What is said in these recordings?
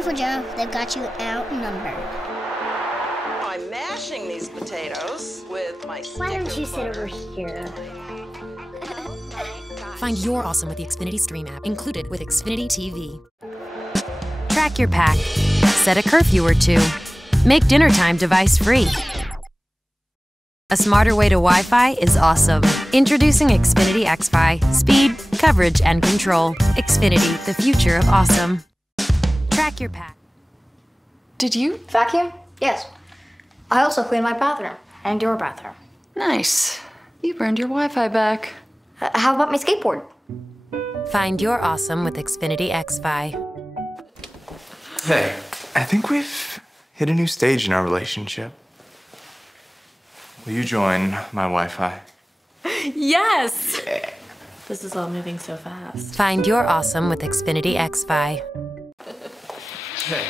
careful, Joe. They've got you outnumbered. I'm mashing these potatoes with my stick. Why don't you sit over here? Find your awesome with the Xfinity Stream app, included with Xfinity TV. Track your pack. Set a curfew or two. Make dinner time device-free. A smarter way to Wi-Fi is awesome. Introducing Xfinity XFi. Speed, coverage, and control. Xfinity, the future of awesome. Track your pack. Did you? Vacuum? Yes. I also cleaned my bathroom and your bathroom. Nice. You've earned your Wi-Fi back. How about my skateboard? Find your awesome with Xfinity XFi. Hey, I think we've hit a new stage in our relationship. Will you join my Wi-Fi? Yes! This is all moving so fast. Find your awesome with Xfinity XFi. Hey.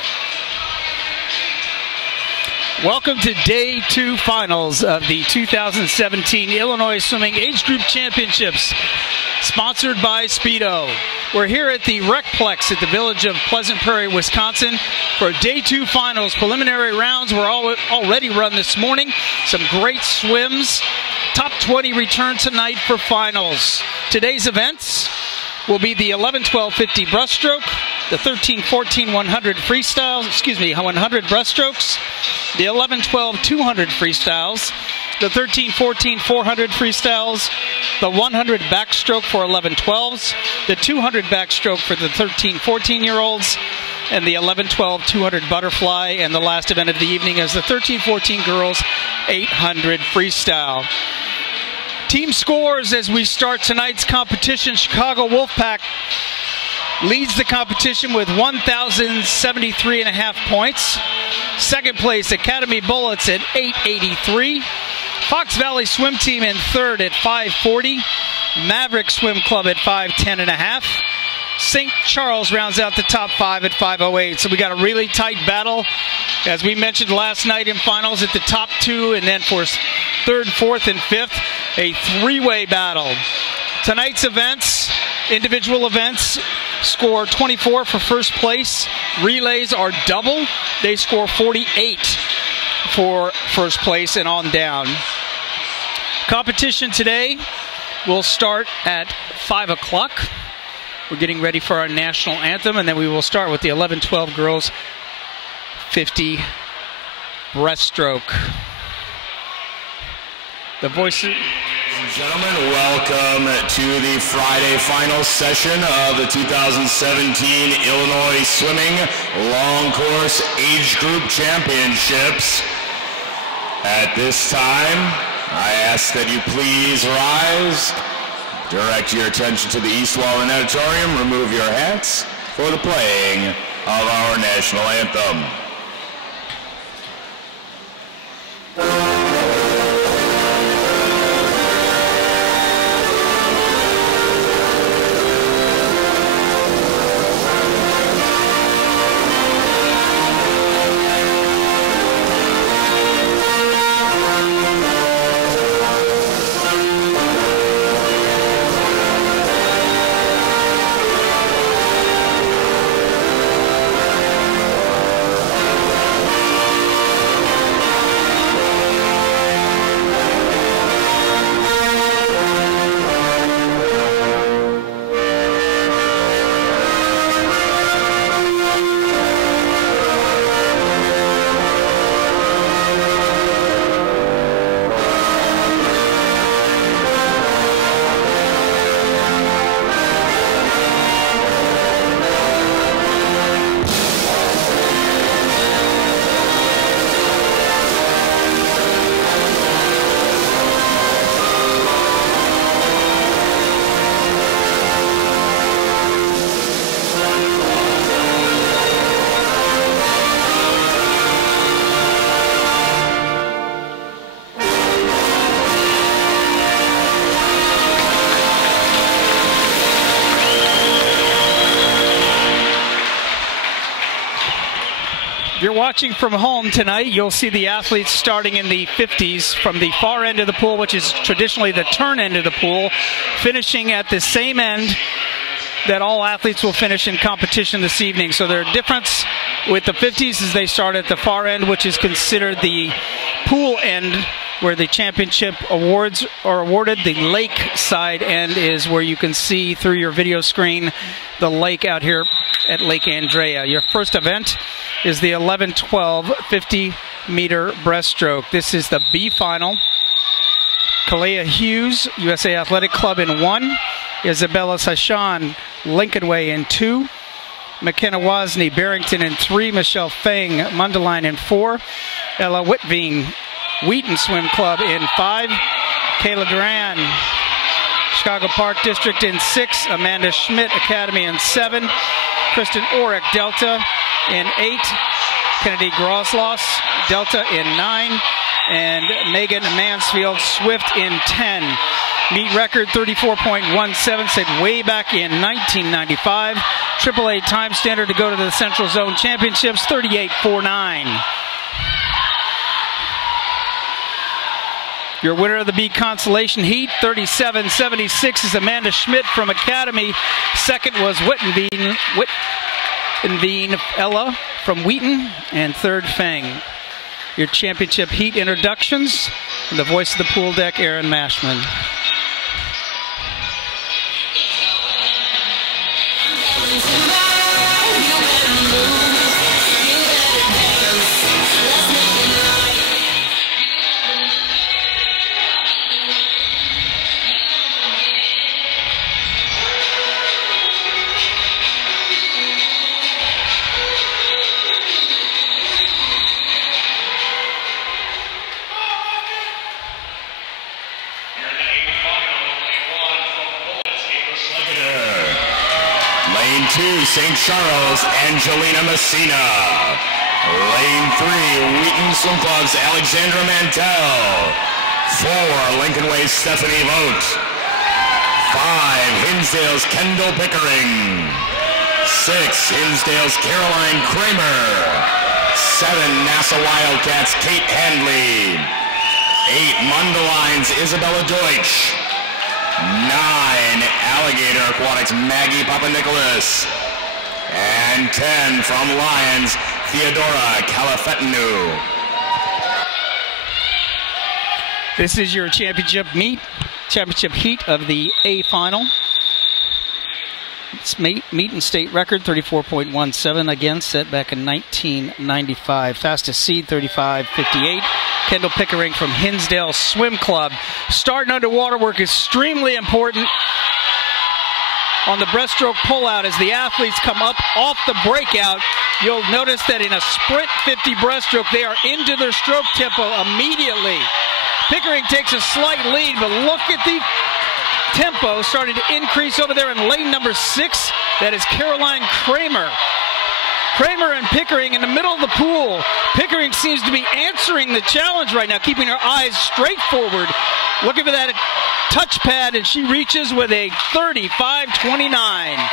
Welcome to Day 2 finals of the 2017 Illinois Swimming Age Group Championships, sponsored by Speedo. We're here at the Recplex at the village of Pleasant Prairie, Wisconsin for Day 2 finals. Preliminary rounds were already run this morning. Some great swims. Top 20 return tonight for finals. Today's events will be the 11-12-50 breaststroke, the 13-14 100 freestyles, 100 breaststrokes, the 11-12 200 freestyles, the 13-14 400 freestyles, the 100 backstroke for 11-12s, the 200 backstroke for the 13-14-year-olds, and the 11-12 200 butterfly, and the last event of the evening is the 13-14 girls 800 freestyle. Team scores as we start tonight's competition. Chicago Wolfpack leads the competition with 1,073.5 points. Second place, Academy Bullets at 883. Fox Valley Swim Team in third at 540. Maverick Swim Club at 510.5. St. Charles rounds out the top 5 at 508. So we got a really tight battle, as we mentioned last night in finals, at the top 2, and then for third, fourth, and fifth, a three-way battle. Tonight's events, individual events, score 24 for first place. Relays are double. They score 48 for first place and on down. Competition today will start at 5 o'clock. We're getting ready for our national anthem, and then we will start with the 11-12 girls 50 breaststroke. The voice. Ladies and gentlemen, welcome to the Friday final session of the 2017 Illinois Swimming Long Course Age Group Championships. At this time, I ask that you please rise. Direct your attention to the East Wall and Auditorium. Remove your hats for the playing of our national anthem. If you're watching from home tonight, you'll see the athletes starting in the 50s from the far end of the pool, which is traditionally the turn end of the pool, finishing at the same end that all athletes will finish in competition this evening. So their difference with the 50s as they start at the far end, which is considered the pool end, where the championship awards are awarded. The lake side end is where you can see through your video screen the lake out here at Lake Andrea. Your first event is the 11-12 50-meter breaststroke. This is the B final. Kalea Hughes, USA Athletic Club in 1. Isabella Sashan, Lincoln Way in 2. McKenna Wozni, Barrington in 3. Michelle Fang, Mundelein in 4. Ella Whitveen, Wheaton Swim Club in 5. Kayla Duran, Chicago Park District in 6. Amanda Schmidt Academy in 7. Kristen Orick, Delta in 8. Kennedy Grosloss, Delta in 9. And Megan Mansfield Swift in 10. Meet record 34.17, set way back in 1995. AAA time standard to go to the Central Zone Championships, 38.49. Your winner of the B Consolation Heat, 37.76, is Amanda Schmidt from Academy. Second was Wittenveen Ella from Wheaton, and third Fang. Your championship heat introductions, and the voice of the pool deck, Aaron Mashman. St. Charles, Angelina Messina. Lane 3, Wheaton Swim Club's Alexandra Mantell. 4, Lincoln Way, Stephanie Vogt. 5, Hinsdale's Kendall Pickering. 6, Hinsdale's Caroline Kramer. 7, NASA Wildcats, Kate Handley. 8, Mundelein's Isabella Deutsch. 9, Alligator Aquatics, Maggie Papanikolaou. And 10 from Lions, Theodora Calafetanu. This is your championship heat of the A final. It's meet and state record 34.17, again set back in 1995. Fastest seed 35.58. Kendall Pickering from Hinsdale Swim Club. Starting underwater work is extremely important on the breaststroke pullout. As the athletes come up off the breakout, you'll notice that in a sprint 50 breaststroke, they are into their stroke tempo immediately. Pickering takes a slight lead, but look at the tempo starting to increase over there in lane number 6. That is Caroline Kramer. Kramer and Pickering in the middle of the pool. Pickering seems to be answering the challenge right now, keeping her eyes straight forward, looking for that touchpad, and she reaches with a 35.29.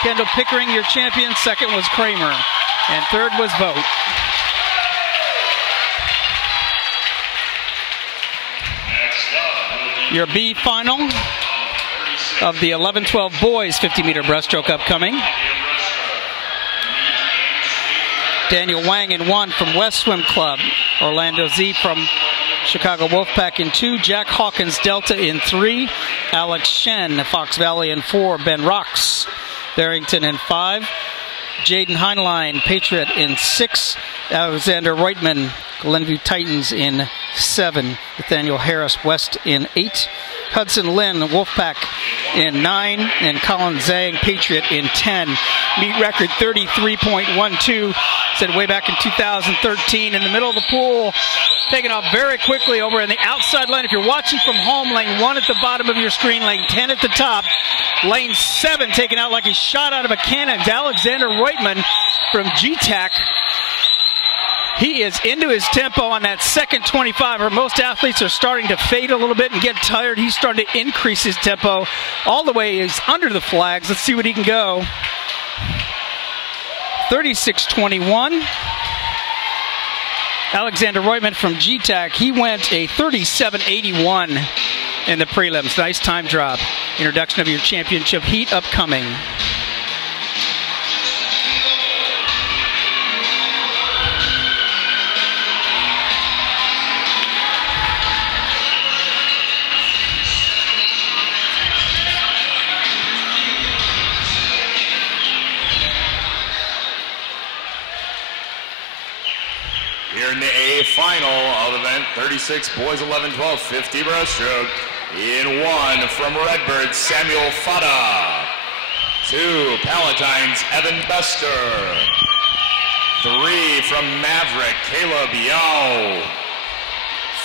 Kendall Pickering, your champion. Second was Kramer, and third was Vogt. Your B final of the 11-12 boys 50-meter breaststroke upcoming. Daniel Wang in 1 from West Swim Club. Orlando Z from Chicago Wolfpack in 2. Jack Hawkins Delta in 3. Alex Shen, Fox Valley in 4. Ben Rocks, Barrington in 5. Jaden Heinlein, Patriot in 6. Alexander Reutman, Glenview Titans in 7. Nathaniel Harris West in 8. Hudson Lynn, Wolfpack in 9, and Colin Zhang, Patriot in 10. Meet record 33.12, set way back in 2013 in the middle of the pool. Taking off very quickly over in the outside lane. If you're watching from home, lane 1 at the bottom of your screen, lane 10 at the top. Lane 7 taken out like a shot out of a cannon. Alexander Reutman from GTAC. He is into his tempo on that second 25, where most athletes are starting to fade a little bit and get tired. He's starting to increase his tempo all the way. He's under the flags. Let's see what he can go. 36.21. Alexander Reutman from GTAC, he went a 37.81 in the prelims. Nice time drop. Introduction of your championship heat upcoming. final of event 36, boys 11-12, 50 breaststroke. In 1 from Redbird, Samuel Fada. 2, Palatine's Evan Bester. 3 from Maverick, Caleb Yao.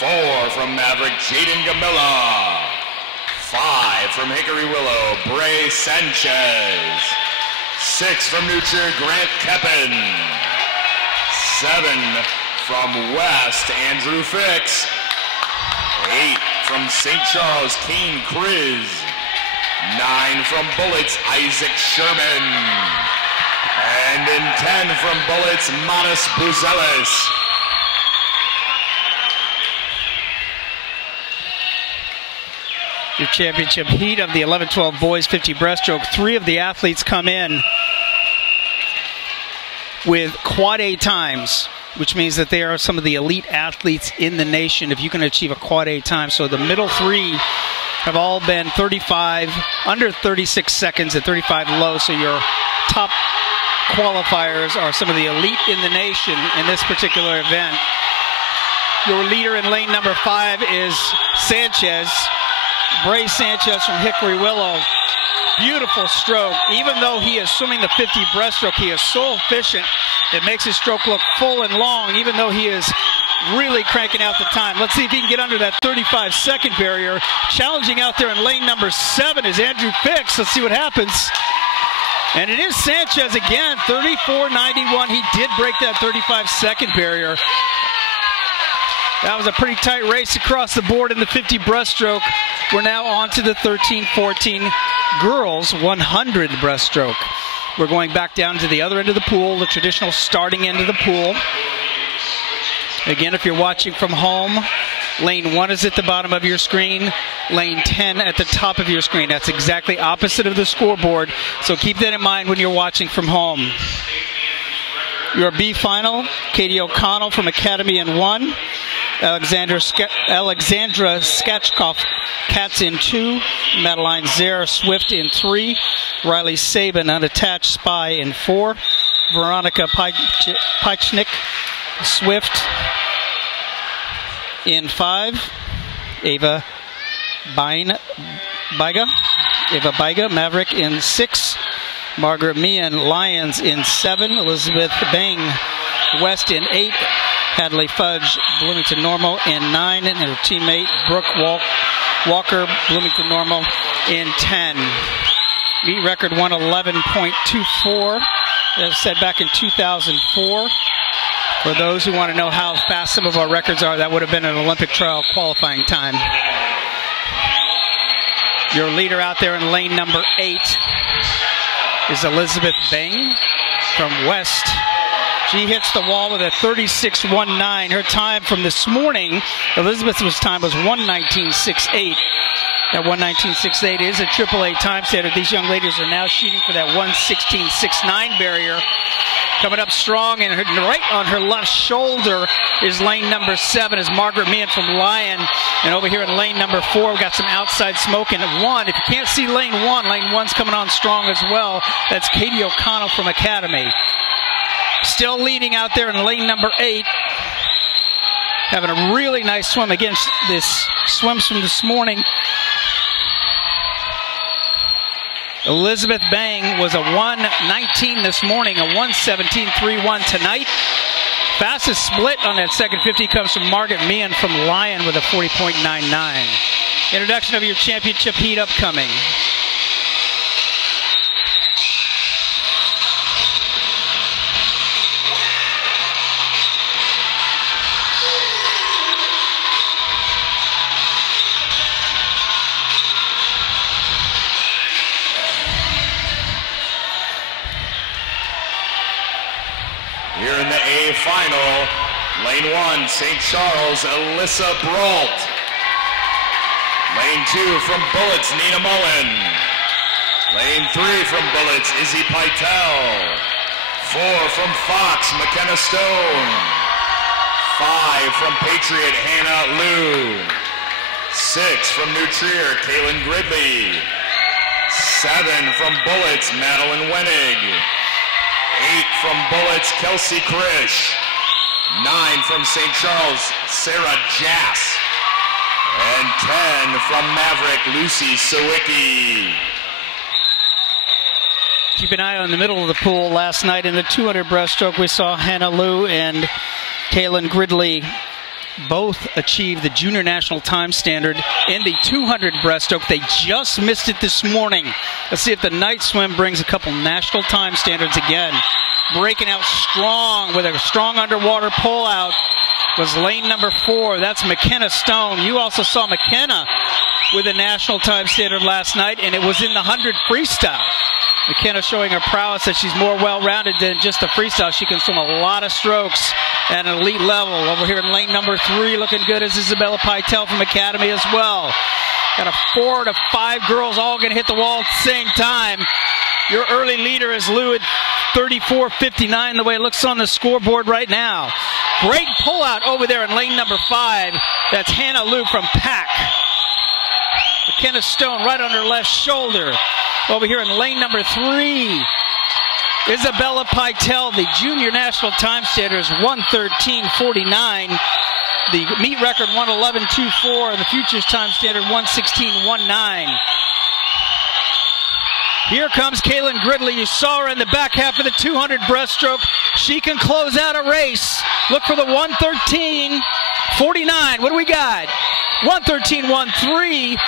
4 from Maverick, Jaden Gamilla. 5 from Hickory Willow, Bray Sanchez. 6 from New Trier, Grant Keppen. 7 from West, Andrew Fix. 8 from St. Charles, Kane Kriz. 9 from Bullets, Isaac Sherman. And in 10 from Bullets, Manas Buzelis. Your championship heat of the 11-12 boys 50 breaststroke. 3 of the athletes come in with quad A times, which means that they are some of the elite athletes in the nation if you can achieve a quad A time. So the middle 3 have all been 35, under 36 seconds, at 35 low. So your top qualifiers are some of the elite in the nation in this particular event. Your leader in lane number 5 is Sanchez. Bray Sanchez from Hickory Willow. Beautiful stroke. Even though he is swimming the 50 breaststroke, he is so efficient. It makes his stroke look full and long, even though he is really cranking out the time. Let's see if he can get under that 35-second barrier. Challenging out there in lane number 7 is Andrew Fix. Let's see what happens. And it is Sanchez again, 34.91. He did break that 35-second barrier. That was a pretty tight race across the board in the 50 breaststroke. We're now on to the 13-14 girls 100 breaststroke. We're going back down to the other end of the pool, the traditional starting end of the pool. Again, if you're watching from home, lane 1 is at the bottom of your screen, lane 10 at the top of your screen. That's exactly opposite of the scoreboard, so keep that in mind when you're watching from home. Your B final, Katie O'Connell from Academy in 1. Alexandra Skachkov, Katz in 2, Madeline Zare Swift in 3, Riley Sabin unattached Spy in 4, Veronica Peichnik Swift in 5, Ava Baiga Maverick in 6, Margaret Meehan Lyons in 7, Elizabeth Bang West in 8, Hadley Fudge, Bloomington Normal in 9, and her teammate Brooke Walker, Bloomington Normal in 10. Meet record 111.24, as said back in 2004. For those who want to know how fast some of our records are, that would have been an Olympic trial qualifying time. Your leader out there in lane number 8 is Elizabeth Bang from West. She hits the wall with a 36.19. Her time from this morning, Elizabeth's time was 1:19.68. That 1:19.68 is a AAA time standard. These young ladies are now shooting for that 1:16.69 barrier. Coming up strong, and right on her left shoulder is lane number 7, is Margaret Meehan from Lyon. And over here in lane number 4, we've got some outside smoke in 1. If you can't see lane 1, lane 1's coming on strong as well. That's Katie O'Connell from Academy. Still leading out there in lane number 8. Having a really nice swim against this swims from this morning. Elizabeth Bang was a 1:19 this morning, a 1:17.31 tonight. Fastest split on that second 50 comes from Margaret Meehan from Lyon with a 40.99. Introduction of your championship heat upcoming. Here in the A final, lane 1, St. Charles, Alyssa Brault. Lane 2 from Bullets, Nina Mullen. Lane 3 from Bullets, Izzy Pytel. 4 from Fox, McKenna Stone. 5 from Patriot, Hannah Liu. 6 from New Trier, Kaylin Gridley. 7 from Bullets, Madeline Wenig. 8 from Bullets, Kelsey Krish. 9 from St. Charles, Sarah Jass. And 10 from Maverick, Lucy Sawicki. Keep an eye on the middle of the pool. Last night in the 200 breaststroke, we saw Hannah Liu and Kaylin Gridley both achieved the junior national time standard in the 200 breaststroke. They just missed it this morning. Let's see if the night swim brings a couple national time standards again. Breaking out strong with a strong underwater pullout was lane number 4. That's McKenna Stone. You also saw McKenna with a national time standard last night, and it was in the 100 freestyle. McKenna showing her prowess that she's more well-rounded than just the freestyle. She can swim a lot of strokes at an elite level. Over here in lane number 3, looking good is Isabella Pytel from Academy as well. Got a 4 to 5 girls all going to hit the wall at the same time. Your early leader is Liu at 34.59, the way it looks on the scoreboard right now. Great pullout over there in lane number 5. That's Hannah Liu from Pack. McKenna Stone right on her left shoulder. Over here in lane number 3, Isabella Pytel, the junior national time standard is 1:13.49. The meet record 1:11.24, and the futures time standard 1:16.19. Here comes Kaylin Gridley. You saw her in the back half of the 200 breaststroke. She can close out a race. Look for the 1:13.49. What do we got? 1:13.13.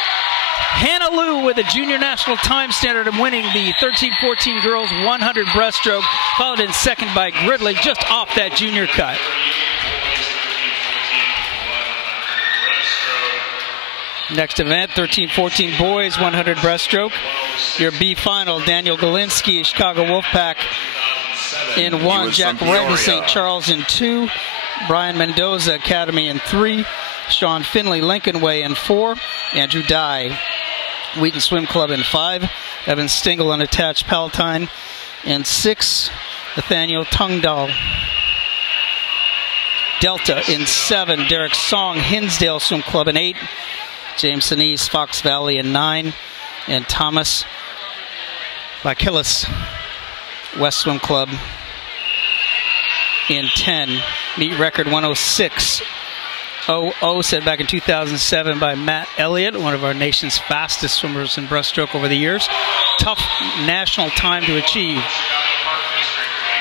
Hannah Liu with a junior national time standard and winning the 13-14 girls 100 breaststroke, followed in second by Gridley, just off that junior cut. Next event, 13-14 boys 100 breaststroke. Your B final, Daniel Galinsky, Chicago Wolfpack in 1, Jack Wright, St. Charles in 2, Brian Mendoza Academy in 3, Sean Finley Lincoln Way in 4, Andrew Dye Wheaton Swim Club in 5, Evan Stingle Unattached Palatine in 6, Nathaniel Tungdahl Delta in 7, Derek Song Hinsdale Swim Club in 8, James Sinise Fox Valley in 9, and Thomas Lakillis West Swim Club in 10. Meet record 106.00 set back in 2007 by Matt Elliott, one of our nation's fastest swimmers in breaststroke over the years. Tough national time to achieve.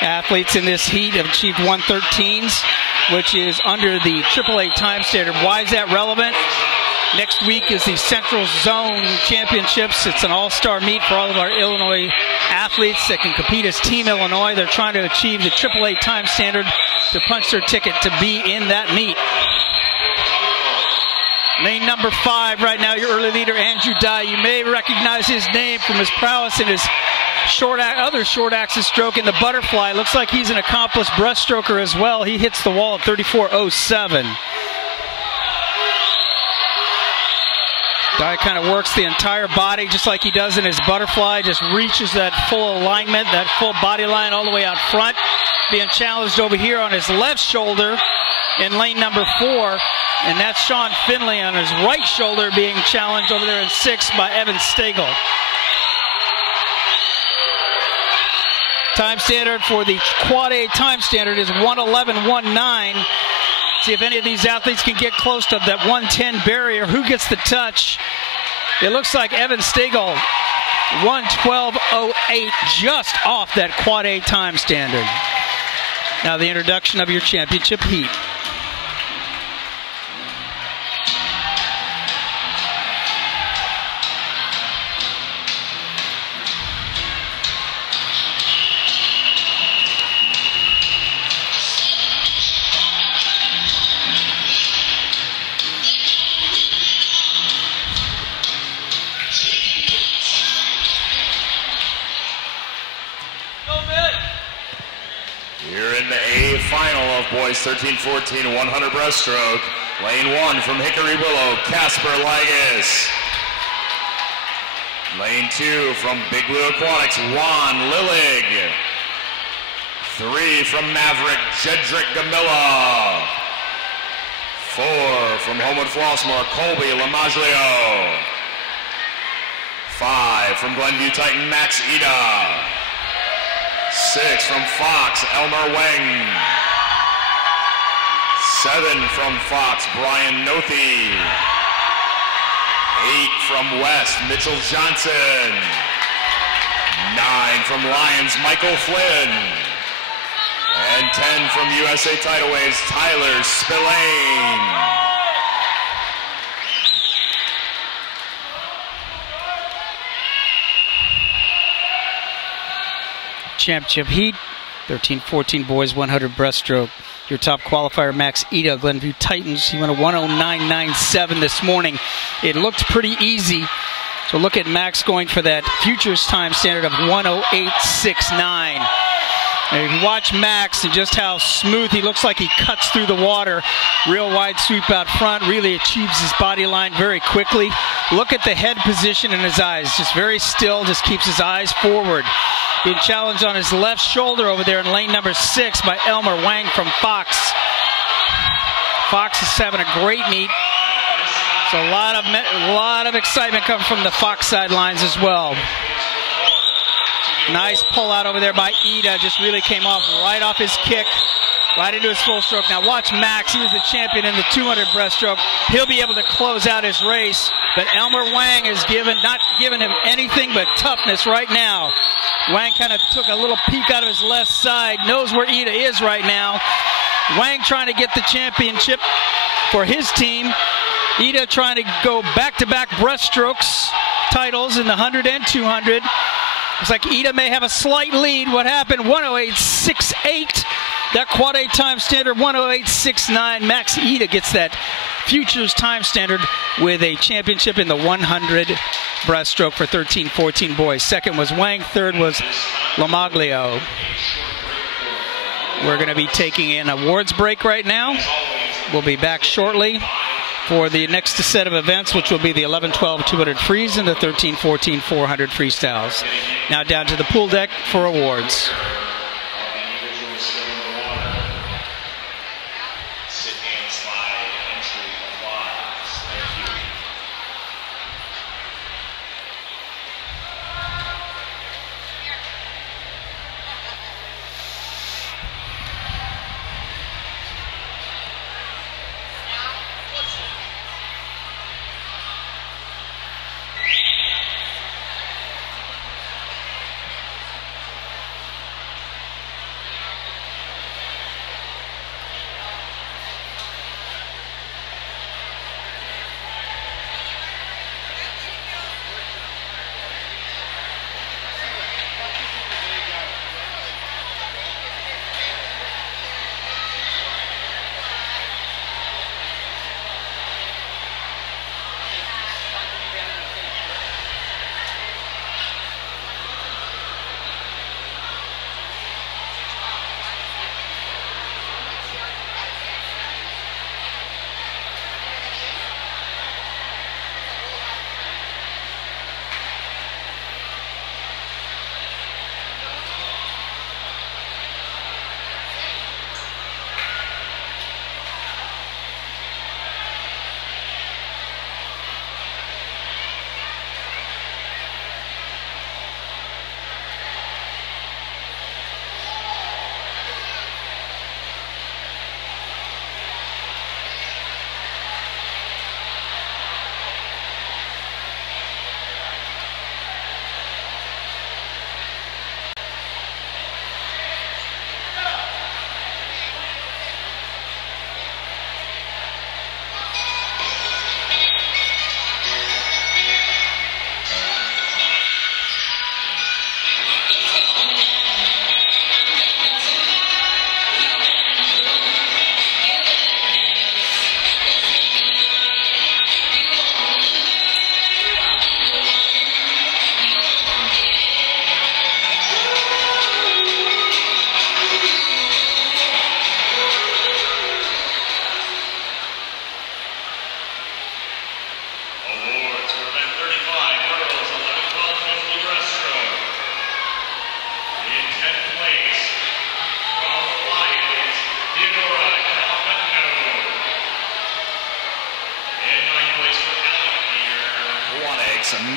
Athletes in this heat have achieved 1:13s, which is under the AAA time standard. Why is that relevant? Next week is the Central Zone Championships. It's an all-star meet for all of our Illinois athletes that can compete as Team Illinois. They're trying to achieve the AAA time standard to punch their ticket to be in that meet. Lane number 5 right now, your early leader, Andrew Dye. You may recognize his name from his prowess in his other short axis stroke in the butterfly. Looks like he's an accomplished breaststroker as well. He hits the wall at 34.07. Dye kind of works the entire body just like he does in his butterfly, just reaches that full alignment, that full body line all the way out front. Being challenged over here on his left shoulder in lane number 4, and that's Sean Finley on his right shoulder being challenged over there in 6 by Evan Stagel. Time standard for the Quad A time standard is 1:11.19. See if any of these athletes can get close to that 1:10 barrier. Who gets the touch? It looks like Evan Stagel, 1:12.08, just off that Quad A time standard. Now the introduction of your championship heat. Boys 13-14 100 breaststroke. Lane 1 from Hickory Willow, Casper Lagus. Lane 2 from Big Blue Aquatics, Juan Lillig. 3 from Maverick, Jedrick Gamilla. 4 from Homewood Flossmoor, Colby Lamaglio. 5 from Glenview Titan, Max Ida. 6 from Fox, Elmer Wang. 7 from Fox, Brian Nothey. 8 from West, Mitchell Johnson. 9 from Lions, Michael Flynn. And 10 from USA Tidal Waves, Tyler Spillane. Championship heat, 13-14 boys, 100 breaststroke. Your top qualifier, Max Ida, Glenview Titans. He went a 109.97 this morning. It looked pretty easy. So look at Max going for that futures time standard of 108.69. And you can watch Max and just how smooth he looks like he cuts through the water. Real wide sweep out front, really achieves his body line very quickly. Look at the head position in his eyes, just very still, just keeps his eyes forward. Being challenged on his left shoulder over there in lane number 6 by Elmer Wang from Fox. Fox is having a great meet. So a lot of excitement coming from the Fox sidelines as well. Nice pull out over there by Ida. Just really came off right off his kick, right into his full stroke. Now watch Max. He was the champion in the 200 breaststroke. He'll be able to close out his race. But Elmer Wang is not giving him anything but toughness right now. Wang kind of took a little peek out of his left side, knows where Ida is right now. Wang trying to get the championship for his team. Ida trying to go back-to-back breaststrokes titles in the 100 and 200. Looks like Ida may have a slight lead. What happened? 108.68. That quad A time standard, 108.69. Max Ida gets that futures time standard with a championship in the 100 breaststroke for 13-14 boys. Second was Wang. Third was Lomaglio. We're going to be taking an awards break right now. We'll be back shortly for the next set of events, which will be the 11-12 200 freeze and the 13-14 400 freestyles. Now down to the pool deck for awards.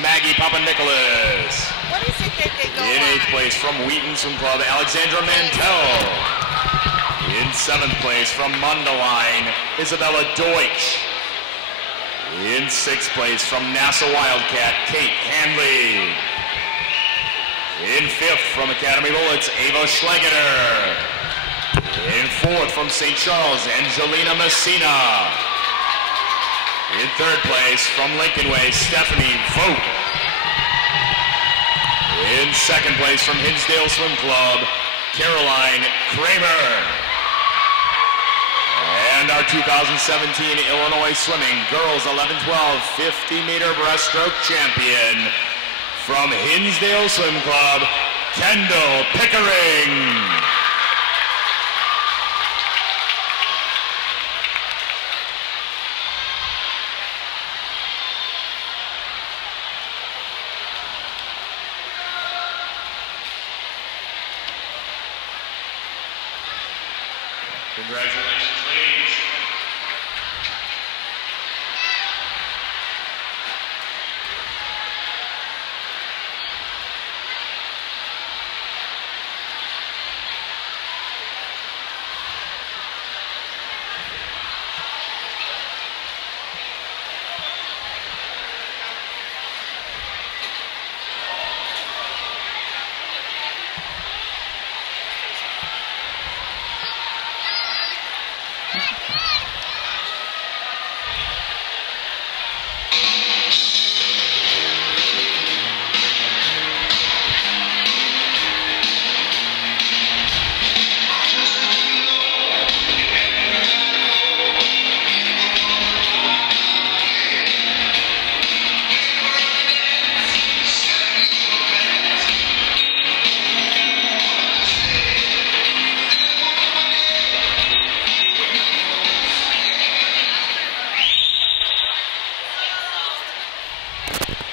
Maggie Papadopoulos. What is it that they go In on? 8th place from Wheaton Swim Club, Alexandra Mantel. In In 7th place from Mundelein, Isabella Deutsch. In 6th place from NASA Wildcat, Kate Handley. In 5th from Academy Bullets, Ava Schlegeter. In 4th from St. Charles, Angelina Messina. In 3rd place from Lincoln Way, Stephanie Vogt. In 2nd place from Hinsdale Swim Club, Caroline Kramer. And our 2017 Illinois Swimming Girls 11-12 50-meter breaststroke champion from Hinsdale Swim Club, Kendall Pickering. Congratulations, ladies.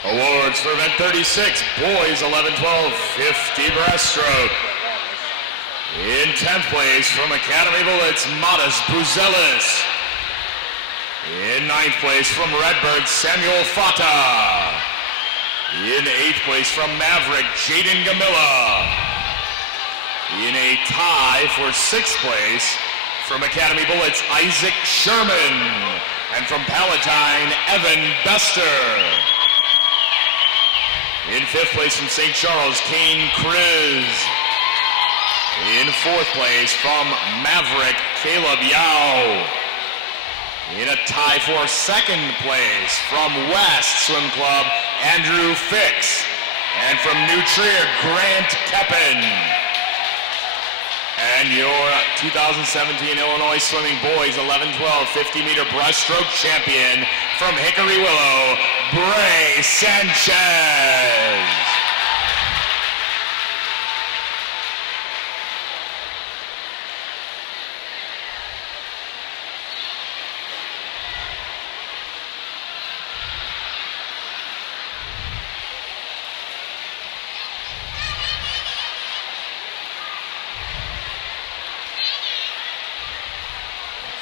Awards for event 36, boys 11-12 50 breaststroke. In 10th place from Academy Bullets, Modest Buzelis. In 9th place from Redbird, Samuel Fata. In 8th place from Maverick, Jaden Gamilla. In a tie for 6th place from Academy Bullets, Isaac Sherman. And from Palatine, Evan Bester. In 5th place from St. Charles, Kane Kriz. In 4th place from Maverick, Caleb Yao. In a tie for 2nd place from West Swim Club, Andrew Fix. And from New Trier, Grant Keppen. And your 2017 Illinois Swimming Boys 11-12 50-meter breaststroke champion from Hickory Willow, Bray Sanchez.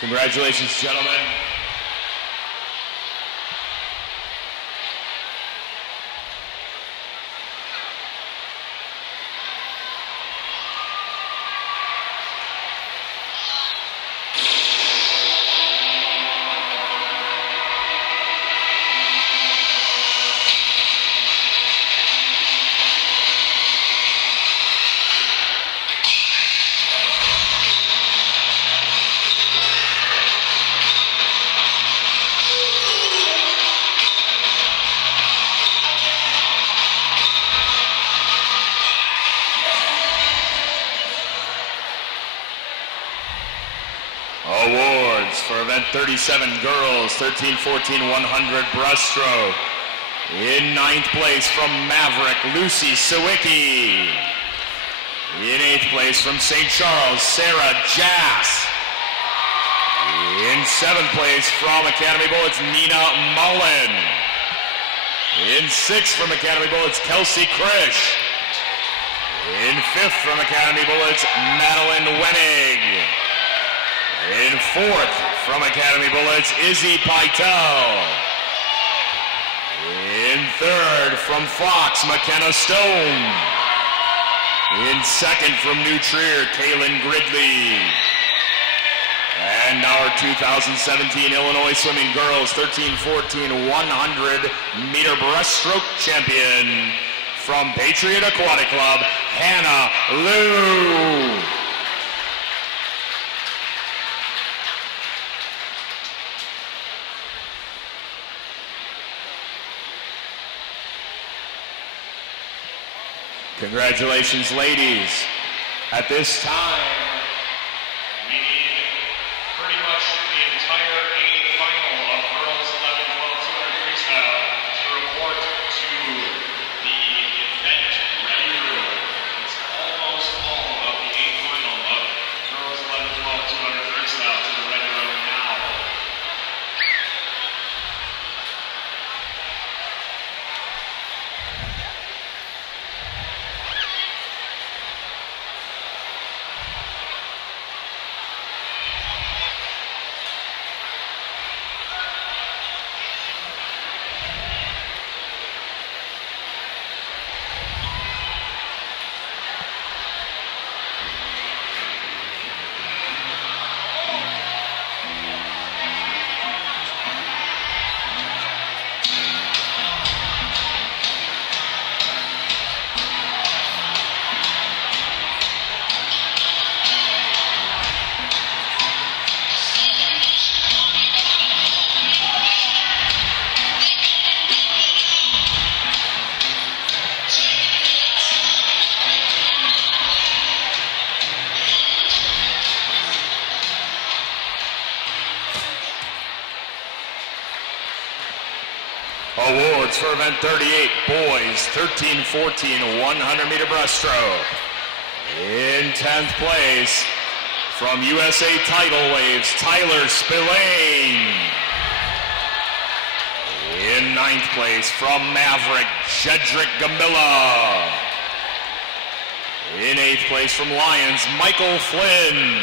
Congratulations, gentlemen. Awards for event 37, girls 13-14 100 breaststroke. In 9th place from Maverick, Lucy Sawicki. In 8th place from St. Charles, Sarah Jass. In 7th place from Academy Bullets, Nina Mullen. In 6th from Academy Bullets, Kelsey Krish. In 5th from Academy Bullets, Madeline Wenig. In 4th from Academy Bullets, Izzy Pytel. In 3rd from Fox, McKenna Stone. In 2nd from New Trier, Kaylin Gridley. And our 2017 Illinois Swimming Girls 13-14 100-meter breaststroke champion from Patriot Aquatic Club, Hannah Liu. Congratulations, ladies. At this time, we need pretty much the entire A final of girls 11, 12, 200 freestyle to report to the event ready room. It's almost all of the A final of girls 11, 12, 200 freestyle to the ready room now. Awards for event 38, boys 13-14 100-meter breaststroke. In 10th place, from USA Tidal Waves, Tyler Spillane. In 9th place, from Maverick, Jedrick Gamilla. In 8th place, from Lions, Michael Flynn.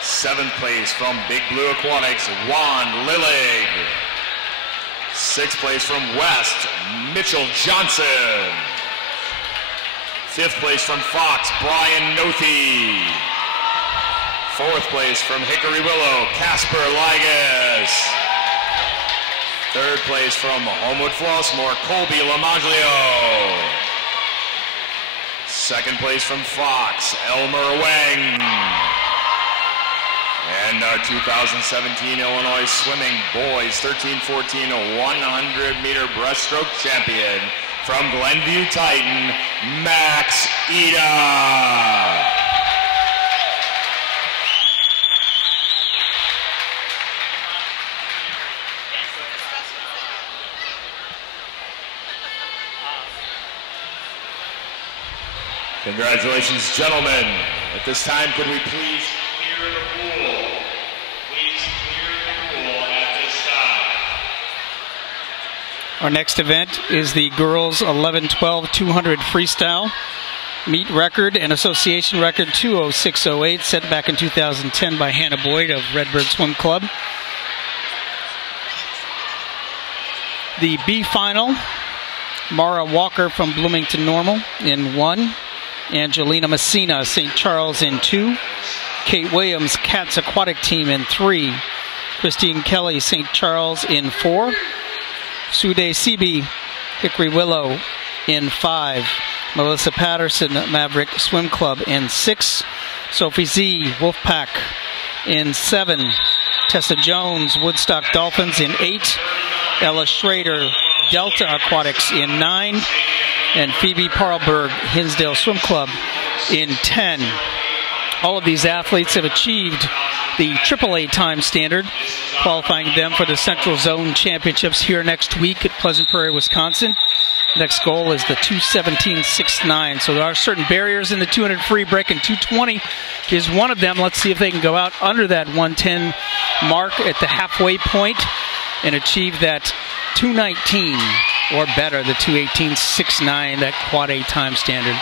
7th place, from Big Blue Aquatics, Juan Lillig. 6th place from West, Mitchell Johnson. 5th place from Fox, Brian Nothi. 4th place from Hickory Willow, Casper Ligas. 3rd place from Homewood Flossmoor, Colby Lamaglio. 2nd place from Fox, Elmer Wang. And our 2017 Illinois Swimming Boys 13-14 100-meter breaststroke champion from Glenview Titan, Max Ida. Congratulations, gentlemen. At this time, could we please clear the pool? Please clear the pool at this time. Our next event is the girls 11-12 200 freestyle. Meet record and association record 206.08, set back in 2010 by Hannah Boyd of Redbird Swim Club. The B final, Mara Walker from Bloomington Normal in 1. Angelina Messina, St. Charles in 2. Kate Williams, Cats Aquatic Team in 3. Christine Kelly, St. Charles in 4. Sude Sebi, Hickory Willow in 5. Melissa Patterson, Maverick Swim Club in 6. Sophie Z, Wolfpack in 7. Tessa Jones, Woodstock Dolphins in 8. Ella Schrader, Delta Aquatics in 9. And Phoebe Parlberg, Hinsdale Swim Club in 10. All of these athletes have achieved the AAA time standard, qualifying them for the Central Zone Championships here next week at Pleasant Prairie, Wisconsin. Next goal is the 2:17.69. So there are certain barriers in the 200 free. Breaking 2:20 is one of them. Let's see if they can go out under that 110 mark at the halfway point and achieve that 2:19 or better, the 2:18.69, that quad A time standard.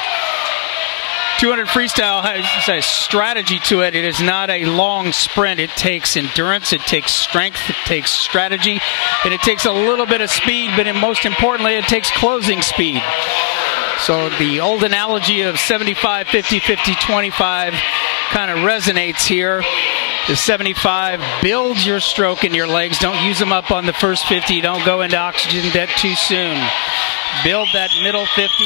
200 freestyle has a strategy to it. It is not a long sprint. It takes endurance, it takes strength, it takes strategy, and it takes a little bit of speed, but most importantly, it takes closing speed. So the old analogy of 75, 50, 50, 25 kind of resonates here. The 75, build your stroke in your legs. Don't use them up on the first 50. Don't go into oxygen debt too soon. Build that middle 50.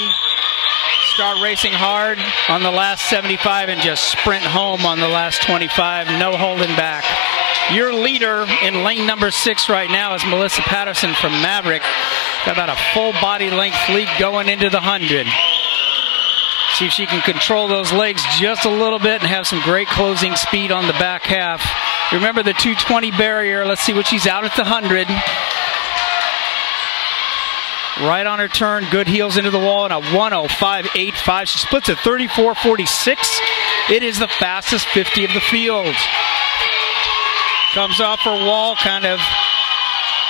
Start racing hard on the last 75 and just sprint home on the last 25. No holding back. Your leader in lane number 6 right now is Melissa Patterson from Maverick. Got about a full body length lead going into the 100. See if she can control those legs just a little bit and have some great closing speed on the back half. Remember the 220 barrier. Let's see what she's out at the 100. Right on her turn, good heels into the wall, and a 1:05.85. She splits at 34.46. It is the fastest 50 of the field. Comes off her wall, kind of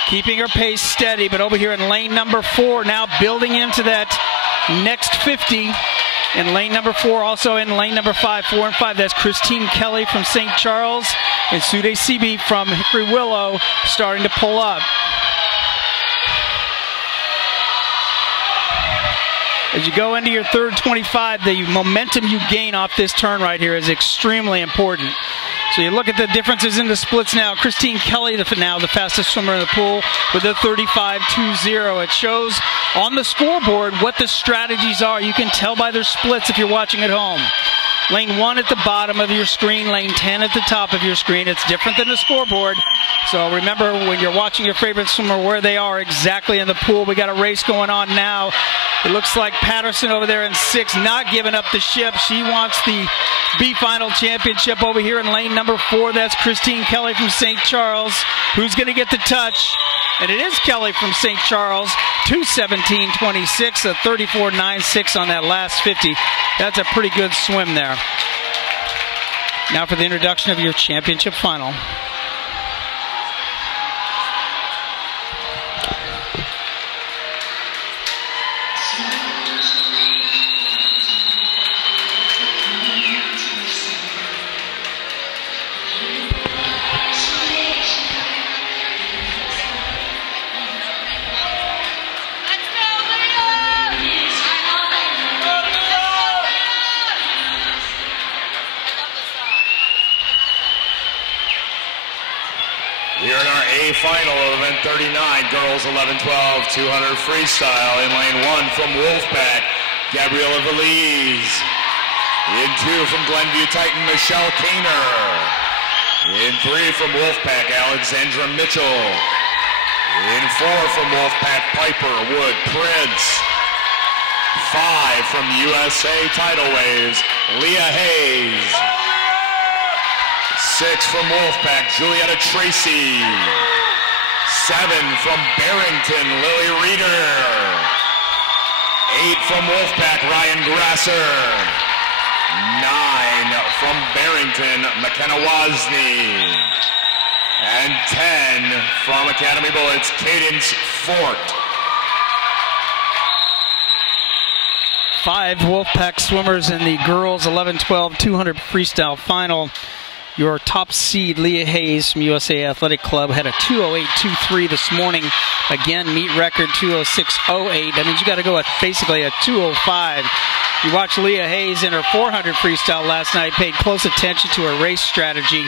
keeping her pace steady, but over here in lane number 4, now building into that next 50. In lane number 4, also in lane number 5, 4 and 5, that's Christine Kelly from St. Charles, and Sude Sibi from Hickory Willow starting to pull up. As you go into your third 25, the momentum you gain off this turn right here is extremely important. So you look at the differences in the splits now. Christine Kelly, now the fastest swimmer in the pool, with a 35.20. It shows on the scoreboard what the strategies are. You can tell by their splits if you're watching at home. Lane 1 at the bottom of your screen, lane 10 at the top of your screen. It's different than the scoreboard. So remember when you're watching your favorite swimmer where they are exactly in the pool. We got a race going on now. It looks like Patterson over there in 6, not giving up the ship. She wants the B Final Championship over here in lane number 4. That's Christine Kelly from St. Charles. Who's going to get the touch? And it is Kelly from St. Charles. 2:17.26, a 34.96 on that last 50. That's a pretty good swim there. Now for the introduction of your championship final. Here in our A final of event 39, girls 11-12, 200 freestyle. In lane 1 from Wolfpack, Gabriela Veliz. In 2 from Glenview Titan, Michelle Kaner. In 3 from Wolfpack, Alexandra Mitchell. In 4 from Wolfpack, Piper Wood Prince. 5 from USA Tidal Waves, Leah Hayes. 6 from Wolfpack, Julietta Tracy. 7 from Barrington, Lily Reeder. 8 from Wolfpack, Ryan Grasser. 9 from Barrington, McKenna Wozni. And 10 from Academy Bullets, Cadence Fort. 5 Wolfpack swimmers in the girls 11-12 200 freestyle final. Your top seed, Leah Hayes from USA Athletic Club, had a 2:08.23 this morning. Again, meet record 2:06.08. That means you got to go at basically a 2:05. You watched Leah Hayes in her 400 freestyle last night, paid close attention to her race strategy,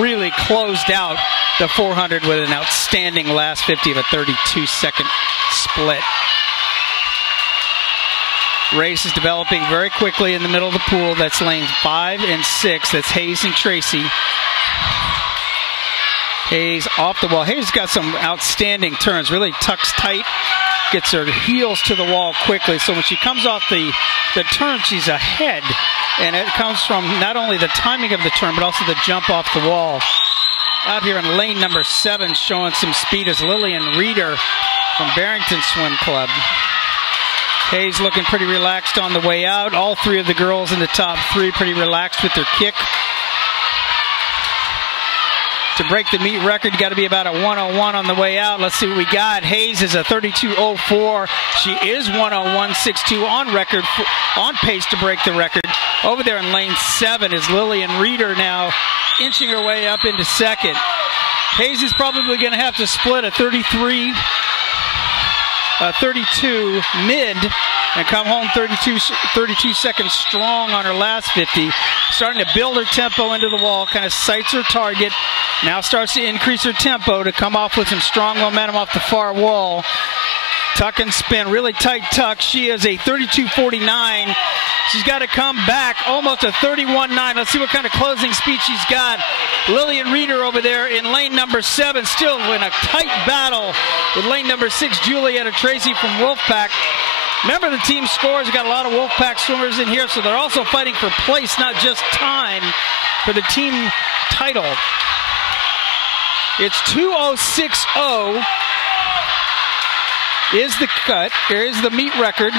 really closed out the 400 with an outstanding last 50 of a 32-second split. Race is developing very quickly in the middle of the pool. That's lanes 5 and 6. That's Hayes and Tracy. Hayes off the wall. Hayes got some outstanding turns. Really tucks tight. Gets her heels to the wall quickly. So when she comes off the turn, she's ahead. And it comes from not only the timing of the turn, but also the jump off the wall. Out here in lane number 7, showing some speed, is Lillian Reeder from Barrington Swim Club. Hayes looking pretty relaxed on the way out. All 3 of the girls in the top 3 pretty relaxed with their kick. To break the meet record, you got to be about a 1:01 on the way out. Let's see what we got. Hayes is a 32:04. She is 1:01.62 on record, on pace to break the record. Over there in lane 7 is Lillian Reeder, now inching her way up into second. Hayes is probably going to have to split a 32 mid and come home 32 seconds strong on her last 50. Starting to build her tempo into the wall, kind of sights her target. Now starts to increase her tempo to come off with some strong momentum off the far wall. Tuck and spin, really tight tuck. She is a 32.49. She's got to come back almost a 31.9. Let's see what kind of closing speed she's got. Lillian Reeder over there in lane number 7, still in a tight battle with lane number 6, Julietta Tracy from Wolfpack. Remember, the team scores. We've got a lot of Wolfpack swimmers in here, so they're also fighting for place, not just time, for the team title. It's 2:06.0 is the cut. Here is the meet record.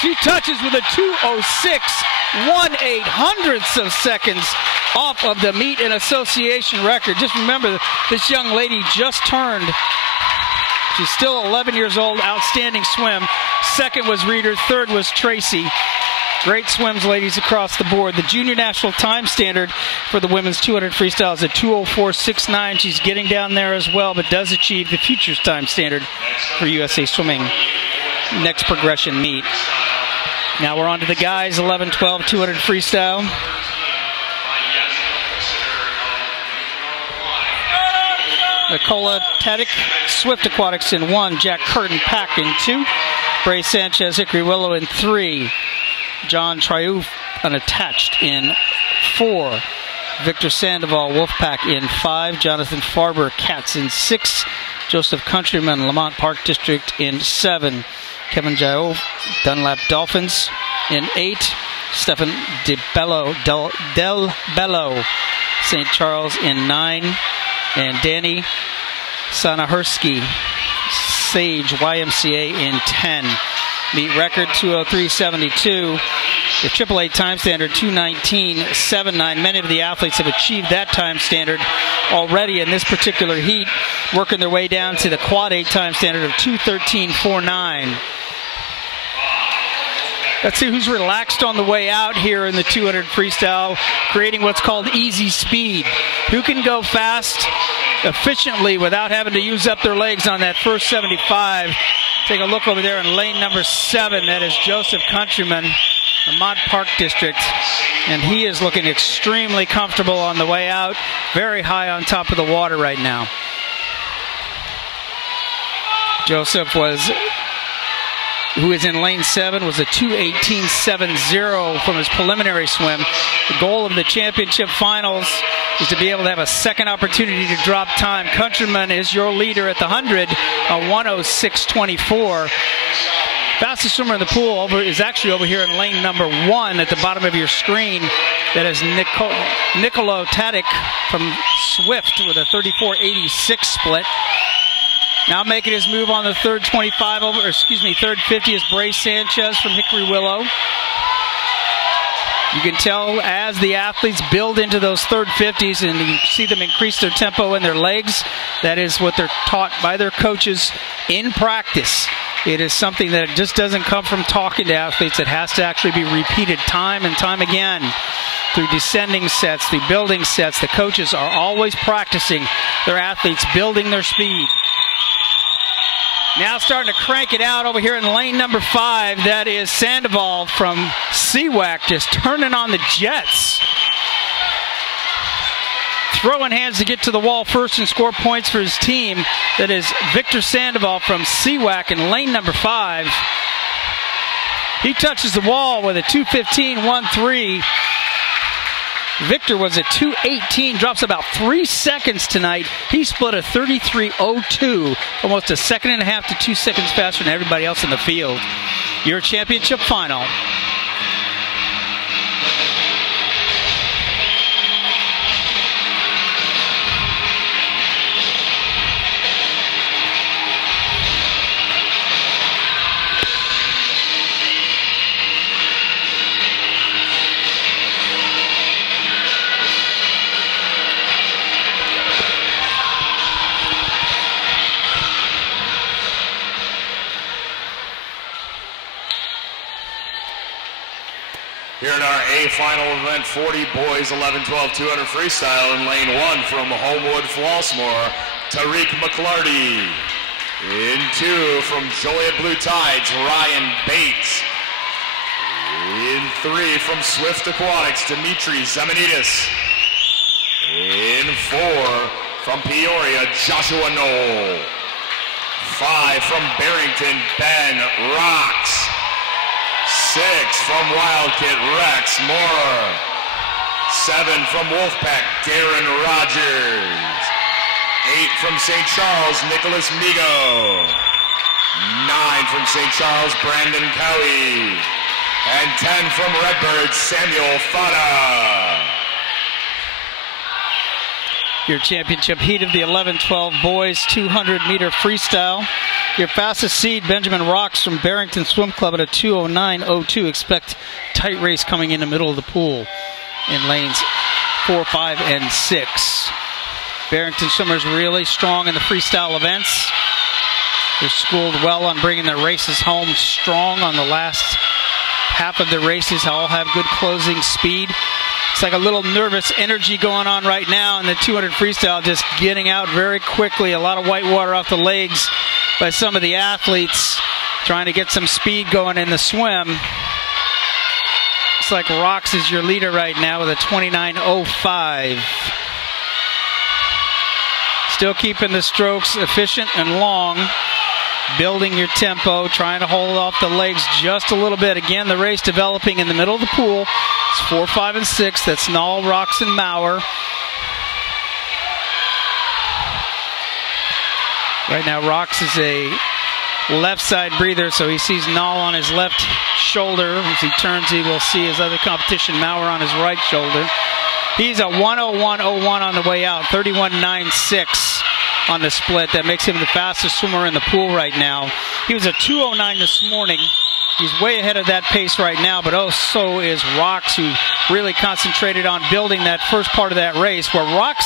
She touches with a 2:06.18 of seconds off of the meet and association record. Just remember, this young lady just turned. She's still 11 years old. Outstanding swim. Second was Reeder. Third was Tracy. Great swims, ladies, across the board. The junior national time standard for the women's 200 freestyle is at 2:04.69. She's getting down there as well, but does achieve the futures time standard for USA Swimming next progression meet. Now we're on to the guys, 11-12 200 freestyle. Nicola Tadic, Swift Aquatics in 1. Jack Curtin Pack in 2. Bray Sanchez, Hickory Willow in 3. John Triumph unattached in 4. Victor Sandoval, Wolfpack in 5. Jonathan Farber, Cats in 6. Joseph Countryman, Lamont Park District in 7. Kevin Jaio, Dunlap Dolphins in 8. Stefan Del Bello, St. Charles in 9. And Danny Sanahursky, Sage YMCA in 10. Meet record 2:03.72. The AAA time standard 2:19.79. Many of the athletes have achieved that time standard already in this particular heat, working their way down to the quad 8 time standard of 2:13.49. Let's see who's relaxed on the way out here in the 200 freestyle, creating what's called easy speed. Who can go fast, efficiently, without having to use up their legs on that first 75. Take a look over there in lane number 7. That is Joseph Countryman, Lamont Park District. And he is looking extremely comfortable on the way out. Very high on top of the water right now. Joseph who is in lane 7, was a 2:18.70 from his preliminary swim. The goal of the championship finals is to be able to have a second opportunity to drop time. Countryman is your leader at the 100, a 1:06.24. Fastest swimmer in the pool is actually over here in lane number 1 at the bottom of your screen. That is Nicolo Tadic from Swift with a 34.86 split. Now making his move on the third 25 over, third 50 is Bray Sanchez from Hickory Willow. You can tell as the athletes build into those third 50s and you see them increase their tempo in their legs, that is what they're taught by their coaches in practice. It is something that just doesn't come from talking to athletes. It has to actually be repeated time and time again through descending sets, through building sets. The coaches are always practicing their athletes, building their speed. Now starting to crank it out over here in lane number 5. That is Sandoval from CWAC, just turning on the jets. Throwing hands to get to the wall first and score points for his team. That is Victor Sandoval from CWAC in lane number 5. He touches the wall with a 2:15.13. Victor was at 2:18, drops about 3 seconds tonight. He split a 33.02, almost a second and a half to 2 seconds faster than everybody else in the field. Your championship final. Here in our A final event, 40 boys, 11-12 200 freestyle in lane 1 from Homewood, Flossmoor, Tariq McClarty. In 2 from Joliet Blue Tides, Ryan Bates. In 3 from Swift Aquatics, Dimitri Zemenitis. In 4 from Peoria, Joshua Knoll. 5 from Barrington, Ben Rocks. 6 from Wildcat, Rex Moore. 7 from Wolfpack, Darren Rogers. 8 from St. Charles, Nicholas Migo. 9 from St. Charles, Brandon Cowie. And 10 from Redbird, Samuel Fada. Your championship heat of the 11-12 boys 200-meter freestyle. Your fastest seed, Benjamin Rocks from Barrington Swim Club at a 2:09.02. Expect tight race coming in the middle of the pool in lanes 4, 5, and 6. Barrington swimmers really strong in the freestyle events. They're schooled well on bringing their races home strong on the last half of the races. All have good closing speed. It's like a little nervous energy going on right now in the 200 freestyle, just getting out very quickly. A lot of white water off the legs by some of the athletes trying to get some speed going in the swim. Looks like Rocks is your leader right now with a 29.05. Still keeping the strokes efficient and long, building your tempo, trying to hold off the legs just a little bit. Again, the race developing in the middle of the pool. It's 4, 5, and 6. That's Knoll, Rocks, and Maurer. Right now, Rocks is a left side breather, so he sees Knoll on his left shoulder. As he turns, he will see his other competition, Maurer, on his right shoulder. He's a 1:01.01 on the way out, 31.96 on the split. That makes him the fastest swimmer in the pool right now. He was a 2:09 this morning. He's way ahead of that pace right now, but oh, so is Rocks, who really concentrated on building that first part of that race, where Rocks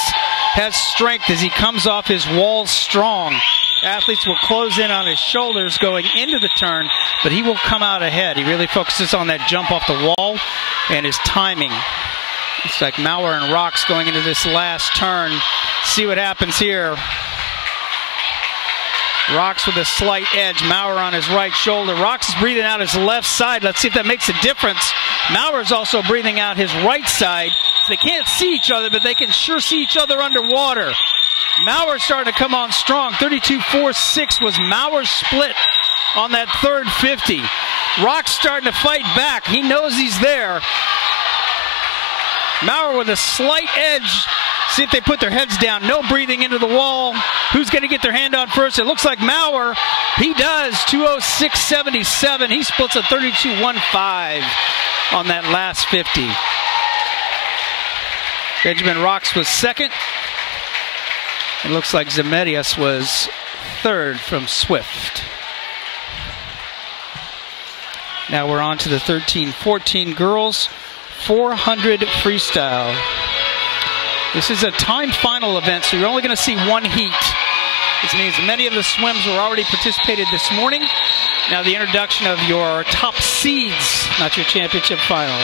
has strength as he comes off his walls strong. Athletes will close in on his shoulders going into the turn, but he will come out ahead. He really focuses on that jump off the wall and his timing. It's like Maurer and Rocks going into this last turn. See what happens here. Rocks with a slight edge. Maurer on his right shoulder. Rocks is breathing out his left side. Let's see if that makes a difference. Maurer is also breathing out his right side. They can't see each other, but they can sure see each other underwater. Maurer starting to come on strong. 32.46 was Maurer's split on that third 50. Rocks starting to fight back. He knows he's there. Maurer with a slight edge. See if they put their heads down. No breathing into the wall. Who's going to get their hand on first? It looks like Maurer. He does. 2:06.77. He splits a 32.15 on that last 50. Benjamin Rocks was second. It looks like Zemedius was third from Swift. Now we're on to the 13-14 girls 400 freestyle. This is a timed final event, so you're only going to see one heat. This means many of the swims were already participated this morning. Now the introduction of your top seeds, not your championship final.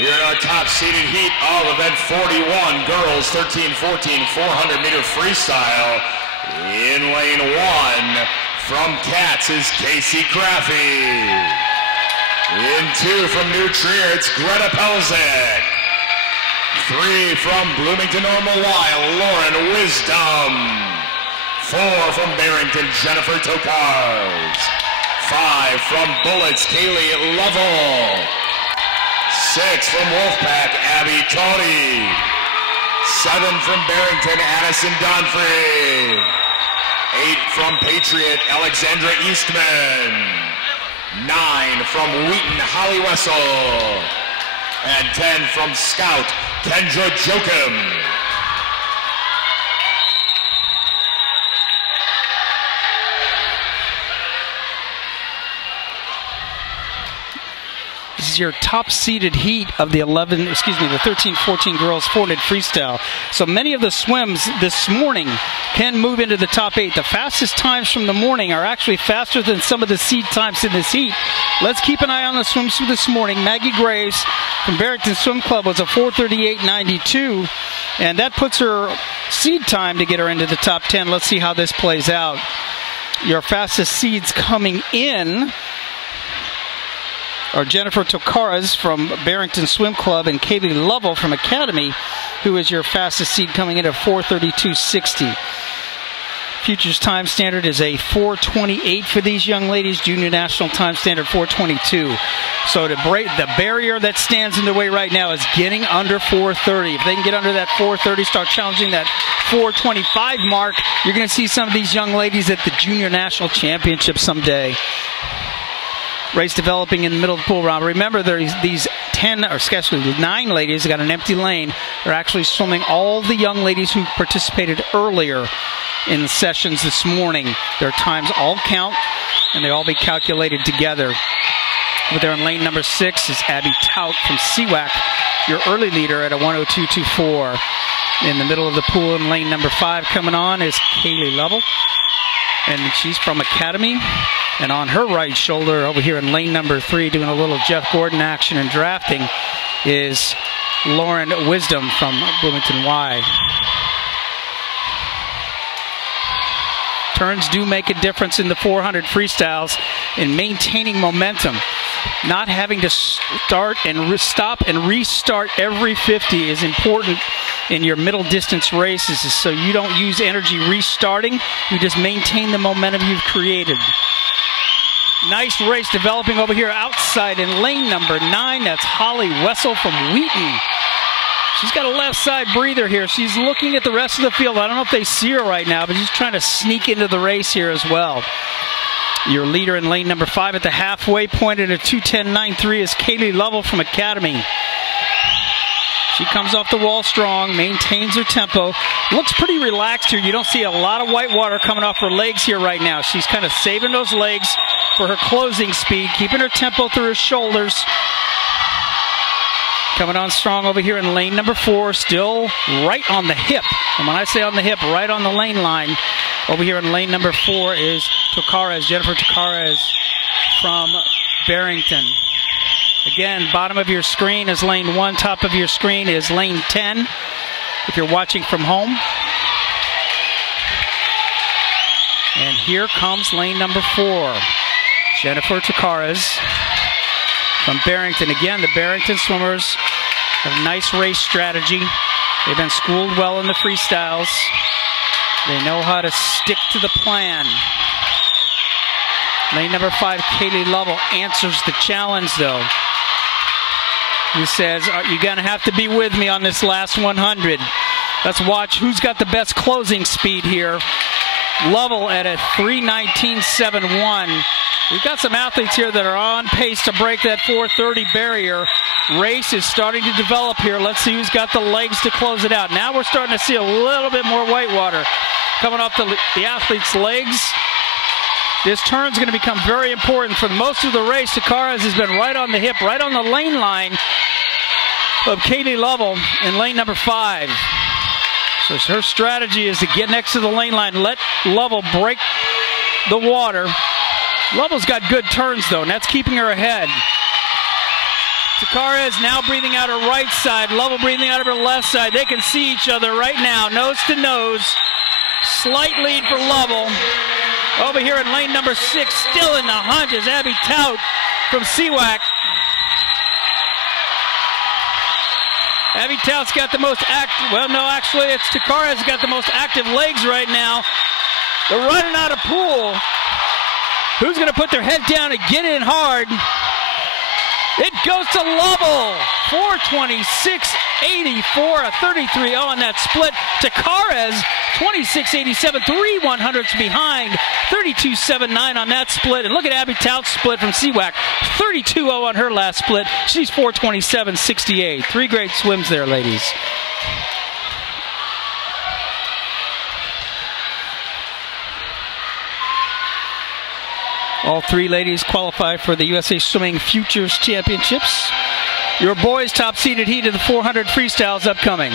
Here in our top-seeded heat of event 41, girls 13-14 400-meter freestyle. In lane 1 from Cats is Casey Craffey. In 2 from New Trier, it's Greta Pelzik. 3 from Bloomington Normal Y, Lauren Wisdom. 4 from Barrington, Jennifer Tokars. 5 from Bullets, Kaylee Lovell. 6 from Wolfpack, Abby Tony. 7 from Barrington, Addison Donfrey. 8 from Patriot, Alexandra Eastman. 9 from Wheaton, Holly Wessel. And 10 from Scout, Kendra Jokum. This is your top-seeded heat of the 13-14 girls 400 freestyle. So many of the swims this morning can move into the top 8. The fastest times from the morning are actually faster than some of the seed times in this heat. Let's keep an eye on the swims for this morning. Maggie Graves from Barrington Swim Club was a 4:38.92, and that puts her seed time to get her into the top 10. Let's see how this plays out. Your fastest seeds coming in are Jennifer Tokaras from Barrington Swim Club and Kaylee Lovell from Academy, who is your fastest seed coming in at 4:32.60. Futures time standard is a 4:28 for these young ladies. Junior national time standard 4:22. So to break the barrier that stands in the way right now is getting under 4:30. If they can get under that 4:30, start challenging that 4:25 mark, you're going to see some of these young ladies at the junior national championship someday. Race developing in the middle of the pool round. Remember, there's these 9 ladies got an empty lane. They're actually swimming all the young ladies who participated earlier in the sessions this morning. Their times all count, and they all be calculated together. Over there in lane number 6 is Abby Tout from CWAC, your early leader at a 1:02.24. In the middle of the pool in lane number 5 coming on is Kaylee Lovell, and she's from Academy. And on her right shoulder over here in lane number 3 doing a little Jeff Gordon action and drafting is Lauren Wisdom from Bloomington Y. Turns do make a difference in the 400 freestyles in maintaining momentum. Not having to start and stop and restart every 50 is important in your middle distance races, so you don't use energy restarting. You just maintain the momentum you've created. Nice race developing over here outside in lane number 9. That's Holly Wessel from Wheaton. She's got a left side breather here. She's looking at the rest of the field. I don't know if they see her right now, but she's trying to sneak into the race here as well. Your leader in lane number 5 at the halfway point at a 2:10.93 is Kaylee Lovell from Academy. She comes off the wall strong, maintains her tempo. Looks pretty relaxed here. You don't see a lot of white water coming off her legs here right now. She's kind of saving those legs for her closing speed, keeping her tempo through her shoulders. Coming on strong over here in lane number 4, still right on the hip. And when I say on the hip, right on the lane line. Over here in lane number 4 is Tokaras, Jennifer Tokaras from Barrington. Again, bottom of your screen is lane 1, top of your screen is lane 10, if you're watching from home. And here comes lane number 4, Jennifer Tokaras from Barrington. Again, the Barrington swimmers have a nice race strategy. They've been schooled well in the freestyles. They know how to stick to the plan. Lane number 5, Kaylee Lovell, answers the challenge, though. He says, you're going to have to be with me on this last 100. Let's watch who's got the best closing speed here. Lovell at a 3:19.71. We've got some athletes here that are on pace to break that 4:30 barrier. Race is starting to develop here. Let's see who's got the legs to close it out. Now we're starting to see a little bit more white water coming off the athlete's legs. This turn's going to become very important for most of the race. Tokaras has been right on the hip, right on the lane line of Kaylee Lovell in lane number 5. So her strategy is to get next to the lane line, let Lovell break the water. Lovell's got good turns, though, and that's keeping her ahead. Tokaras now breathing out her right side, Lovell breathing out of her left side. They can see each other right now, nose to nose. Slight lead for Lovell. Over here in lane number 6, still in the hunt, is Abby Tout from CWAC. Abby Tout's got the most active, well, no, actually, it's Tokaras got the most active legs right now. They're running out of pool. Who's going to put their head down and get in hard? It goes to Lovell. 4:26.84, a 33.0 on that split. Tokaras, 26.87, 3/100ths behind. 32.79 on that split. And look at Abby Tout's split from CWAC. 32.0 on her last split. She's 4:27.68. 3 great swims there, ladies. All three ladies qualify for the USA Swimming Futures Championships. Your boys' top-seeded heat of the 400 freestyle is upcoming.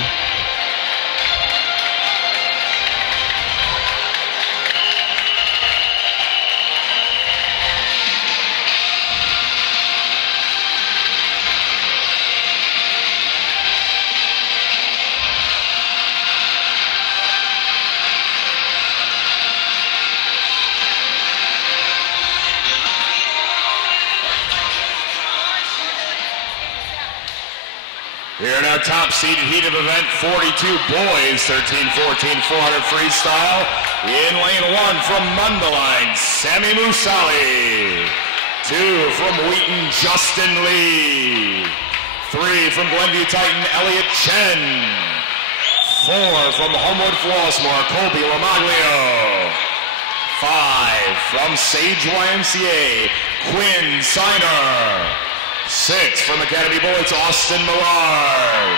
Here in our top-seeded heat of event 42 boys, 13-14 400 freestyle. In lane 1 from Mundelein, Sammy Musali. 2 from Wheaton, Justin Lee. 3 from Glenview Titan, Elliot Chen. 4 from Homewood Flossmoor, Colby Lamaglio. 5 from Sage YMCA, Quinn Siner. 6 from Academy Bullets, Austin Millard.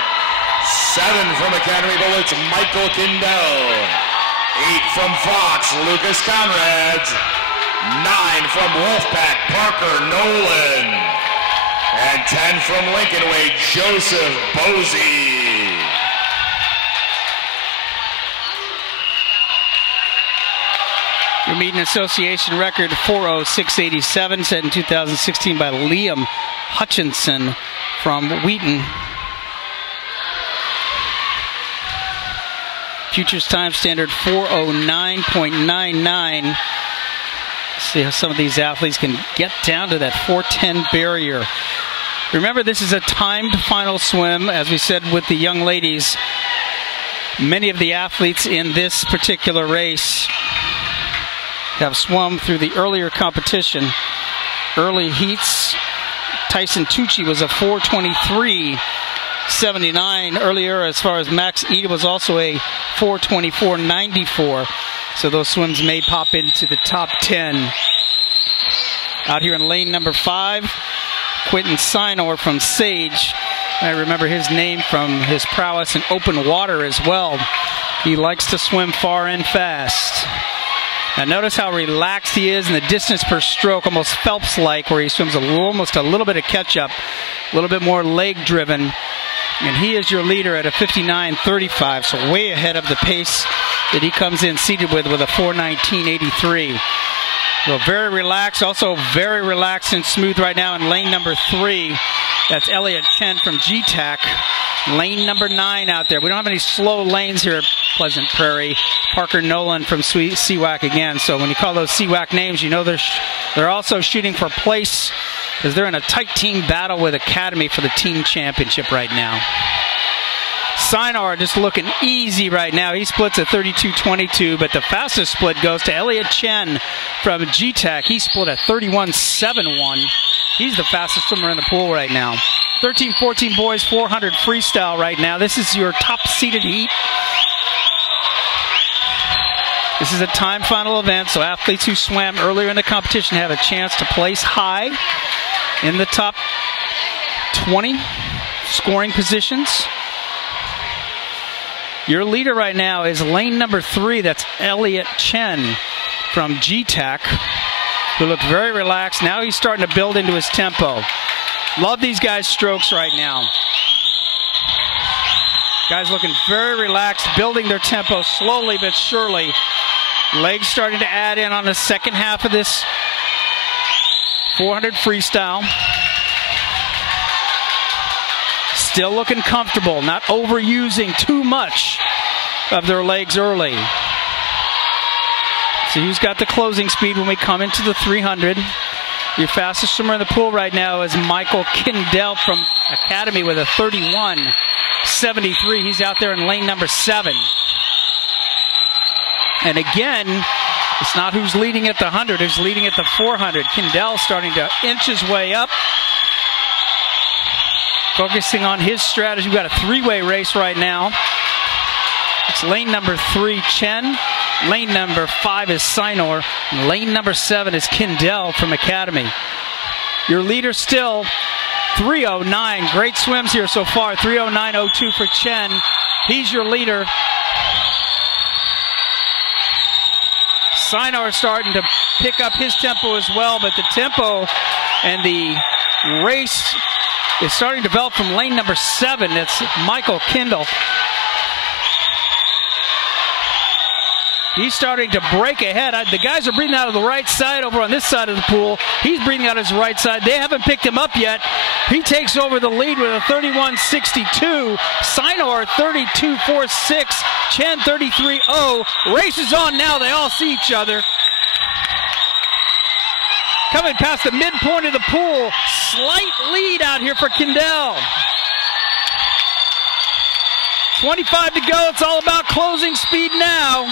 7 from Academy Bullets, Michael Kindell. 8 from Fox, Lucas Conrad. 9 from Wolfpack, Parker Nolan. And 10 from Lincoln Way, Joseph Bozy. Your meeting association record 4:06.87, set in 2016 by Liam Hutchinson from Wheaton. Futures time standard 4:09.99. See how some of these athletes can get down to that 4:10 barrier. Remember, this is a timed final swim, as we said with the young ladies. Many of the athletes in this particular race have swum through the earlier competition. Early heats, Tyson Tucci was a 4:23.79. Earlier, as far as Max Eda, was also a 4:24.94. So those swims may pop into the top 10. Out here in lane number 5, Quentin Sinor from Sage. I remember his name from his prowess in open water as well. He likes to swim far and fast. Now notice how relaxed he is in the distance per stroke, almost Phelps-like, where he swims almost a little bit of catch-up, a little bit more leg-driven. And he is your leader at a 59.35, so way ahead of the pace that he comes in seated with a 4:19.83. So very relaxed, also very relaxed and smooth right now in lane number 3. That's Elliot Chen from GTAC. Lane number 9 out there. We don't have any slow lanes here at Pleasant Prairie. Parker Nolan from CWAC again. So when you call those CWAC names, you know they're also shooting for place, because they're in a tight team battle with Academy for the team championship right now. Sinor just looking easy right now. He splits at 32.22, but the fastest split goes to Elliot Chen from GTAC. He split at 31.71. He's the fastest swimmer in the pool right now. 13-14 boys, 400 freestyle right now. This is your top-seeded heat. This is a time final event, so athletes who swam earlier in the competition have a chance to place high in the top 20 scoring positions. Your leader right now is lane number 3. That's Elliot Chen from GTAC, who looked very relaxed. Now he's starting to build into his tempo. Love these guys' strokes right now. Guys looking very relaxed, building their tempo slowly but surely. Legs starting to add in on the second half of this 400 freestyle. Still looking comfortable, not overusing too much of their legs early. So who's got the closing speed when we come into the 300? Your fastest swimmer in the pool right now is Michael Kindell from Academy with a 31.73. He's out there in lane number 7. And again, it's not who's leading at the 100, who's leading at the 400. Kindell starting to inch his way up. Focusing on his strategy. We've got a 3-way race right now. It's lane number 3, Chen. Lane number 5 is Sinor. Lane number 7 is Kindell from Academy. Your leader still 3:09. Great swims here so far. 3:09.02 for Chen. He's your leader. Sinar starting to pick up his tempo as well, but the tempo and the race is starting to develop from lane number 7. That's Michael Kindle. He's starting to break ahead. The guys are breathing out of the right side over on this side of the pool. He's breathing out his right side. They haven't picked him up yet. He takes over the lead with a 31.62. Sinar 32.46. Chen 33.0. Race is on now. They all see each other. Coming past the midpoint of the pool. Slight lead out here for Kindle. 25 to go. It's all about closing speed now.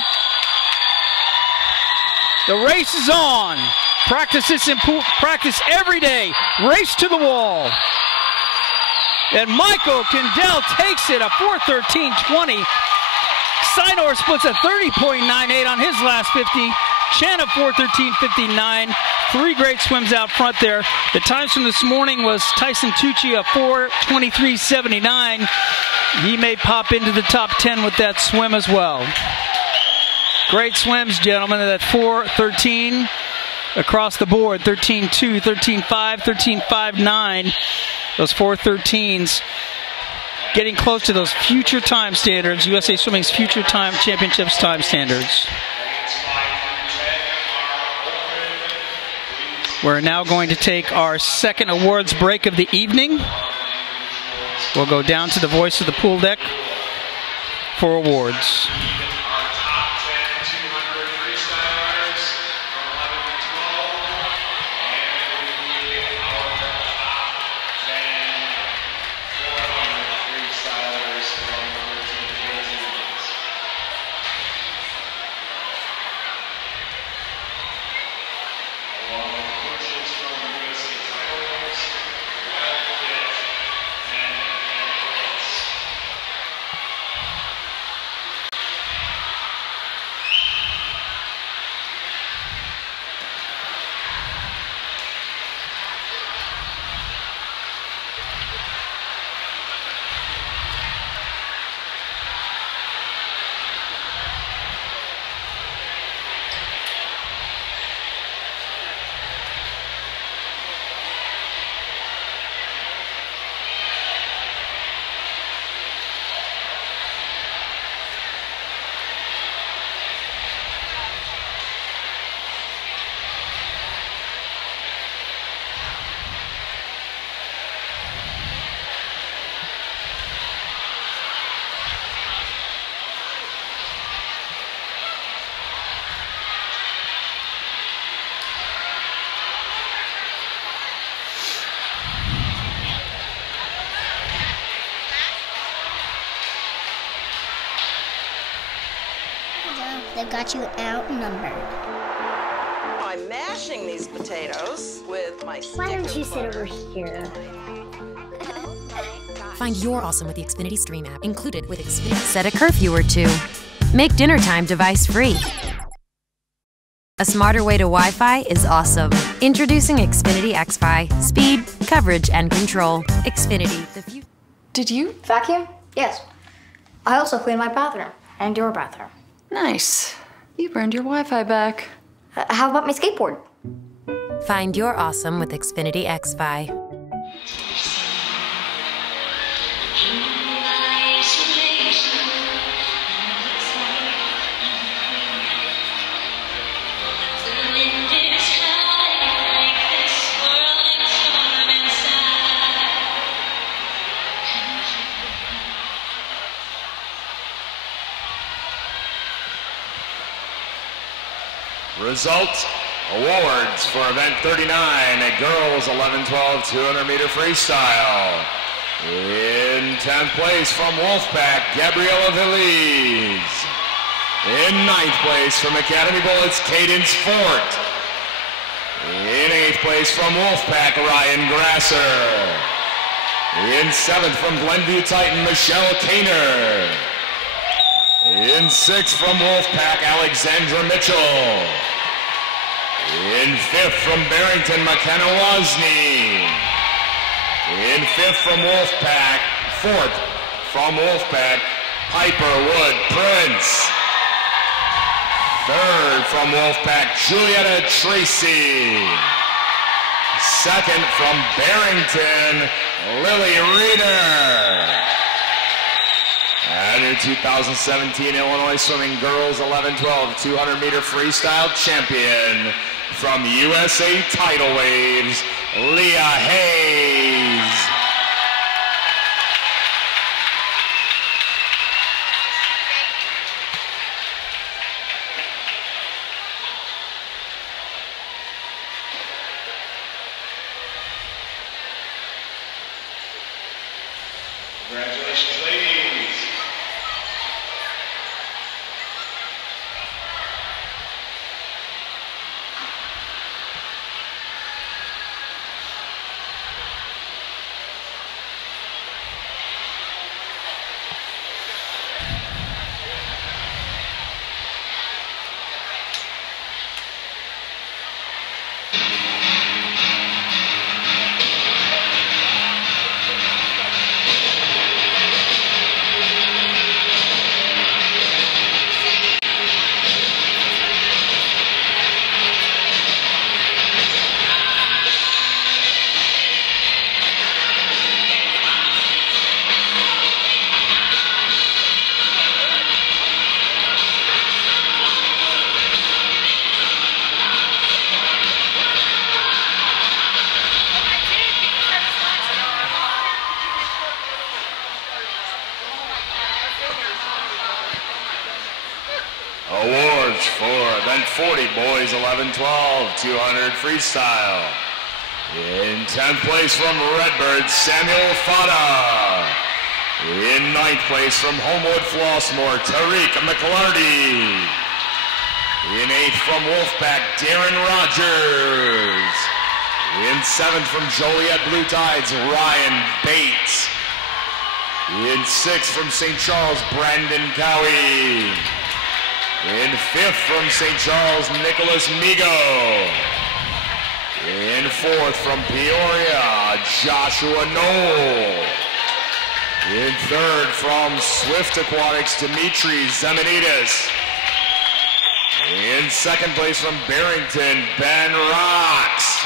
The race is on. Practice this in pool, practice every day. Race to the wall. And Michael Kindle takes it, a 4:13.20. Sinar splits a 30.98 on his last 50. Chen a 4:13.59. 3 great swims out front there. The times from this morning was Tyson Tucci a 4:23.79. He may pop into the top 10 with that swim as well. Great swims, gentlemen, at 4:13 across the board. 13.2, 13.5, 13.59. Those 4:13s getting close to those future time standards, USA Swimming's future time championships time standards. We're now going to take our second awards break of the evening. We'll go down to the voice of the pool deck for awards. They've got you outnumbered. I'm mashing these potatoes with my Why don't sticker you sit butter. over here? Find your awesome with the Xfinity Stream app, included with Xfinity. Set a curfew or two. Make dinner time device free. A smarter way to Wi-Fi is awesome. Introducing Xfinity XFi. Speed, coverage, and control. Xfinity, the future. Did you vacuum? Yes. I also cleaned my bathroom and your bathroom. Nice. You burned your Wi-Fi back. How about my skateboard? Find your awesome with Xfinity XFi. Results, awards for event 39 at girls 11-12 200-meter freestyle. In 10th place from Wolfpack, Gabriela Veliz. In 9th place from Academy Bullets, Cadence Fort. In 8th place from Wolfpack, Ryan Grasser. In 7th from Glenview Titan, Michelle Kaner. In 6th from Wolfpack, Alexandra Mitchell. In 5th from Barrington, McKenna Wozni. In 5th from Wolfpack, 4th from Wolfpack, Piper Wood Prince. Third from Wolfpack, Julietta Tracy. Second from Barrington, Lily Reeder. And your 2017 Illinois Swimming Girls 11-12 200-meter freestyle champion from USA Tidal Waves, Leah Hayes. Congratulations, ladies. Awards for event 40, boys 11-12, 200 freestyle. In 10th place from Redbird, Samuel Fada. In 9th place from Homewood Flossmoor, Tariq McClarty. In 8th from Wolfpack, Darren Rogers. In 7th from Joliet Blue Tides, Ryan Bates. In 6th from St. Charles, Brandon Cowie. In 5th from St. Charles, Nicholas Migo. In 4th from Peoria, Joshua Knoll. In 3rd from Swift Aquatics, Dimitri Zemanidis. In 2nd place from Barrington, Ben Rocks.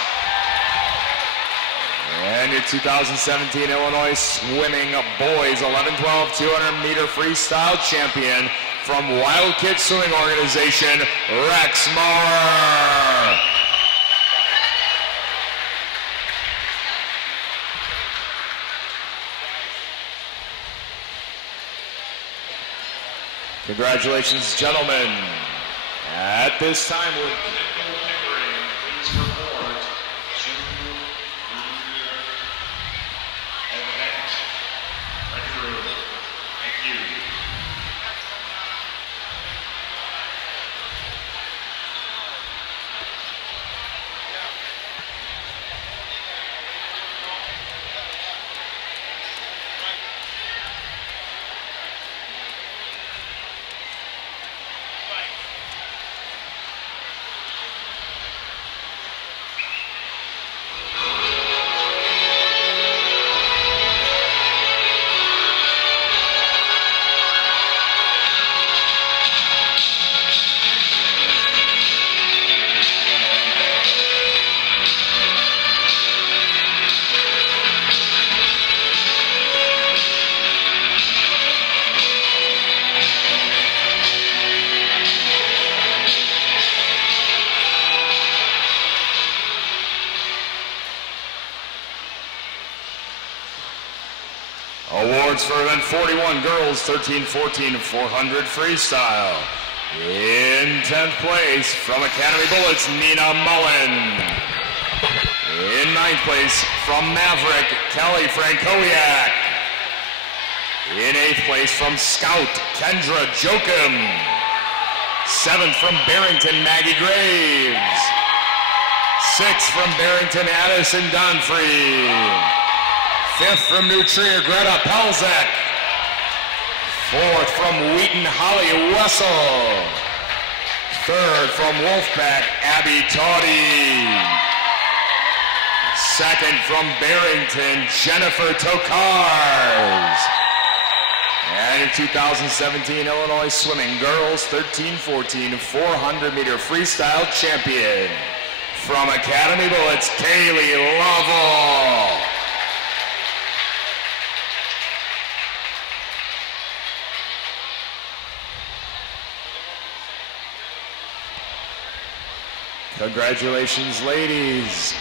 And your 2017 Illinois Swimming Boys 11-12 200-meter freestyle champion from Wild Kids Swimming Organization, Rex Maurer. Congratulations, gentlemen. At this time, we're please report to event ready room. Thank you. Awards for event 41, girls 13-14 400 freestyle. In 10th place from Academy Bullets, Nina Mullen. In 9th place from Maverick, Kelly Frankowiak. In 8th place from Scout, Kendra Jokum. 7th from Barrington, Maggie Graves. 6th from Barrington, Addison Donfrey. 5th from New Trier, Greta Pelzek. 4th from Wheaton, Holly Wessel. 3rd from Wolfpack, Abby Toddy. 2nd from Barrington, Jennifer Tokars. And And your 2017 Illinois Swimming Girls 13-14 400-meter freestyle champion from Academy Bullets, Kaylee Lovell. Congratulations, ladies.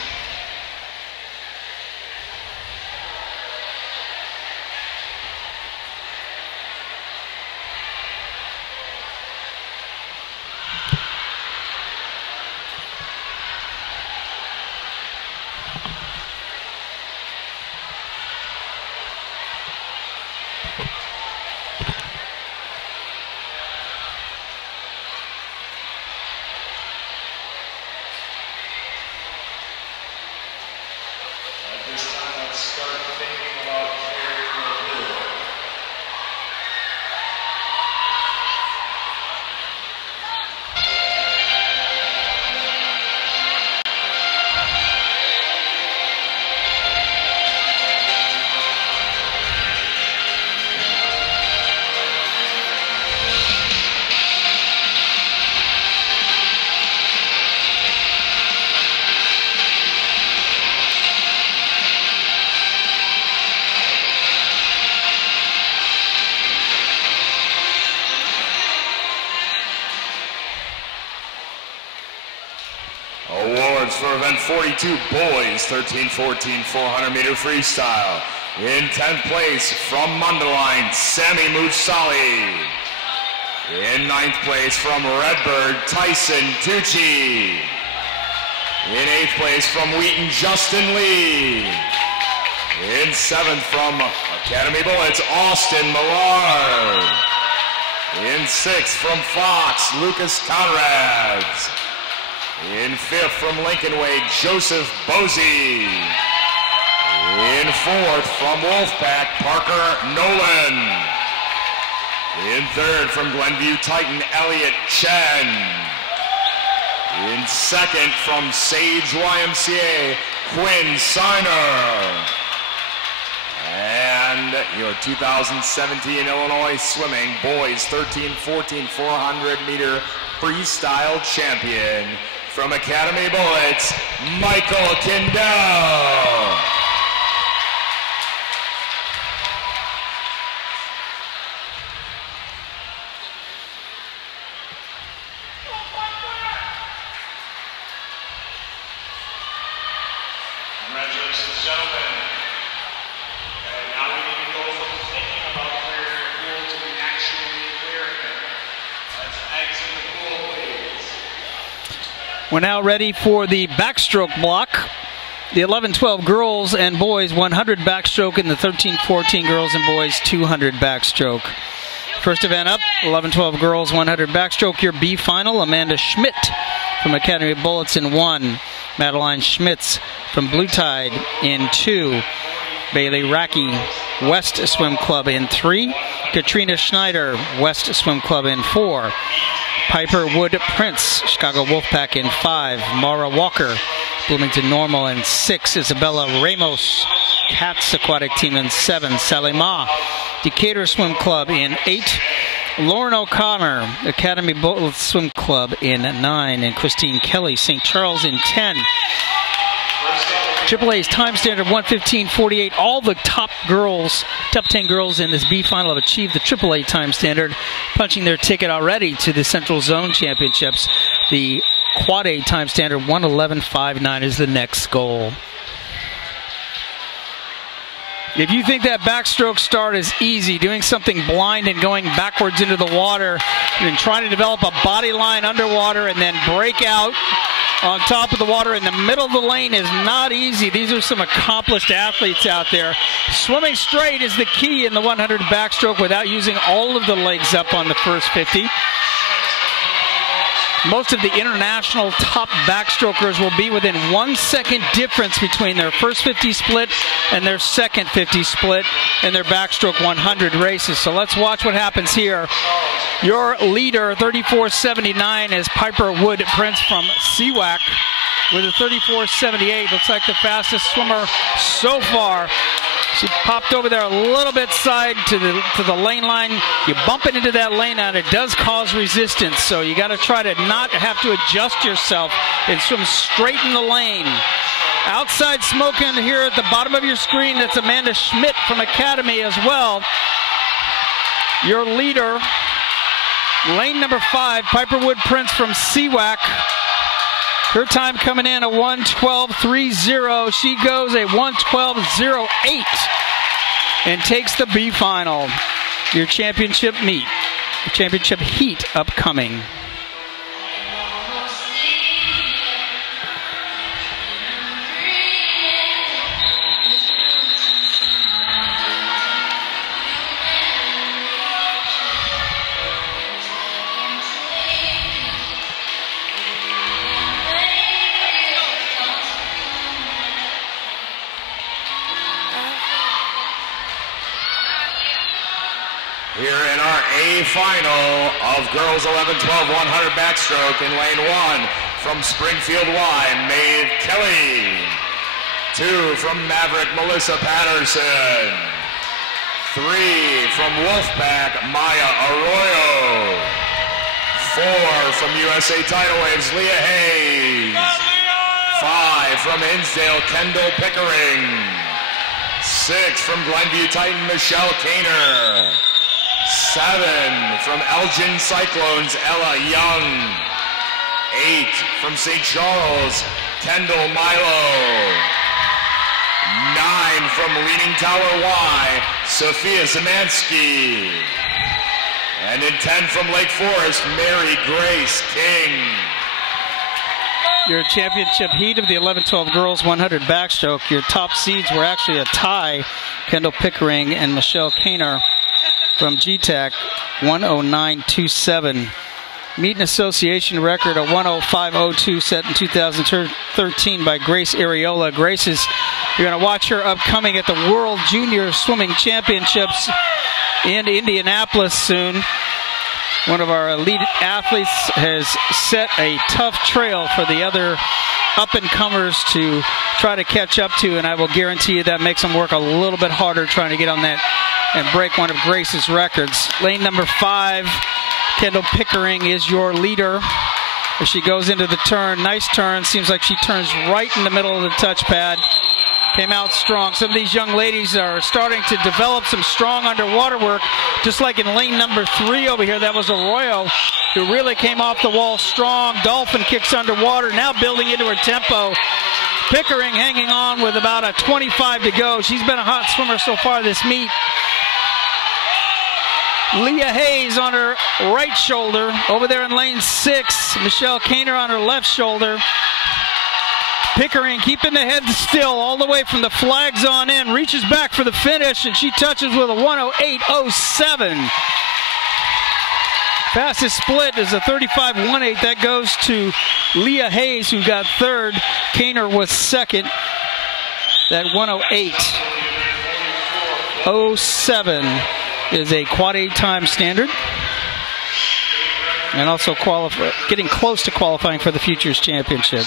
This time, let's start thinking about clearing the pool. Awards for event 42, boys 13-14 400-meter freestyle. In 10th place from Mundelein, Sammy Mussali. In 9th place from Redbird, Tyson Tucci. In 8th place from Wheaton, Justin Lee. In 7th from Academy Bullets, Austin Millard. In 6th from Fox, Lucas Conrads. In 5th from Lincoln Way, Joseph Bosey. In 4th from Wolfpack, Parker Nolan. In 3rd from Glenview Titan, Elliot Chen. In 2nd from Sage YMCA, Quinn Siner. And your 2017 Illinois Swimming Boys 13-14 400-meter freestyle champion from Academy Bullets, Michael Kindell. Congratulations, gentlemen. And now we need to go from thinking about clearing the pool to the actually clearing it. Let's exit the pool, please. We're now ready for the backstroke block. The 11-12 girls and boys 100 backstroke and the 13-14 girls and boys 200 backstroke. First event up, 11-12 girls 100 backstroke. Your B final, Amanda Schmidt from Academy Bullets in 1. Madeline Schmitz from Blue Tide in 2. Bailey Racky, West Swim Club in 3. Katrina Schneider, West Swim Club in 4. Piper Wood Prince, Chicago Wolfpack in 5. Mara Walker, Bloomington Normal in 6. Isabella Ramos, Cats Aquatic Team in 7. Sally Ma, Decatur Swim Club in 8. Lauren O'Connor, Academy Bullets Swim Club in 9. And Christine Kelly, St. Charles in 10. AAA's time standard 1:15:48. All the top 10 girls in this B final have achieved the AAA time standard, punching their ticket already to the Central Zone Championships. The Quad A time standard 1:11:59 is the next goal. If you think that backstroke start is easy, doing something blind and going backwards into the water and trying to develop a body line underwater and then break out on top of the water in the middle of the lane is not easy. These are some accomplished athletes out there. Swimming straight is the key in the 100 backstroke without using all of the legs up on the first 50. Most of the international top backstrokers will be within 1 second difference between their first 50 split and their second 50 split in their backstroke 100 races. So let's watch what happens here. Your leader, 34.79, is Piper Wood Prince from CWAC with a 34.78. Looks like the fastest swimmer so far. She popped over there a little bit side to the lane line. You bump it into that lane and it does cause resistance. So you got to try to not have to adjust yourself and swim straight in the lane. Outside smoking here at the bottom of your screen. That's Amanda Schmidt from Academy as well. Your leader, lane number 5, Piperwood Prince from CWAC. Her time coming in a 1:12.30. She goes a 1:12.08 and takes the B final. Your championship meet, your championship heat upcoming. Here in our A final of girls 11-12 100 backstroke in lane 1 from Springfield Y, Maeve Kelly. 2 from Maverick, Melissa Patterson. 3 from Wolfpack, Maya Arroyo. 4 from USA Tidal Waves, Leah Hayes. 5 from Hinsdale, Kendall Pickering. 6 from Glenview Titan, Michelle Kaner. 7 from Elgin Cyclones, Ella Young. 8 from St. Charles, Kendall Milo. 9 from Leaning Tower Y, Sophia Zemansky. And in 10 from Lake Forest, Mary Grace King. Your championship heat of the 11-12 girls 100 backstroke. Your top seeds were actually a tie, Kendall Pickering and Michelle Kaner from GTAC, 109.27. Meet and association record, a 105.02 set in 2013 by Grace Areola. Grace is, you're going to watch her upcoming at the World Junior Swimming Championships in Indianapolis soon. One of our elite athletes has set a tough trail for the other up-and-comers to try to catch up to, and I will guarantee you that makes them work a little bit harder trying to get on that and break one of Grace's records. Lane number 5, Kendall Pickering is your leader. As she goes into the turn, nice turn. Seems like she turns right in the middle of the touchpad. Came out strong. Some of these young ladies are starting to develop some strong underwater work, just like in lane number 3 over here. That was Arroyo, who really came off the wall strong. Dolphin kicks underwater, now building into her tempo. Pickering hanging on with about a 25 to go. She's been a hot swimmer so far this meet. Leah Hayes on her right shoulder. Over there in lane 6, Michelle Kaner on her left shoulder. Pickering keeping the head still all the way from the flags on in. Reaches back for the finish, and she touches with a 108.07. Fastest split is a 35.18. That goes to Leah Hayes, who got third. Kaner was second. That 108.07 is a quad 8 time standard, and also getting close to qualifying for the Futures Championship.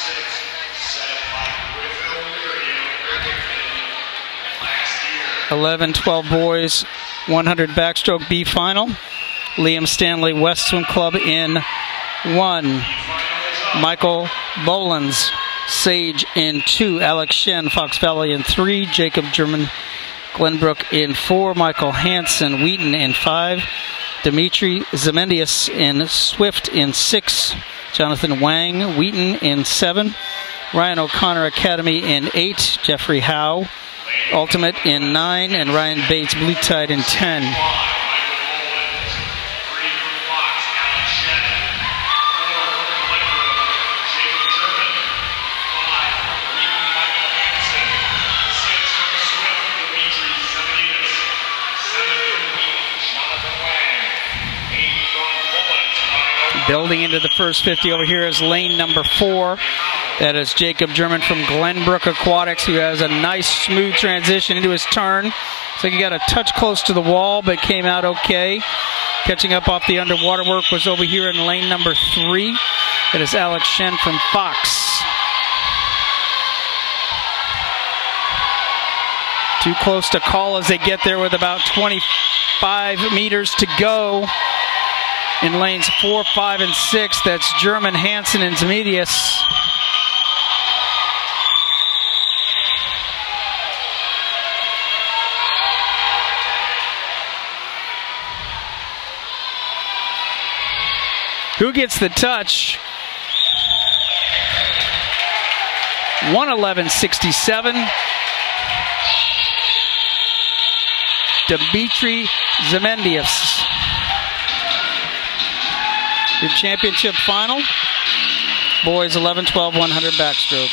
(11-12) boys 100 backstroke B final. Liam Stanley West Swim Club in 1. Michael Bolins Sage in 2. Alex Shen Fox Valley in 3. Jacob German Glenbrook in 4, Michael Hansen Wheaton in 5, Dimitri Zemendius in Swift in 6, Jonathan Wang Wheaton in 7, Ryan O'Connor Academy in 8, Jeffrey Howe Ultimate in 9, and Ryan Bates Blue Tide in 10. Building into the first 50 over here is lane number 4. That is Jacob German from Glenbrook Aquatics, who has a nice smooth transition into his turn. So he got a touch close to the wall, but came out okay. Catching up off the underwater work was over here in lane number 3. That is Alex Shen from Fox. Too close to call as they get there with about 25 meters to go. In lanes 4, 5, and 6, that's German, Hansen, and Zemidius. Who gets the touch? 1:11.67. Dimitri Zemidius. Your championship final. Boys 11-12 100 backstroke.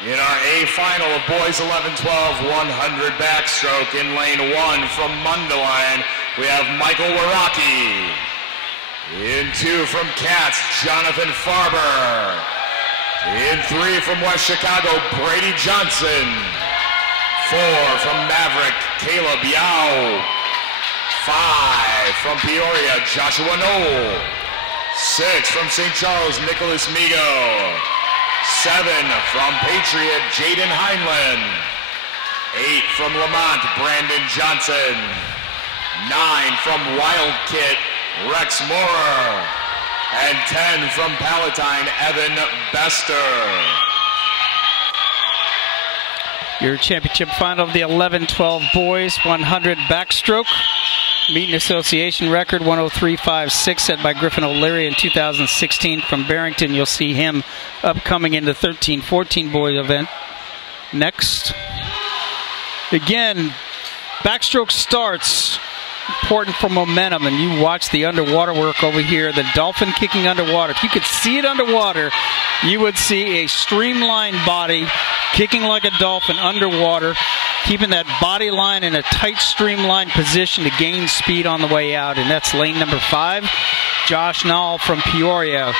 In our A final of boys 11-12 100 backstroke, in lane 1 from Mundelein, we have Michael Waraki. In 2 from Katz, Jonathan Farber. In 3 from West Chicago, Brady Johnson. 4 from Maverick, Caleb Yao. 5 from Peoria, Joshua Knoll. 6 from St. Charles, Nicholas Migo. 7 from Patriot, Jaden Heinlein. 8 from Lamont, Brandon Johnson. 9 from Wildkit, Rex Moorer. And 10 from Palatine, Evan Bester. Your championship final of the 11-12 boys 100 backstroke. Meeting Association record 103.56 set by Griffin O'Leary in 2016 from Barrington. You'll see him upcoming in the 13-14 boys event next. Again, backstroke starts important for momentum, and you watch the underwater work over here, the dolphin kicking underwater. If you could see it underwater, you would see a streamlined body kicking like a dolphin underwater, keeping that body line in a tight streamlined position to gain speed on the way out. And that's lane number 5. Josh Knoll from Peoria.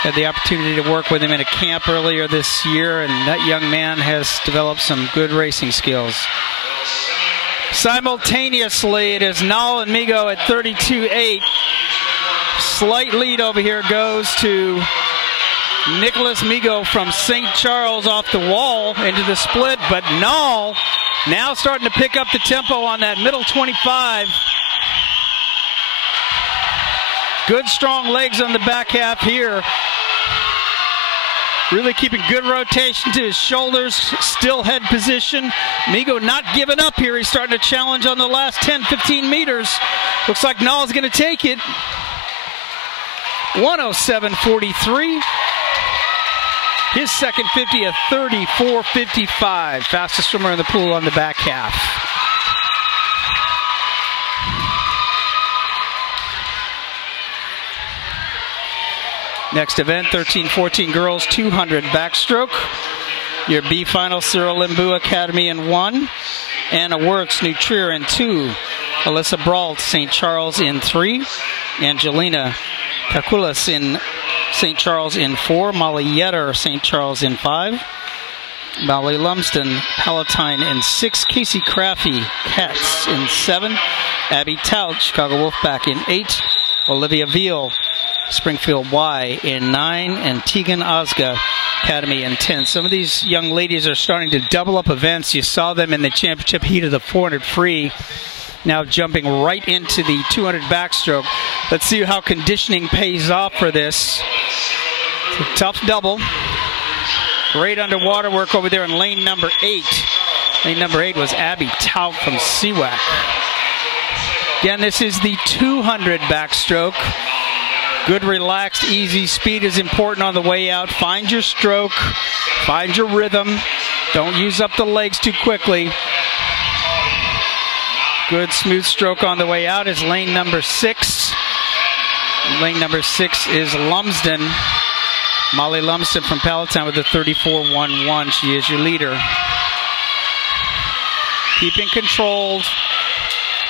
Had the opportunity to work with him in a camp earlier this year, and that young man has developed some good racing skills. Simultaneously, it is Knoll and Migo at 32.8. Slight lead over here goes to Nicholas Migo from St. Charles off the wall into the split, but Knoll now starting to pick up the tempo on that middle 25. Good strong legs on the back half here. Really keeping good rotation to his shoulders, still head position. Migo not giving up here. He's starting to challenge on the last 10-15 meters. Looks like Knoll's going to take it. 1:07.43. His second 50 at 34.55. Fastest swimmer in the pool on the back half. Next event, 13-14 girls 200 backstroke. Your B final, Cyril Limbu Academy in 1. Anna Works, New Trier in 2. Alyssa Brault, St. Charles in 3. Angelina Kakulas in St. Charles in 4. Molly Yetter, St. Charles in 5. Molly Lumsden, Palatine in 6. Casey Craffey, Cats in 7. Abby Tout, Chicago Wolfpack in 8. Olivia Veal, Springfield Y in 9. And Tegan Osga, Academy in 10. Some of these young ladies are starting to double up events. You saw them in the championship heat of the 400 free. Now jumping right into the 200 backstroke. Let's see how conditioning pays off for this. It's a tough double. Great underwater work over there in lane number 8. Lane number 8 was Abby Tout from CWAC. Again, this is the 200 backstroke. Good, relaxed, easy speed is important on the way out. Find your stroke. Find your rhythm. Don't use up the legs too quickly. Good smooth stroke on the way out is lane number 6. Lane number 6 is Lumsden. Molly Lumsden from Palatine with a 34.11. She is your leader. Keeping controlled.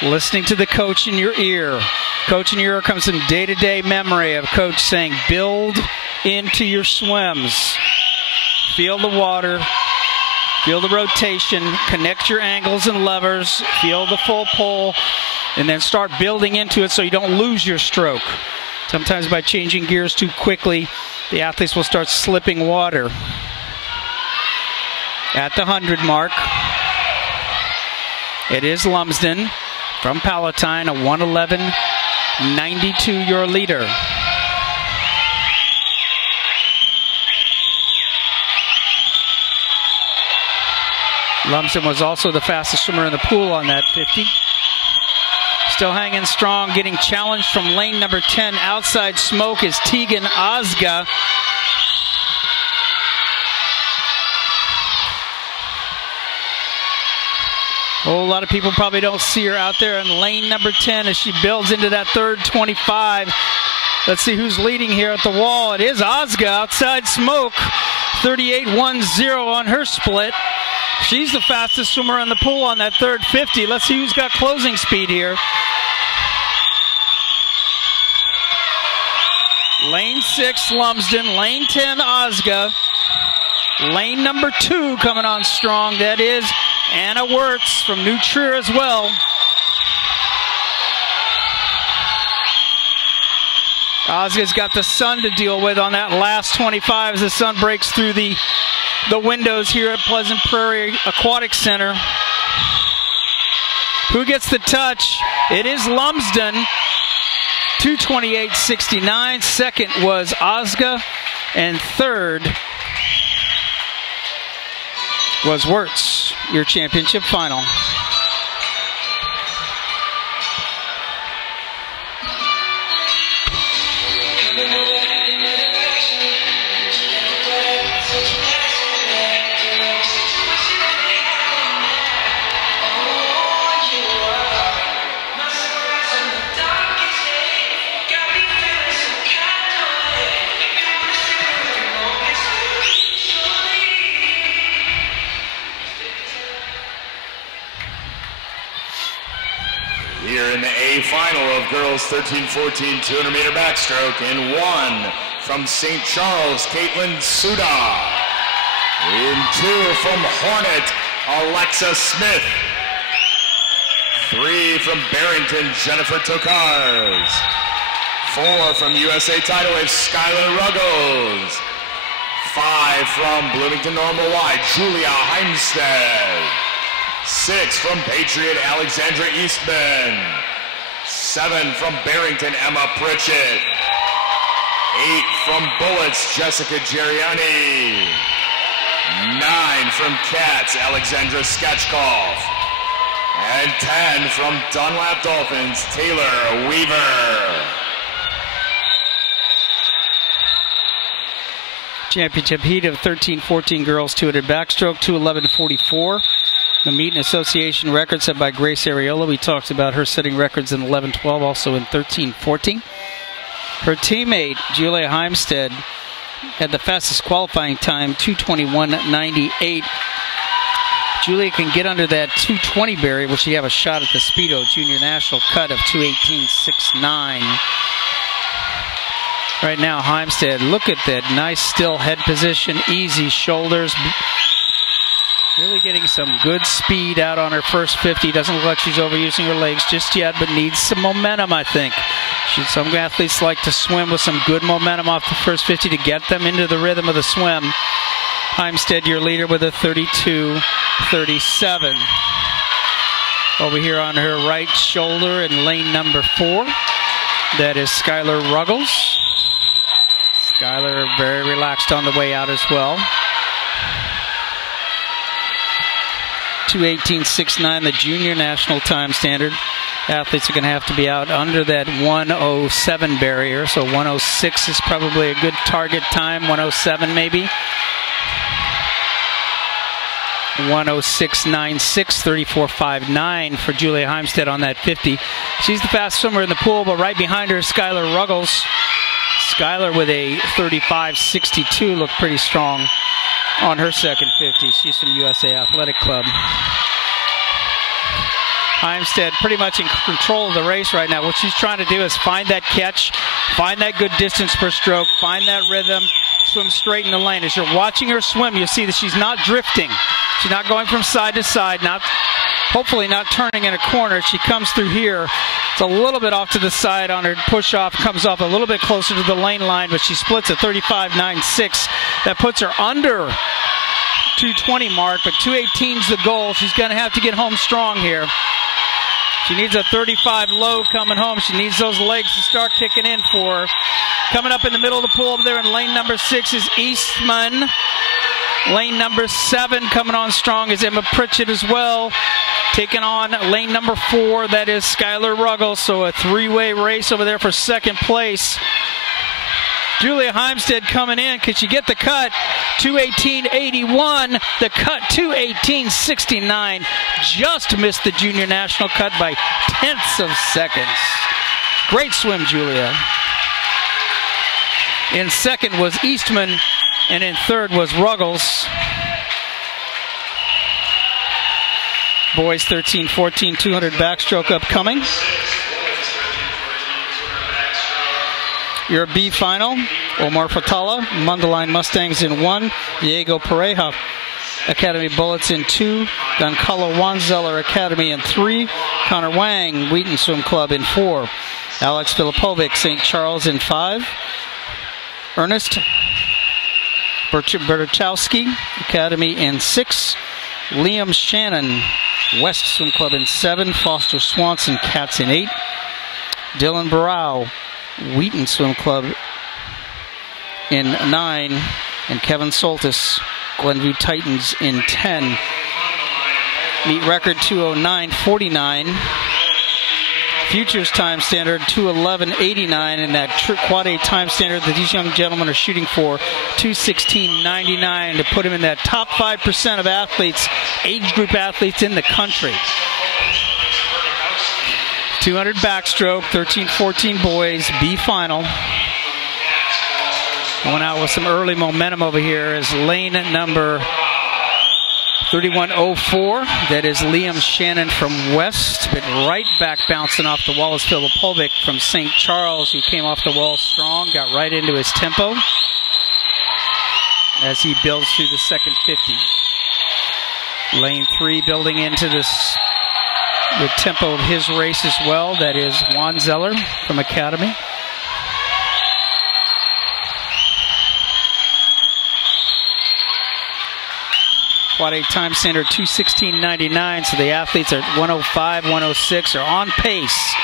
listening to the coach in your ear. Coach in your ear comes in day-to-day memory of coach saying, build into your swims. Feel the water, feel the rotation, connect your angles and levers, feel the full pull, and then start building into it so you don't lose your stroke. Sometimes by changing gears too quickly, the athletes will start slipping water. At the 100 mark, it is Lumsden from Palatine, a 1:11.92 your leader. Lumsden was also the fastest swimmer in the pool on that 50. Still hanging strong, getting challenged from lane number 10. Outside smoke is Tegan Ozga. A lot of people probably don't see her out there in lane number 10 as she builds into that third 25. Let's see who's leading here at the wall. It is Ozga, outside smoke. 38.10 on her split. She's the fastest swimmer in the pool on that third 50. Let's see who's got closing speed here. Lane 6, Lumsden. Lane 10, Ozga. Lane number 2 coming on strong. That is Anna Wirtz from New Trier as well. Ozga's got the sun to deal with on that last 25 as the sun breaks through the windows here at Pleasant Prairie Aquatic Center. Who gets the touch? It is Lumsden. 2:28.69. Second was Ozga. And third was Wirtz, your championship final. Here in the A final of girls 13-14 200-meter backstroke, in 1 from St. Charles, Caitlin Suda. In 2 from Hornet, Alexa Smith. 3 from Barrington, Jennifer Tokars. 4 from USA Tidal Wave, Skylar Ruggles. 5 from Bloomington Normal Y, Julia Heimstead. 6 from Patriot, Alexandra Eastman. 7 from Barrington, Emma Pritchett. 8 from Bullets, Jessica Geriani. 9 from Cats, Alexandra Sketchkoff. And 10 from Dunlap Dolphins, Taylor Weaver. Championship heat of 13-14 girls 200 backstroke, 2:11.44. The meet and association record set by Grace Ariola. We talked about her setting records in 11-12, also in 13-14. Her teammate, Julia Heimstead, had the fastest qualifying time, 2:21.98. Julia can get under that 2:20 barrier, will she have a shot at the Speedo Junior National cut of 2:18.69. Right now, Heimstead, look at that nice still head position, easy shoulders. Really getting some good speed out on her first 50. Doesn't look like she's overusing her legs just yet, but needs some momentum, I think. Some athletes like to swim with some good momentum off the first 50 to get them into the rhythm of the swim. Heimstead, your leader, with a 32.37. Over here on her right shoulder in lane number 4, that is Skylar Ruggles. Skylar very relaxed on the way out as well. 2:18.69, the junior national time standard. Athletes are going to have to be out under that 1:07 barrier, so 1:06 is probably a good target time, 1:07 maybe. 1:06.96, 34.59 for Julia Heimstead on that 50. She's the fastest swimmer in the pool, but right behind her is Skylar Ruggles. Skylar with a 35.62 looked pretty strong on her second 50. She's from USA Athletic Club. Heimstead pretty much in control of the race right now. What she's trying to do is find that catch, find that good distance per stroke, find that rhythm, swim straight in the lane. As you're watching her swim, you'll see that she's not drifting. She's not going from side to side, hopefully not turning in a corner. She comes through here. It's a little bit off to the side on her push-off, comes off a little bit closer to the lane line, but she splits at 35.96. That puts her under 220 mark, but 218's the goal. She's going to have to get home strong here. She needs a 35 low coming home. She needs those legs to start kicking in for her. Coming up in the middle of the pool over there in lane number 6 is Eastman. Lane number 7 coming on strong is Emma Pritchett as well. Taking on lane number 4, that is Skylar Ruggles. So a three-way race over there for second place. Julia Heimstead coming in. Could she get the cut? 2:18.81. The cut 2:18.69. Just missed the junior national cut by tenths of seconds. Great swim, Julia. In second was Eastman, and in third was Ruggles. Boys 13-14, 200 backstroke upcoming. Your B final, Omar Fatala, Mundelein Mustangs in 1, Diego Pareja Academy Bullets in 2, Goncalo Wanzeller Academy in 3, Connor Wang, Wheaton Swim Club in 4, Alex Filipovic, St. Charles in 5, Ernest Bertachowski Academy in 6, Liam Shannon, West Swim Club in 7, Foster Swanson Cats in 8, Dylan Barrow, Wheaton Swim Club in 9, and Kevin Soltis, Glenview Titans in 10. Meet record 2:09.49. Futures time standard 2:11.89, and that quad A time standard that these young gentlemen are shooting for 2:16.99 to put them in that top 5% of athletes, age group athletes in the country. 200 backstroke, 13-14 boys, B final. Going out with some early momentum over here is lane number 3104. That is Liam Shannon from West, but right back bouncing off the wall is Filipovic from St. Charles, who came off the wall strong, got right into his tempo as he builds through the second 50. Lane 3 building into the tempo of his race as well. That is Wanzeller from Academy. Quad A time standard 2:16.99, so the athletes are 105, 106 are on pace.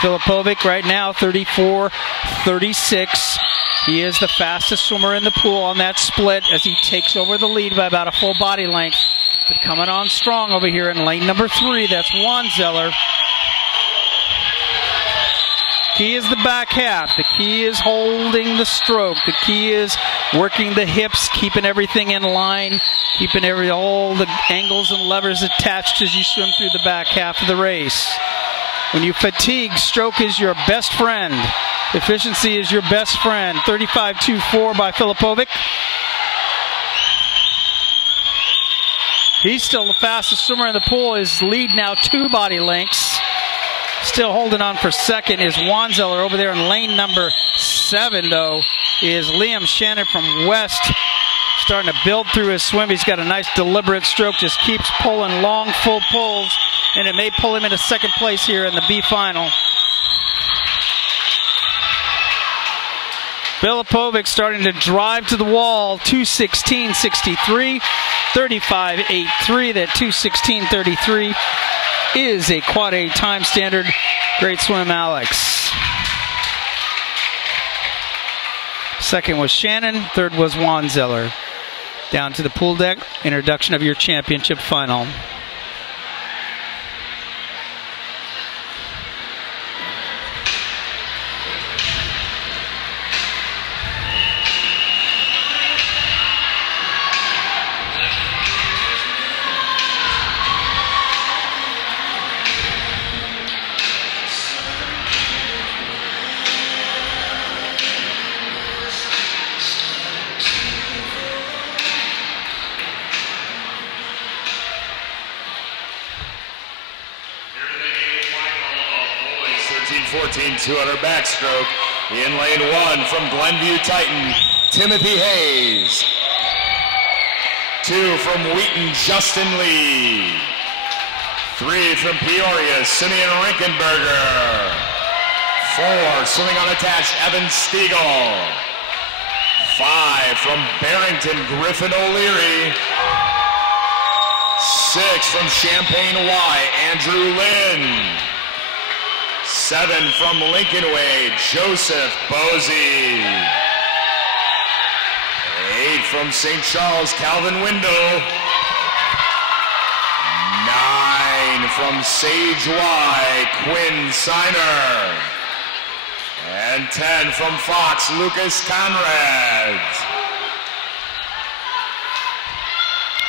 Filipovic right now 34.36. He is the fastest swimmer in the pool on that split as he takes over the lead by about a full body length. But coming on strong over here in lane number 3, that's Wanzeller. Key is the back half. The key is holding the stroke. The key is working the hips, keeping everything in line, keeping all the angles and levers attached as you swim through the back half of the race. When you fatigue, stroke is your best friend. Efficiency is your best friend. 35.24 by Filipovic. He's still the fastest swimmer in the pool. His lead now 2 body lengths. Still holding on for second is Wanzeller. Over there in lane number 7, though, is Liam Shannon from West. Starting to build through his swim. He's got a nice deliberate stroke. Just keeps pulling long, full pulls. And it may pull him into second place here in the B final. Filipovic starting to drive to the wall. 2:16.63. 35.83. That 2:16.33 is a quad A time standard. Great swim, Alex. Second was Shannon. Third was Wanzeller. Down to the pool deck. Introduction of your championship final. 13-14 200 backstroke. In lane 1 from Glenview Titan, Timothy Hayes. 2 from Wheaton, Justin Lee. 3 from Peoria, Simeon Rinkenberger. 4 swimming unattached, Evan Stiegel. 5 from Barrington, Griffin O'Leary. 6 from Champaign Y, Andrew Lynn. 7 from Lincoln Way, Joseph Bosey. 8 from St. Charles, Calvin Window. 9 from Sage Y, Quinn Siner. And 10 from Fox, Lucas Conrad.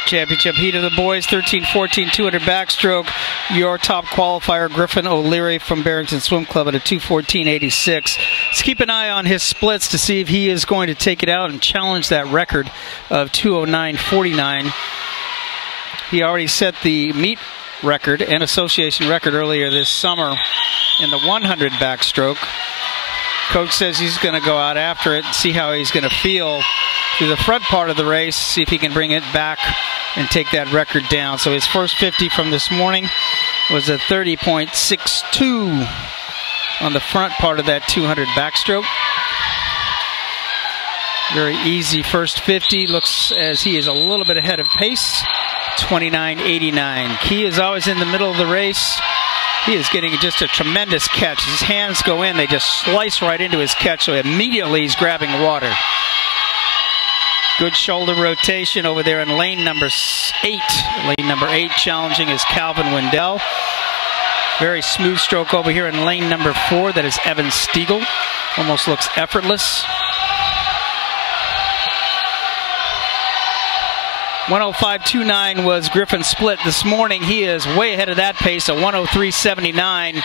Championship heat of the boys, 13-14 200 backstroke. Your top qualifier, Griffin O'Leary from Barrington Swim Club at a 2:14.86. Let's keep an eye on his splits to see if he is going to take it out and challenge that record of 2:09.49. He already set the meet record and association record earlier this summer in the 100 backstroke. Coach says he's going to go out after it and see how he's going to feel through the front part of the race, see if he can bring it back and take that record down. So his first 50 from this morning was a 30.62 on the front part of that 200 backstroke. Very easy first 50. Looks as he is a little bit ahead of pace. 29.89. Key is always in the middle of the race. He is getting just a tremendous catch. His hands go in, they just slice right into his catch, so immediately he's grabbing water. Good shoulder rotation over there in lane number 8. Lane number 8 challenging is Calvin Wendell. Very smooth stroke over here in lane number 4. That is Evan Stiegel. Almost looks effortless. 105.29 was Griffin's split this morning. He is way ahead of that pace at 103.79.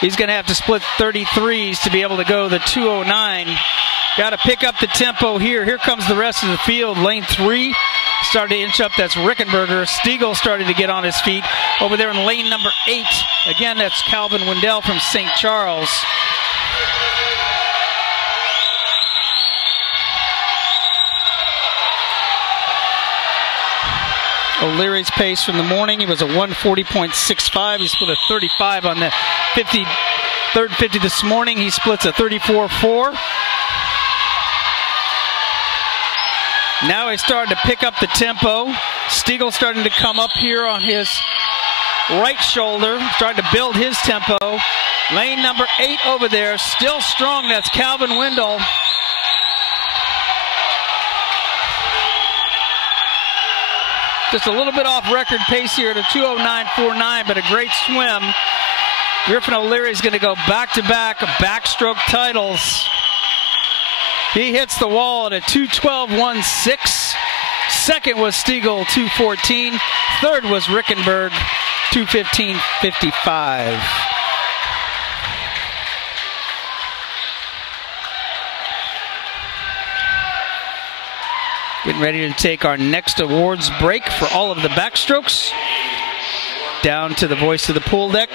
He's going to have to split 33s to be able to go the 209. Got to pick up the tempo here. Here comes the rest of the field. Lane 3 starting to inch up. That's Rickenberger. Stiegel starting to get on his feet. Over there in lane number 8. Again, that's Calvin Wendell from St. Charles. O'Leary's pace from the morning, he was a 140.65. He split a 35 on the third 50 this morning. He splits a 34.4. Now he's starting to pick up the tempo. Stiegel starting to come up here on his right shoulder, starting to build his tempo. Lane number 8 over there, still strong. That's Calvin Wendell. Just a little bit off record pace here at a 2:09.49, but a great swim. Griffin O'Leary is going to go back-to-back backstroke titles. He hits the wall at a 2:12.16. Second was Stiegel, 2:14. Third was Rickenberg, 2:15.55. Getting ready to take our next awards break for all of the backstrokes. Down to the voice of the pool deck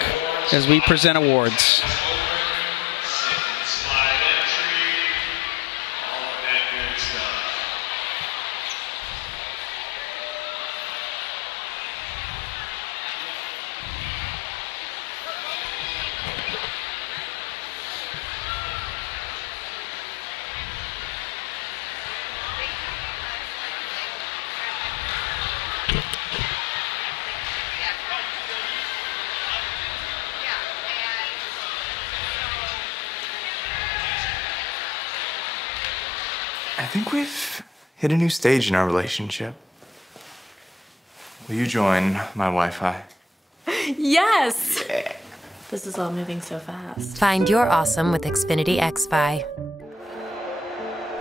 as we present awards. I think we've hit a new stage in our relationship. Will you join my Wi-Fi? Yes! This is all moving so fast. Find your awesome with Xfinity XFi.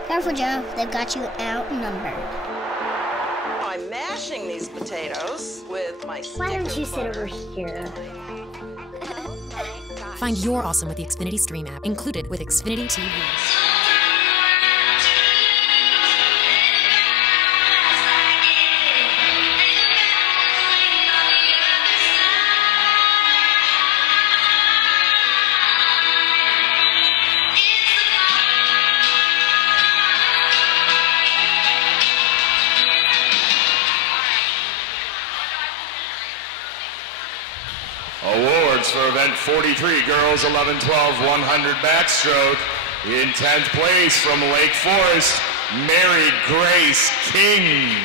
Careful, Joe. They've got you outnumbered. I'm mashing these potatoes with my Why don't sticker you sit butter. over here? Find your awesome with the Xfinity Stream app, included with Xfinity TV. Awards for event 43, girls 11-12 100 backstroke. In 10th place from Lake Forest, Mary Grace King.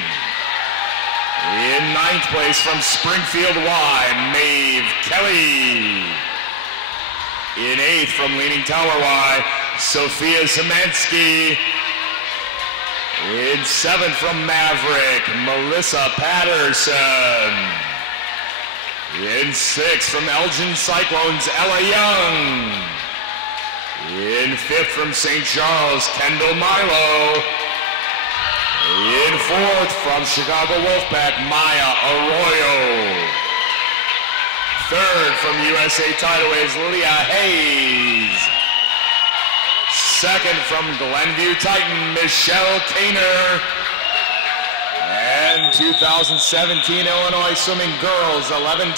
In 9th place from Springfield Y, Maeve Kelly. In 8th from Leaning Tower Y, Sophia Szymanski. In 7th from Maverick, Melissa Patterson. In 6th from Elgin Cyclones, Ella Young. In 5th from St. Charles, Kendall Milo. In 4th from Chicago Wolfpack, Maya Arroyo. 3rd from USA Tidalways, Leah Hayes. 2nd from Glenview Titan, Michelle Kaner. And 2017 Illinois Swimming Girls 11-12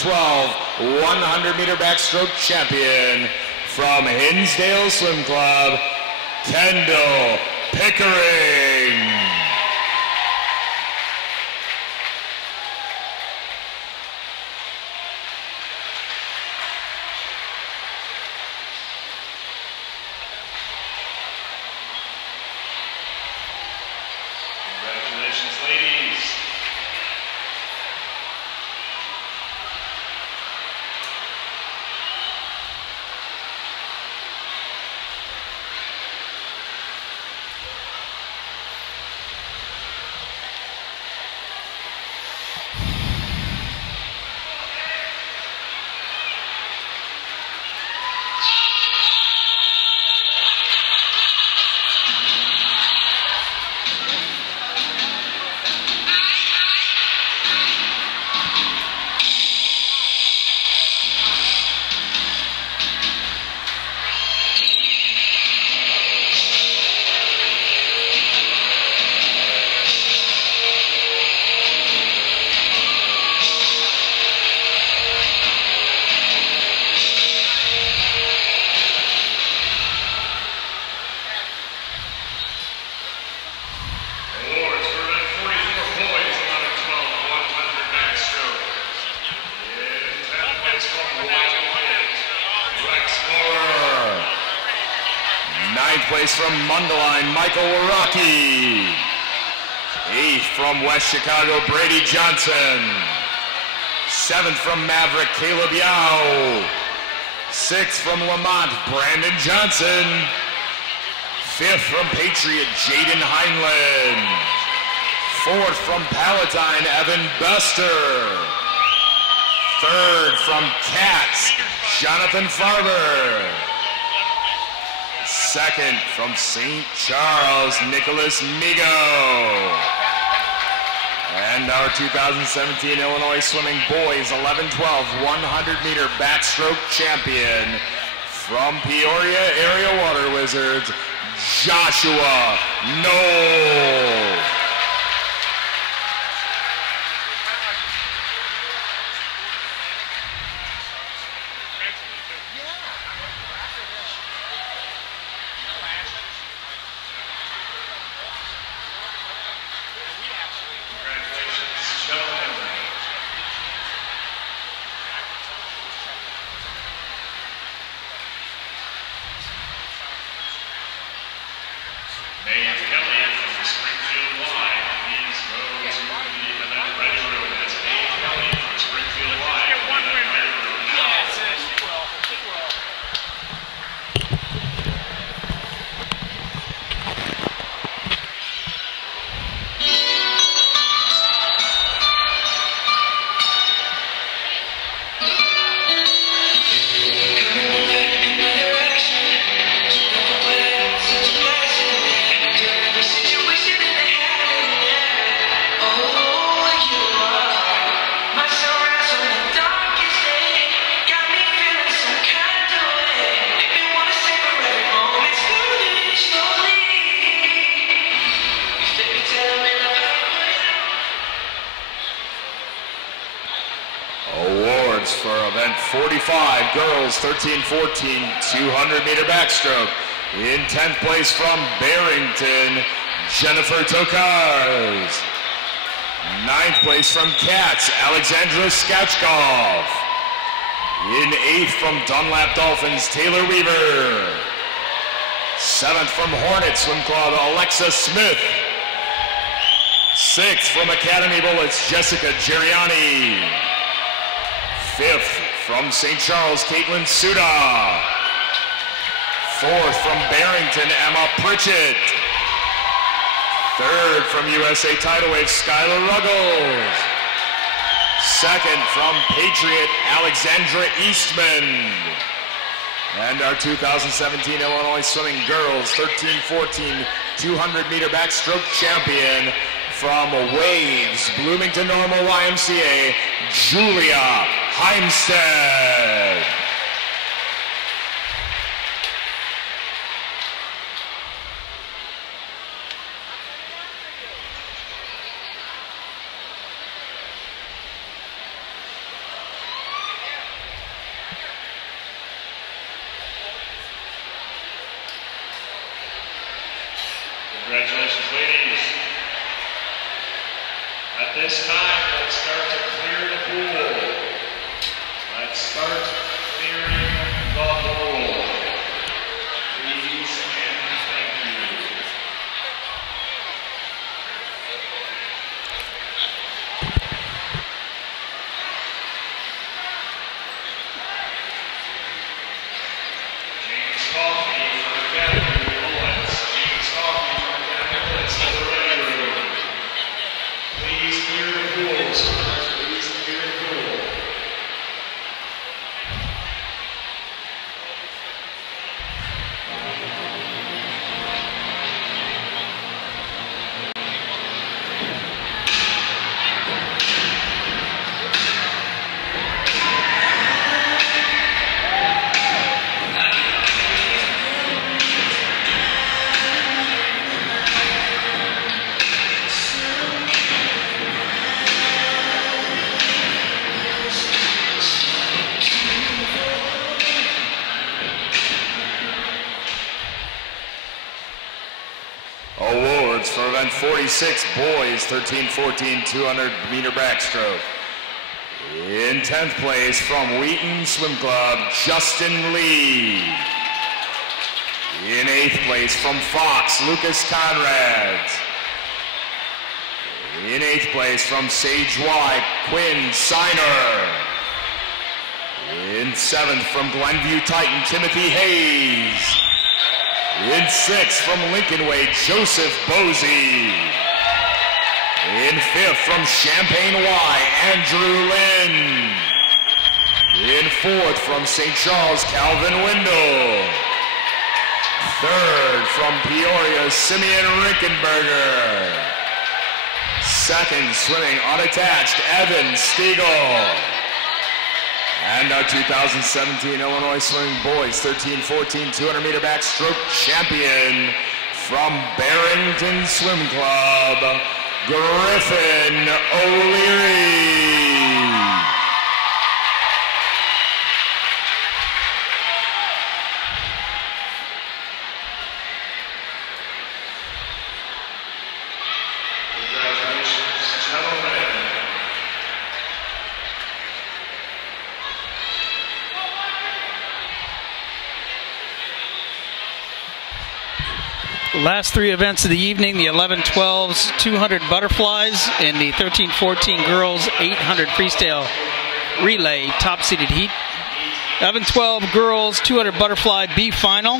100-meter backstroke champion from Hinsdale Swim Club, Kendall Pickering. Congratulations, ladies. Awards for event 44 boys 11-12 100 backstroke. In 10th place from Wild Pitt, Rex Moore. 9th place from Mundelein, Michael Waraki. 8th from West Chicago, Brady Johnson. 7th from Maverick, Caleb Yao. 6th from Lamont, Brandon Johnson. 5th from Patriot, Jaden Heinlein. 4th from Palatine, Evan Buster. 3rd from Cats, Jonathan Farber. 2nd from St. Charles, Nicholas Migo. And our 2017 Illinois Swimming Boys 11-12 100-meter backstroke champion from Peoria Area Water Wizards, Joshua Knoll. Congratulations, gentlemen. Maeve Kelly from Springfield Y. Please go to the event ready room. That's Maeve Kelly from Springfield Y. Event ready room now. Awards for event 45, girls 13-14 200-meter backstroke. In 10th place from Barrington, Jennifer Tokars. 9th place from Cats, Alexandra Skachkov. In 8th from Dunlap Dolphins, Taylor Weaver. 7th from Hornet Swim Club, Alexa Smith. 6th from Academy Bullets, Jessica Geriani. 5th from St. Charles, Caitlin Suda. 4th from Barrington, Emma Pritchett. 3rd from USA Tidal Wave, Skylar Ruggles. 2nd from Patriot, Alexandra Eastman. And our 2017 Illinois Swimming Girls 13-14 200-meter backstroke champion from Waves, Bloomington Normal YMCA, Julia Heimstead. Congratulations, ladies. At this time, let's start to clear the pool. Let's start clearing the pool. Please and thank you. James Coffey for Academy Bullets. James Coffey for Academy Bullets to the ready room. Please clear the pools. Please clear the pool. Awards for event 46, boys 13-14 200-meter backstroke. In 10th place from Wheaton Swim Club, Justin Lee. In 8th place from Fox, Lucas Conrad. In 8th place from Sage Y, Quinn Siner. In 7th from Glenview Titan, Timothy Hayes. In 6th from Lincoln Way, Joseph Bosey. In 5th from Champaign Y, Andrew Lynn. In 4th from St. Charles, Calvin Windle. 3rd from Peoria, Simeon Rickenberger. 2nd swimming unattached, Evan Stiegel. And our 2017 Illinois Swimming Boys 13-14 200-meter backstroke champion from Barrington Swim Club, Griffin O'Leary. Congratulations, gentlemen. Last three events of the evening, the 11-12s 200 butterflies and the 13-14 girls 800 freestyle relay top-seeded heat. 11-12 girls 200 butterfly B final.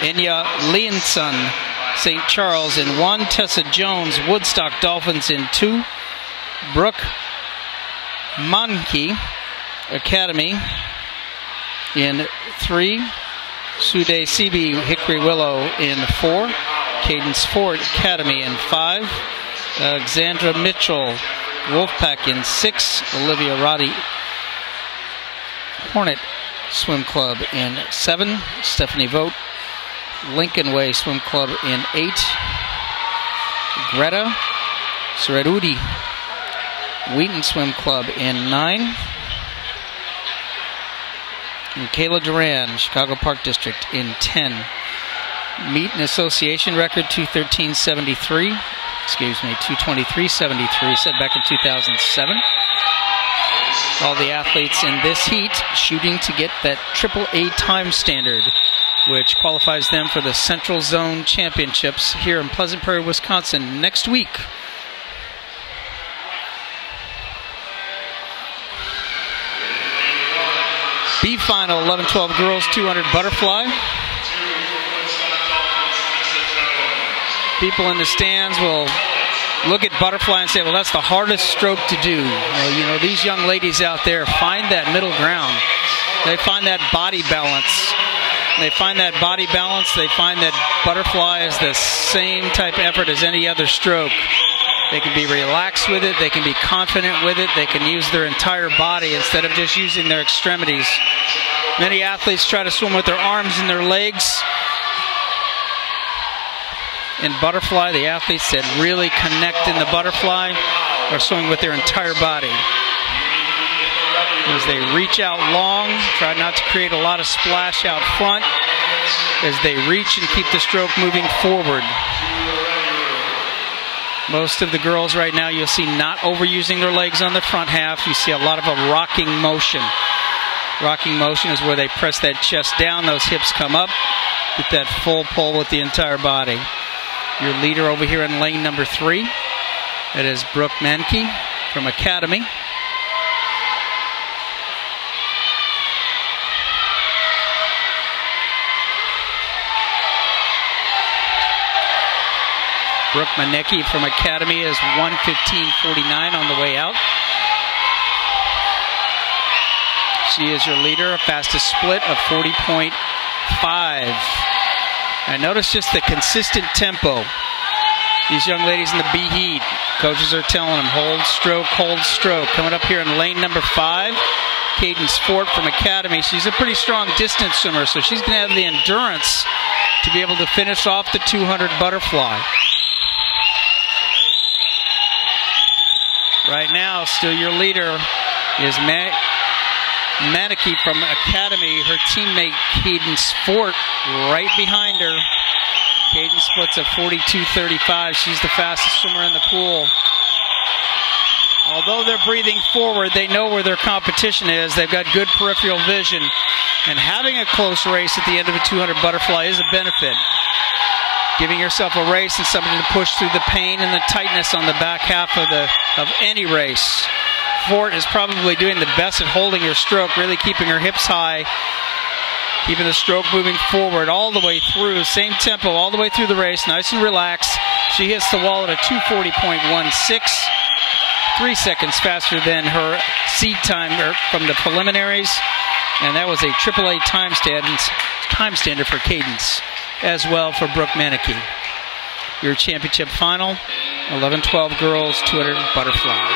Enya Leonson, St. Charles in 1. Tessa Jones, Woodstock Dolphins in 2. Brooke Monke, Academy in 3. Sude CB, Hickory Willow in 4. Cadence Ford Academy in 5. Alexandra Mitchell, Wolfpack in 6. Olivia Roddy, Hornet Swim Club in 7. Stephanie Vogt, Lincoln Way Swim Club in 8. Greta Seredudi, Wheaton Swim Club in 9. And Kayla Duran, Chicago Park District in 10. Meet and Association record 213.73. Excuse me, 223.73, set back in 2007. All the athletes in this heat shooting to get that AAA time standard, which qualifies them for the Central Zone Championships here in Pleasant Prairie, Wisconsin next week. B final 11-12 girls 200 butterfly. People in the stands will look at butterfly and say, well, that's the hardest stroke to do. Well, you know, these young ladies out there find that middle ground. They find that body balance. They find that body balance. They find that butterfly is the same type of effort as any other stroke. They can be relaxed with it. They can be confident with it. They can use their entire body instead of just using their extremities. Many athletes try to swim with their arms and their legs. In butterfly, the athletes that really connect in the butterfly are swimming with their entire body. As they reach out long, try not to create a lot of splash out front as they reach and keep the stroke moving forward. Most of the girls right now you'll see not overusing their legs on the front half. You see a lot of a rocking motion. Rocking motion is where they press that chest down, those hips come up, get that full pull with the entire body. Your leader over here in lane number 3, that is Brooke Mankey from Academy. Brooke Manecki from Academy is 1:15.49 on the way out. She is your leader, a fastest split of 40.5. And notice just the consistent tempo. These young ladies in the B heat, coaches are telling them, hold stroke, hold stroke. Coming up here in lane number 5, Cadence Fort from Academy. She's a pretty strong distance swimmer, so she's going to have the endurance to be able to finish off the 200 butterfly. Right now, still your leader is Maneki from Academy. Her teammate Cadence Fort right behind her. Cadence splits at 42.35. She's the fastest swimmer in the pool. Although they're breathing forward, they know where their competition is. They've got good peripheral vision. And having a close race at the end of a 200 butterfly is a benefit. Giving yourself a race and something to push through the pain and the tightness on the back half of any race. Fort is probably doing the best at holding her stroke, really keeping her hips high, keeping the stroke moving forward all the way through, same tempo all the way through the race, nice and relaxed. She hits the wall at a 2:40.16, 3 seconds faster than her seed time from the preliminaries, and that was a AAA time standard for Cadence, as well for Brooke Maneki. Your championship final, 11-12 girls, 200 butterfly.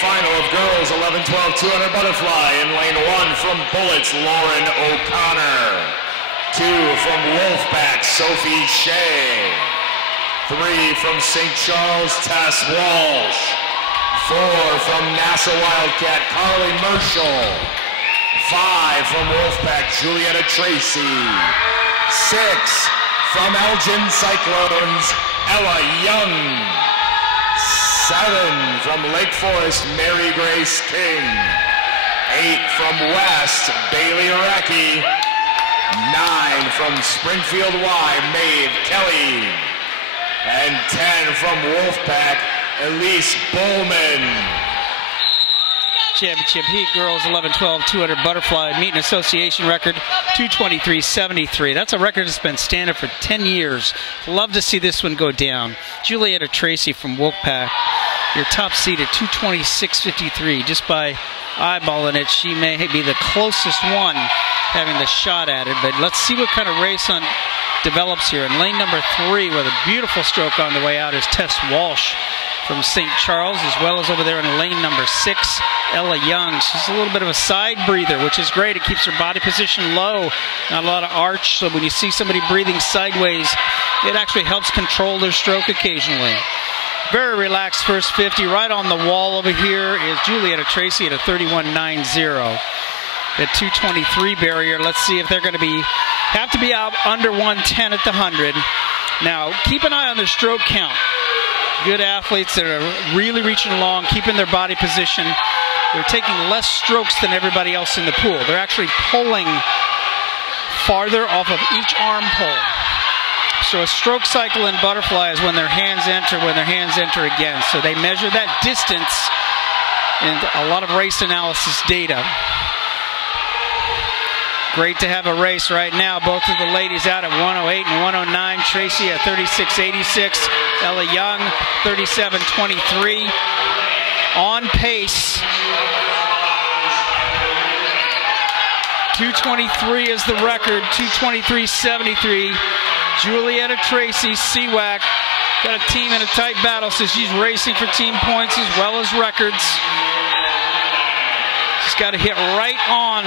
Final of girls 11-12 200 butterfly. In lane 1 from Bullets, Lauren O'Connor. 2 from Wolfpack, Sophie Shea. 3 from St. Charles, Tess Walsh. 4 from NASA Wildcat, Carly Marshall. 5 from Wolfpack, Julietta Tracy. 6 from Elgin Cyclones, Ella Young. 7 from Lake Forest, Mary Grace King. 8 from West, Bailey Araki. 9 from Springfield Y, Maeve Kelly. And 10 from Wolfpack, Elise Bowman. Championship heat, girls 11-12 200 butterfly, meet an association record 2:23.73. That's a record that's been standard for 10 years. Love to see this one go down. Julietta Tracy from Wolfpack, your top seed at 2:26.53. Just by eyeballing it, she may be the closest one having the shot at it. But let's see what kind of race on develops here. In lane number 3 with a beautiful stroke on the way out is Tess Walsh from St. Charles, as well as over there in lane number 6, Ella Young. She's a little bit of a side breather, which is great. It keeps her body position low, not a lot of arch, so when you see somebody breathing sideways, it actually helps control their stroke occasionally. Very relaxed first 50. Right on the wall over here is Julietta Tracy at a 31.90. The 2:23 barrier. Let's see if they're going to have to be out under 110 at the 100. Now, keep an eye on their stroke count. Good athletes that are really reaching along, keeping their body position. They're taking less strokes than everybody else in the pool. They're actually pulling farther off of each arm pull. So a stroke cycle in butterfly is when their hands enter again. So they measure that distance in a lot of race analysis data. Great to have a race right now. Both of the ladies out at 108 and 109. Tracy at 36.86. Ella Young, 37.23. On pace. 2:23 is the record. 2:23.73. Julietta Tracy, CWAC, got a team in a tight battle, so she's racing for team points as well as records. She's got to hit right on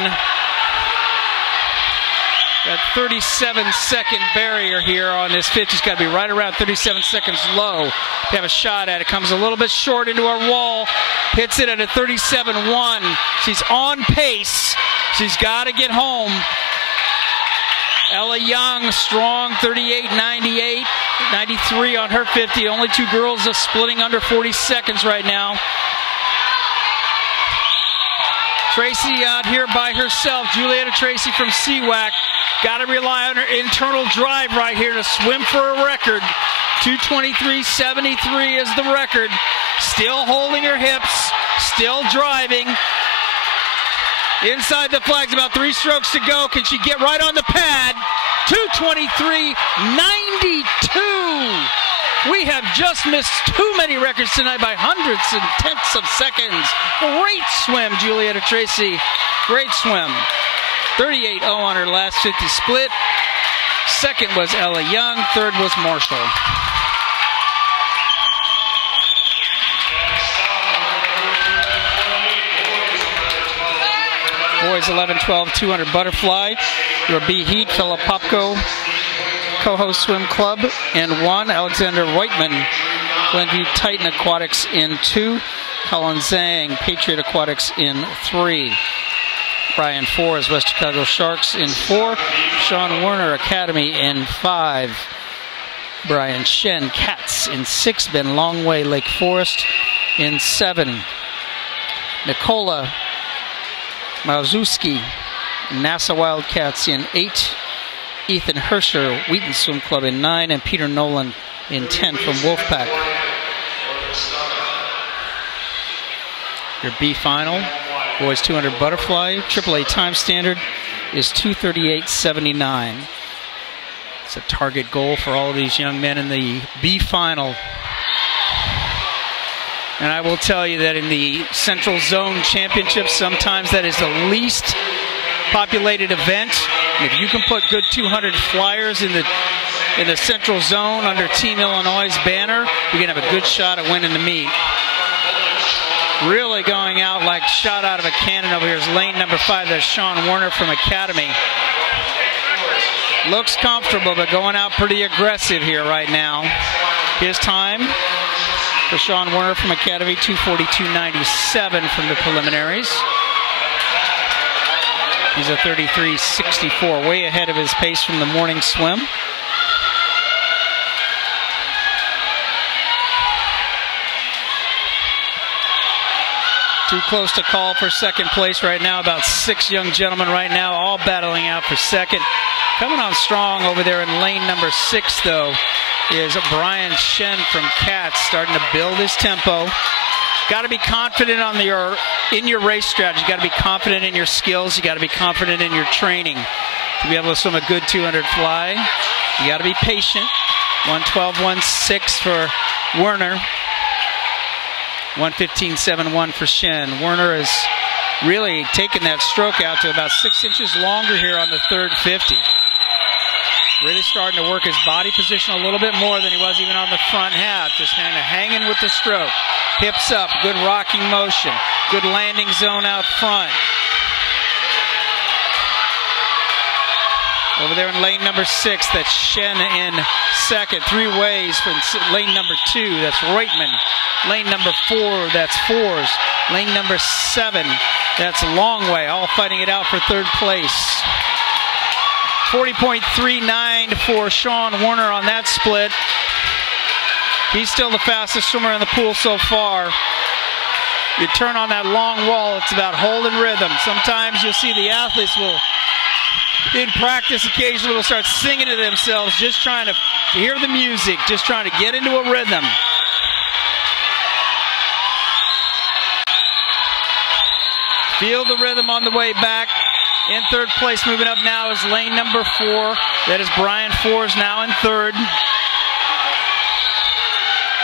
that 37-second barrier here on this 50. She's got to be right around 37 seconds low to have a shot at it. Comes a little bit short into her wall, hits it at a 37.1. She's on pace. She's got to get home. Ella Young, strong, 38.98, 93 on her 50. Only two girls are splitting under 40 seconds right now. Tracy out here by herself. Julietta Tracy from CWAC. Got to rely on her internal drive right here to swim for a record. 2:23.73 is the record. Still holding her hips, still driving. Inside the flags, about 3 strokes to go. Can she get right on the pad? 2:23.92. We have just missed too many records tonight by hundreds and tenths of seconds. Great swim, Julietta Tracy. Great swim. 38.0 on her last 50 split. Second was Ella Young. Third was Marshall. Boys 11-12, 200 butterfly. Your B Heat, Philip Popko, Coho Swim Club in 1. Alexander Reutman, Glenview Titan Aquatics in 2. Colin Zhang, Patriot Aquatics in 3. Brian 4 is West Chicago Sharks in 4. Sean Werner Academy in 5. Brian Shen Cats in 6. Ben Longway Lake Forest in 7. Nicola Małzuski, NASA Wildcats in 8. Ethan Hersher, Wheaton Swim Club in 9. And Peter Nolan in 10 from Wolfpack. Your B final, boys 200 butterfly. AAA time standard is 2:38.79. It's a target goal for all of these young men in the B final. And I will tell you that in the Central Zone Championships, sometimes that is the least populated event. And if you can put good 200 flyers in the Central Zone under Team Illinois' banner, you're going to have a good shot at winning the meet. Really going out like shot out of a cannon over here is lane number 5. That's Sean Werner from Academy. Looks comfortable, but going out pretty aggressive here right now. His time for Sean Werner from Academy, 2:42.97 from the preliminaries. He's a 33.64, way ahead of his pace from the morning swim. Too close to call for second place right now. About 6 young gentlemen right now, all battling out for second. Coming on strong over there in lane number 6, though, is Brian Shen from Cats, starting to build his tempo. Got to be confident in your race strategy. Got to be confident in your skills. You got to be confident in your training to be able to swim a good 200 fly. You got to be patient. 1:12.16 for Werner. 1:15.71 for Shen. Werner has really taken that stroke out to about 6 inches longer here on the third 50. Really starting to work his body position a little bit more than he was even on the front half. Just kind of hanging with the stroke. Hips up, good rocking motion. Good landing zone out front. Over there in lane number 6, that's Shen in second. 3 ways from lane number 2, that's Reutemann. Lane number 4, that's Fours. Lane number 7, that's Longway, all fighting it out for third place. 40.39 for Sean Warner on that split. He's still the fastest swimmer in the pool so far. You turn on that long wall, it's about holding rhythm. Sometimes you'll see the athletes will, in practice occasionally, will start singing to themselves, just trying to hear the music, just trying to get into a rhythm. Feel the rhythm on the way back. In third place, moving up now, is lane number 4. That is Brian Fours now in third.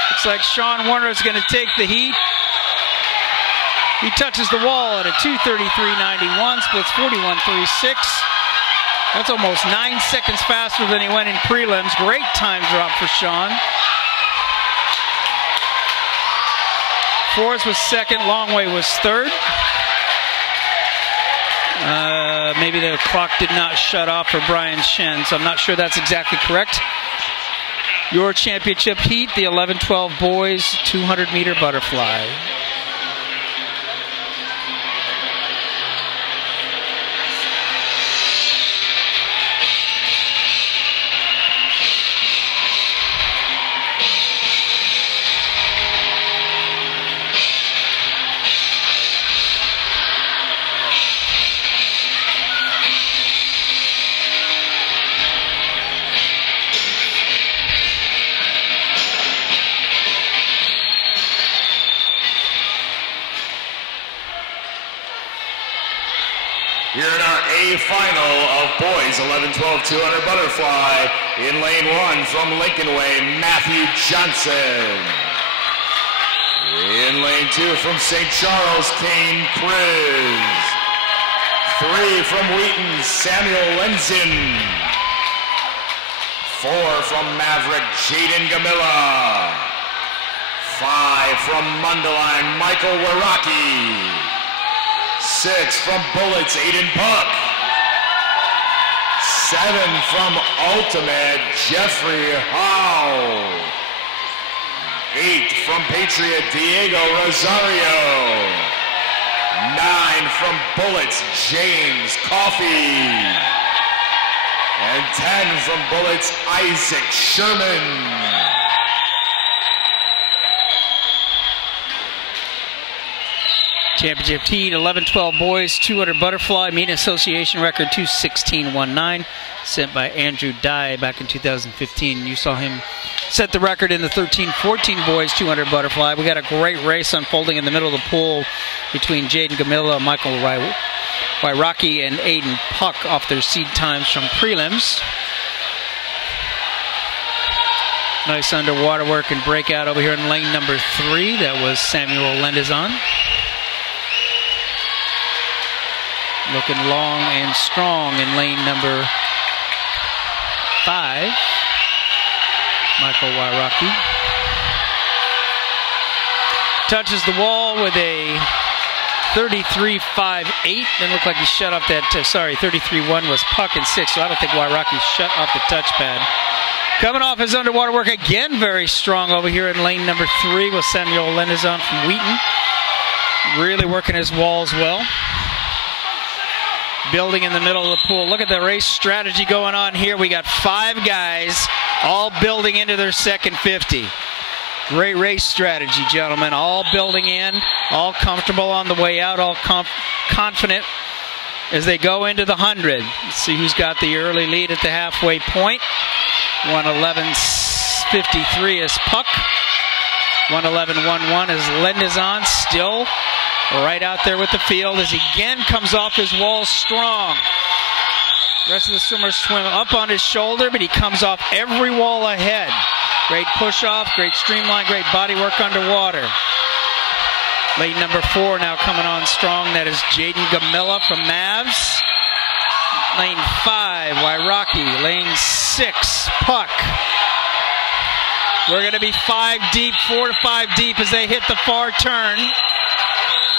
Looks like Sean Warner is going to take the heat. He touches the wall at a 2:33.91, splits 41.36. That's almost 9 seconds faster than he went in prelims. Great time drop for Sean. Fours was second, Longway was third. Maybe the clock did not shut off for Brian Shen, so I'm not sure that's exactly correct. Your championship heat, the 11-12 boys 200-meter butterfly. Here in our A final of boys 11-12 200 butterfly, in lane 1 from Lincoln Way, Matthew Johnson. In lane 2 from St. Charles, Kane Kriz. 3 from Wheaton, Samuel Lenzen. 4 from Maverick, Jaden Gamilla. 5 from Mundelein, Michael Waraki. 6 from Bullets, Aiden Puck. 7 from Ultimate, Jeffrey Howe. 8 from Patriot, Diego Rosario. 9 from Bullets, James Coffey. And 10 from Bullets, Isaac Sherman. Championship heat, 11-12 boys, 200 butterfly, mean association record 2:16.19, set by Andrew Dye back in 2015. You saw him set the record in the 13-14 boys, 200 butterfly. We got a great race unfolding in the middle of the pool between Jaden Gamilla, Michael Wairaki, and Aiden Puck off their seed times from prelims. Nice underwater work and breakout over here in lane number 3. That was Samuel Lendizon. Looking long and strong in lane number 5. Michael Wairaki. Touches the wall with a 33.58. Didn't look like he shut off that, 33.1 was Puck in 6, so I don't think Wairaki shut off the touchpad. Coming off his underwater work again, very strong over here in lane number 3 with Samuel Lendizon from Wheaton. Really working his walls well. Building in the middle of the pool. Look at the race strategy going on here. We got 5 guys all building into their second 50. Great race strategy, gentlemen. All building in, all comfortable on the way out, all confident as they go into the 100. Let's see who's got the early lead at the halfway point. 1:11.53 is Puck. 1:11.11 is Lendizon, still right out there with the field as he again comes off his wall strong. The rest of the swimmers swim up on his shoulder, but he comes off every wall ahead. Great push off, great streamline, great body work underwater. Lane number 4 now coming on strong. That is Jaden Gamilla from Mavs. Lane 5, Wairaki. Lane 6, 6. Puck. We're going to be 5 deep, 4 to 5 deep as they hit the far turn.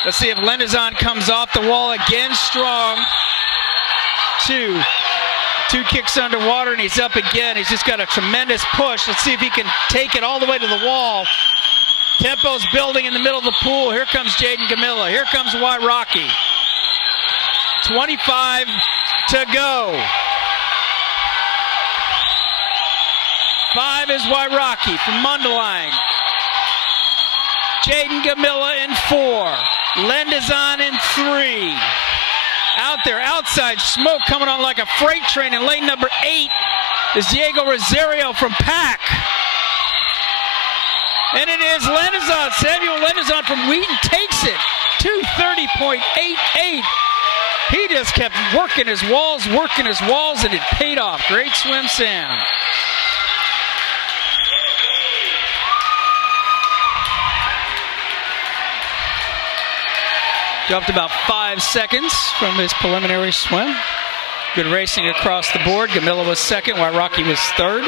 Let's see if Lendazon comes off the wall again strong. 2 kicks underwater, and he's up again. He's just got a tremendous push. Let's see if he can take it all the way to the wall. Tempo's building in the middle of the pool. Here comes Jaden Gamilla. Here comes Rocky. 25 to go. 5 is Rocky from Mundelein. Jaden Gamilla in 4. Lendazon in 3. Out there, outside, smoke coming on like a freight train in lane number 8 is Diego Rosario from Pack. And it is Lendazon. Samuel Lendazon from Wheaton takes it. 230.88. He just kept working his walls, and it paid off. Great swim, Sam. Jumped about 5 seconds from his preliminary swim. Good racing across the board. Gamilla was second, while Rocky was third.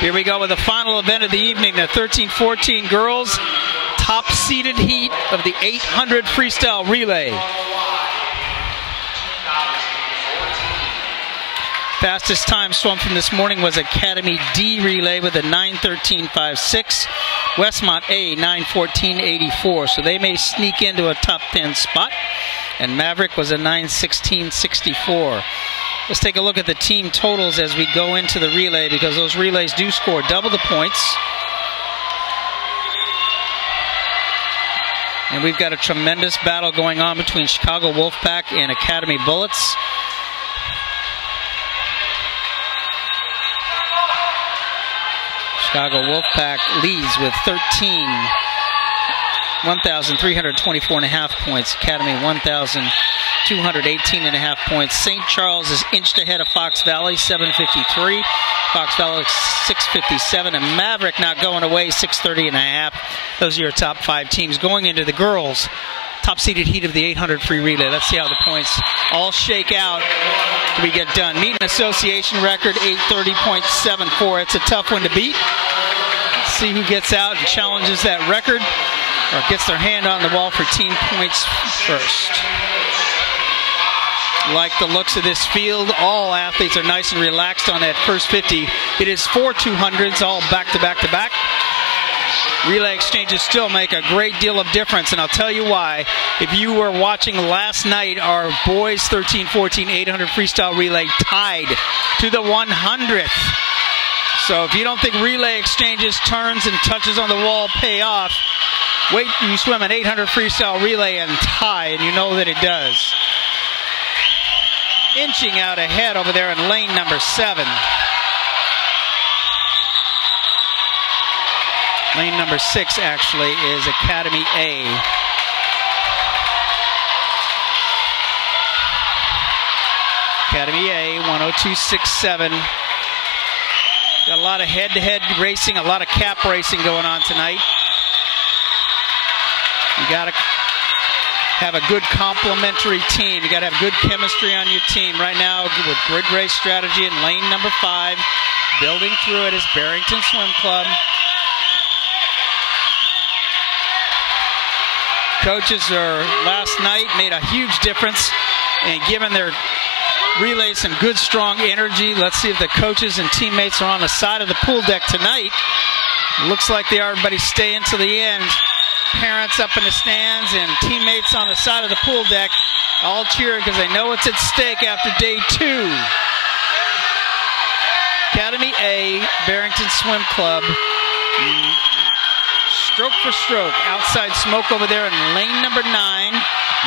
Here we go with the final event of the evening, the 13-14 girls top-seeded heat of the 800 freestyle relay. Fastest time swum from this morning was Academy D relay with a 9:13.56. Westmont A 9:14.84. So they may sneak into a top 10 spot. And Maverick was a 9:16.64. Let's take a look at the team totals as we go into the relay, because those relays do score double the points. And we've got a tremendous battle going on between Chicago Wolfpack and Academy Bullets. Chicago Wolfpack leads with 1,324.5 points. Academy 1,218.5 points. St. Charles is inched ahead of Fox Valley, 753. Fox Valley 657, and Maverick not going away, 630.5. Those are your top 5 teams going into the girls' top-seeded heat of the 800 free relay. Let's see how the points all shake out when we get done. Meeting Association record 830.74. It's a tough one to beat. Let's see who gets out and challenges that record or gets their hand on the wall for team points first. Like the looks of this field, all athletes are nice and relaxed on that first 50. It is 4 200s, all back to back to back. Relay exchanges still make a great deal of difference, and I'll tell you why. If you were watching last night, our boys 13-14 800 freestyle relay tied to the 100th. So if you don't think relay exchanges, turns, and touches on the wall pay off, wait till you swim an 800 freestyle relay and tie, and you know that it does. Inching out ahead over there in lane number 7. Lane number 6 actually is Academy A. Academy A 102.67. Got a lot of head-to-head racing, a lot of cap racing going on tonight. You got to have a good complementary team. You got to have good chemistry on your team. Right now, with grid race strategy in lane number 5, building through it is Barrington Swim Club. Coaches last night made a huge difference in giving their relays some good, strong energy. Let's see if the coaches and teammates are on the side of the pool deck tonight. Looks like they are. Everybody staying to the end. Parents up in the stands and teammates on the side of the pool deck all cheering because they know it's at stake after day 2. Academy A, Barrington Swim Club. Stroke for stroke. Outside smoke over there in lane number 9.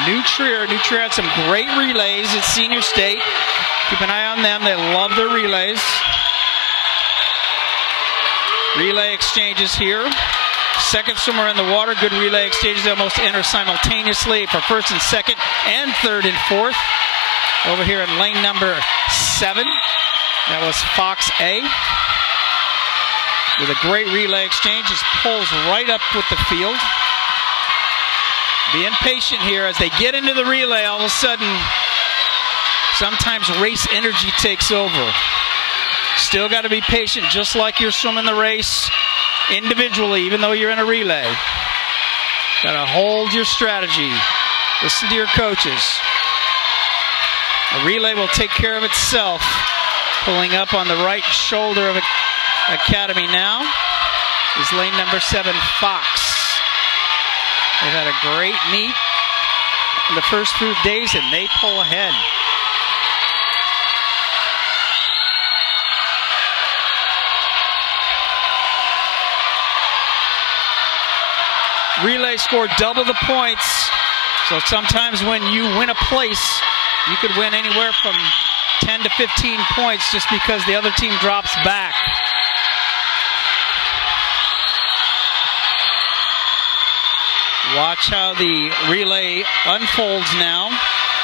New Trier. New Trier had some great relays at Senior State. Keep an eye on them. They love their relays. Relay exchanges here. Second swimmer in the water. Good relay exchanges. They almost enter simultaneously for first and second and third and fourth. Over here in lane number 7. That was Fox A. With a great relay exchange. Just pulls right up with the field. Being patient here as they get into the relay. All of a sudden, sometimes race energy takes over. Still got to be patient, just like you're swimming the race individually, even though you're in a relay. Got to hold your strategy. Listen to your coaches. The relay will take care of itself. Pulling up on the right shoulder of Academy now is lane number 7, Fox. They've had a great meet in the first few days, and they pull ahead. Relay scored double the points, so sometimes when you win a place, you could win anywhere from 10 to 15 points just because the other team drops back. Watch how the relay unfolds now.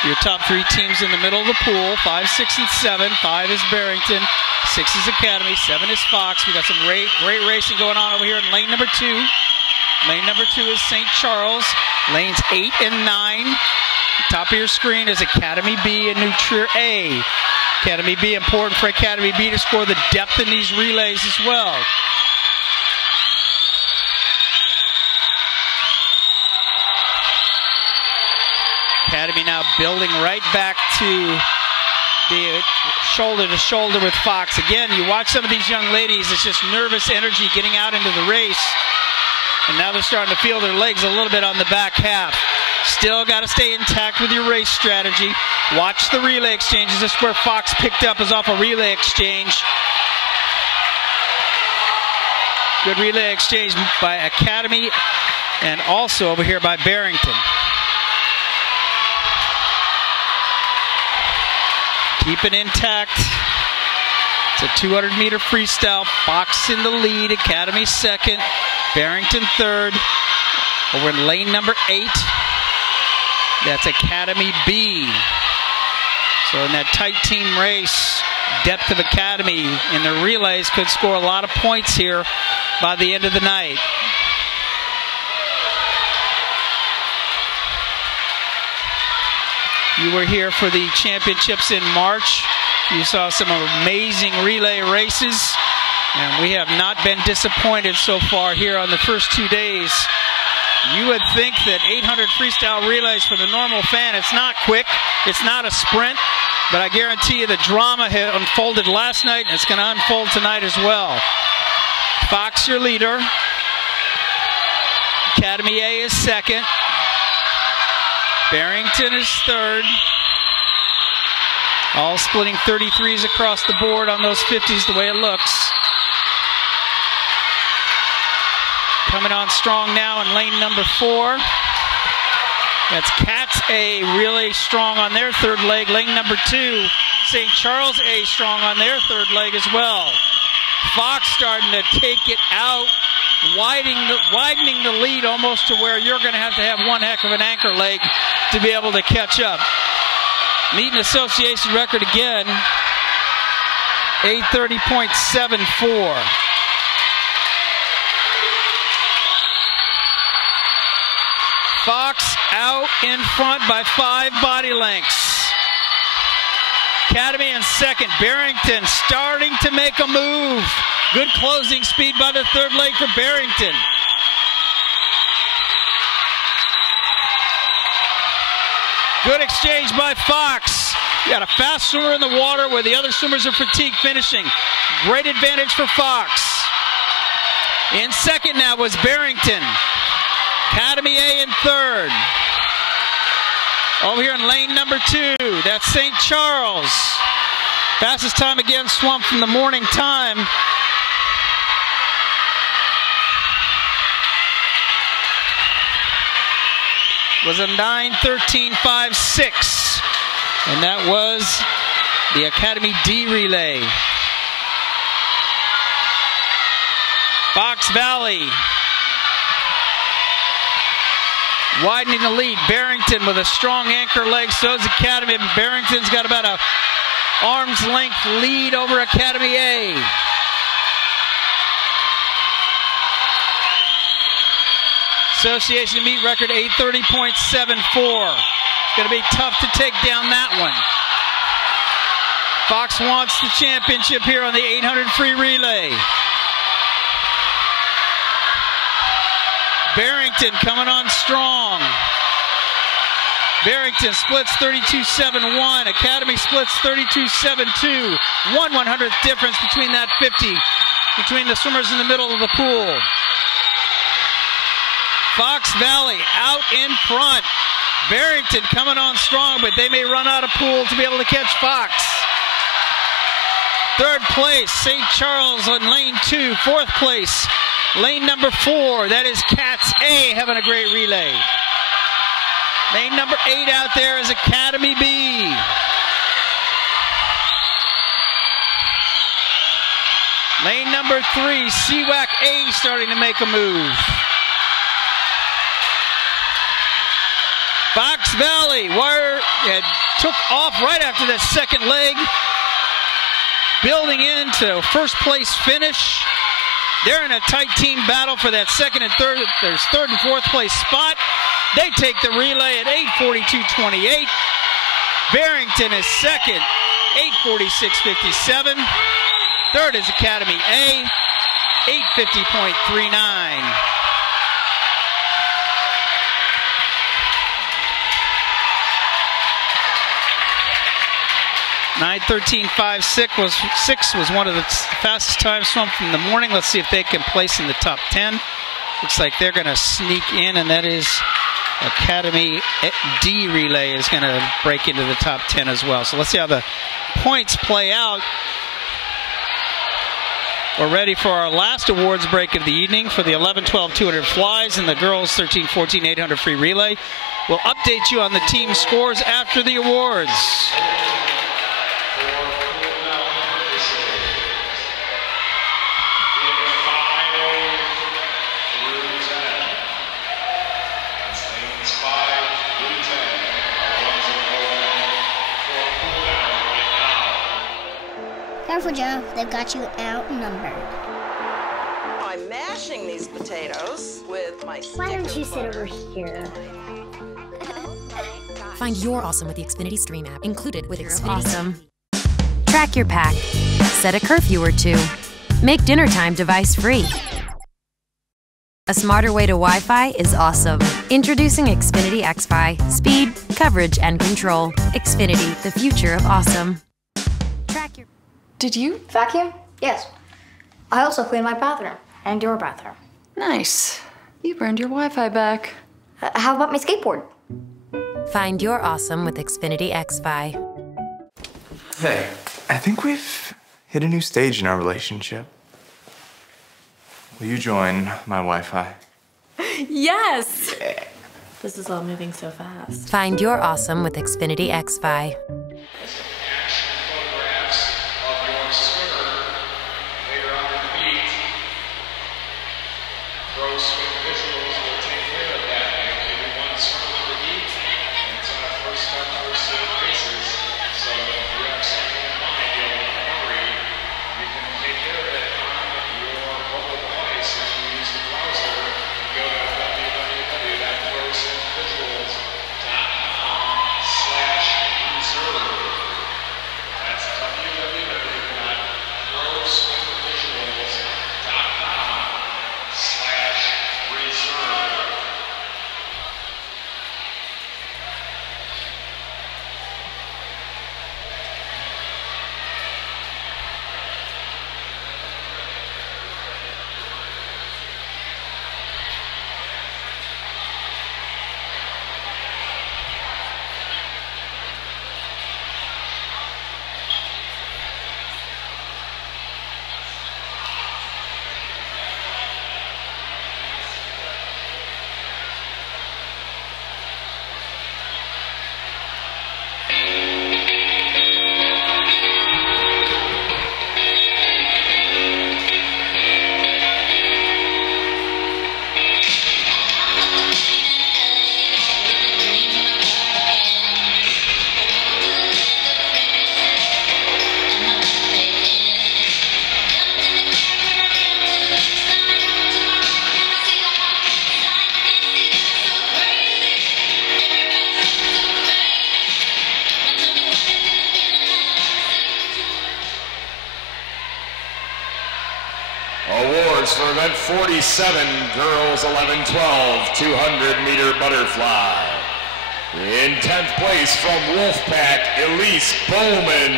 Your top 3 teams in the middle of the pool, 5, 6, and 7. 5 is Barrington, 6 is Academy, 7 is Fox. We got some great racing going on over here in lane number 2. Lane number 2 is St. Charles. Lanes 8 and 9. Top of your screen is Academy B and New Trier A. Academy B, important for Academy B to score the depth in these relays as well. Academy now building right back to be shoulder to shoulder with Fox. Again, you watch some of these young ladies, it's just nervous energy getting out into the race. And now they're starting to feel their legs a little bit on the back half. Still got to stay intact with your race strategy. Watch the relay exchanges. This is where Fox picked up, is off a relay exchange. Good relay exchange by Academy and also over here by Barrington. Keep it intact. It's a 200-meter freestyle. Fox in the lead, Academy second, Barrington third. Over in lane number 8, that's Academy B. So in that tight team race, depth of Academy in the relays could score a lot of points here by the end of the night. You were here for the championships in March. You saw some amazing relay races, and we have not been disappointed so far here on the first 2 days. You would think that 800 freestyle relays for the normal fan, it's not quick, it's not a sprint, but I guarantee you the drama had unfolded last night, and it's going to unfold tonight as well. Fox, your leader. Academy A is second. Barrington is third. All splitting 33s across the board on those 50s the way it looks. Coming on strong now in lane number 4. That's Cats A really strong on their third leg. Lane number 2, St. Charles A strong on their third leg as well. Fox starting to take it out, widening the lead almost to where you're going to have one heck of an anchor leg to be able to catch up. Meeting association record again, 8:30.74. Fox out in front by 5 body lengths. Academy in second. Barrington starting to make a move. Good closing speed by the third leg for Barrington. Good exchange by Fox. You got a fast swimmer in the water where the other swimmers are fatigued finishing. Great advantage for Fox. In second now was Barrington. Academy A in third. Over here in lane number 2, that's St. Charles. Fastest time again swum from the morning time. Was a 9:13.56. And that was the Academy D relay. Fox Valley widening the lead. Barrington with a strong anchor leg. So is Academy. Barrington's got about a arm's length lead over Academy A. Association meet record 830.74. It's going to be tough to take down that one. Fox wants the championship here on the 800 free relay. Barrington coming on strong. Barrington splits 32.71. Academy splits 32.72. 1/100th difference between that 50, between the swimmers in the middle of the pool. Fox Valley out in front. Barrington coming on strong, but they may run out of pool to be able to catch Fox. Third place, St. Charles on lane 2. Fourth place, lane number 4. That is Cats A having a great relay. Lane number 8 out there is Academy B. Lane number 3, CWAC A starting to make a move. Fox Valley took off right after that second leg, building into first place finish. They're in a tight team battle for that second and third. There's third and fourth place spot. They take the relay at 8:42.28. Barrington is second, 8:46.57. Third is Academy A, 8:50.39. 9:13.56 was one of the fastest times swum from the morning. Let's see if they can place in the top 10. Looks like they're going to sneak in, and that is Academy D relay is going to break into the top 10 as well. So let's see how the points play out. We're ready for our last awards break of the evening for the 11-12 200 flies and the girls 13-14 800 free relay. We'll update you on the team scores after the awards. Careful, Joe. They've got you outnumbered. I'm mashing these potatoes with my stick. Why don't you of sit butter. over here? Find your awesome with the Xfinity Stream app, included with Xfinity. Awesome. Track your pack. Set a curfew or two. Make dinner time device free. A smarter way to Wi-Fi is awesome. Introducing Xfinity X-Fi. Speed, coverage, and control. Xfinity, the future of awesome. Track your... Did you? Vacuum? Yes. I also cleaned my bathroom and your bathroom. Nice. You burned your Wi-Fi back. How about my skateboard? Find your awesome with Xfinity X-Fi. Hey, I think we've hit a new stage in our relationship. Will you join my Wi-Fi? Yes! This is all moving so fast. Find your awesome with Xfinity X-Fi. Photographs of your swimmer later on in the meet. Pro Swim Visuals will take care of that. They'll give you one swimmer per heat, and it's on a first come, first served basis. So if you have something in mind you want to hurry, you can take care of it on your mobile device if you use the browser and go to www.proswimvisuals.com/reserve. Awards for event 47, girls 11-12, 200-meter butterfly. In 10th place from Wolfpack, Elise Bowman.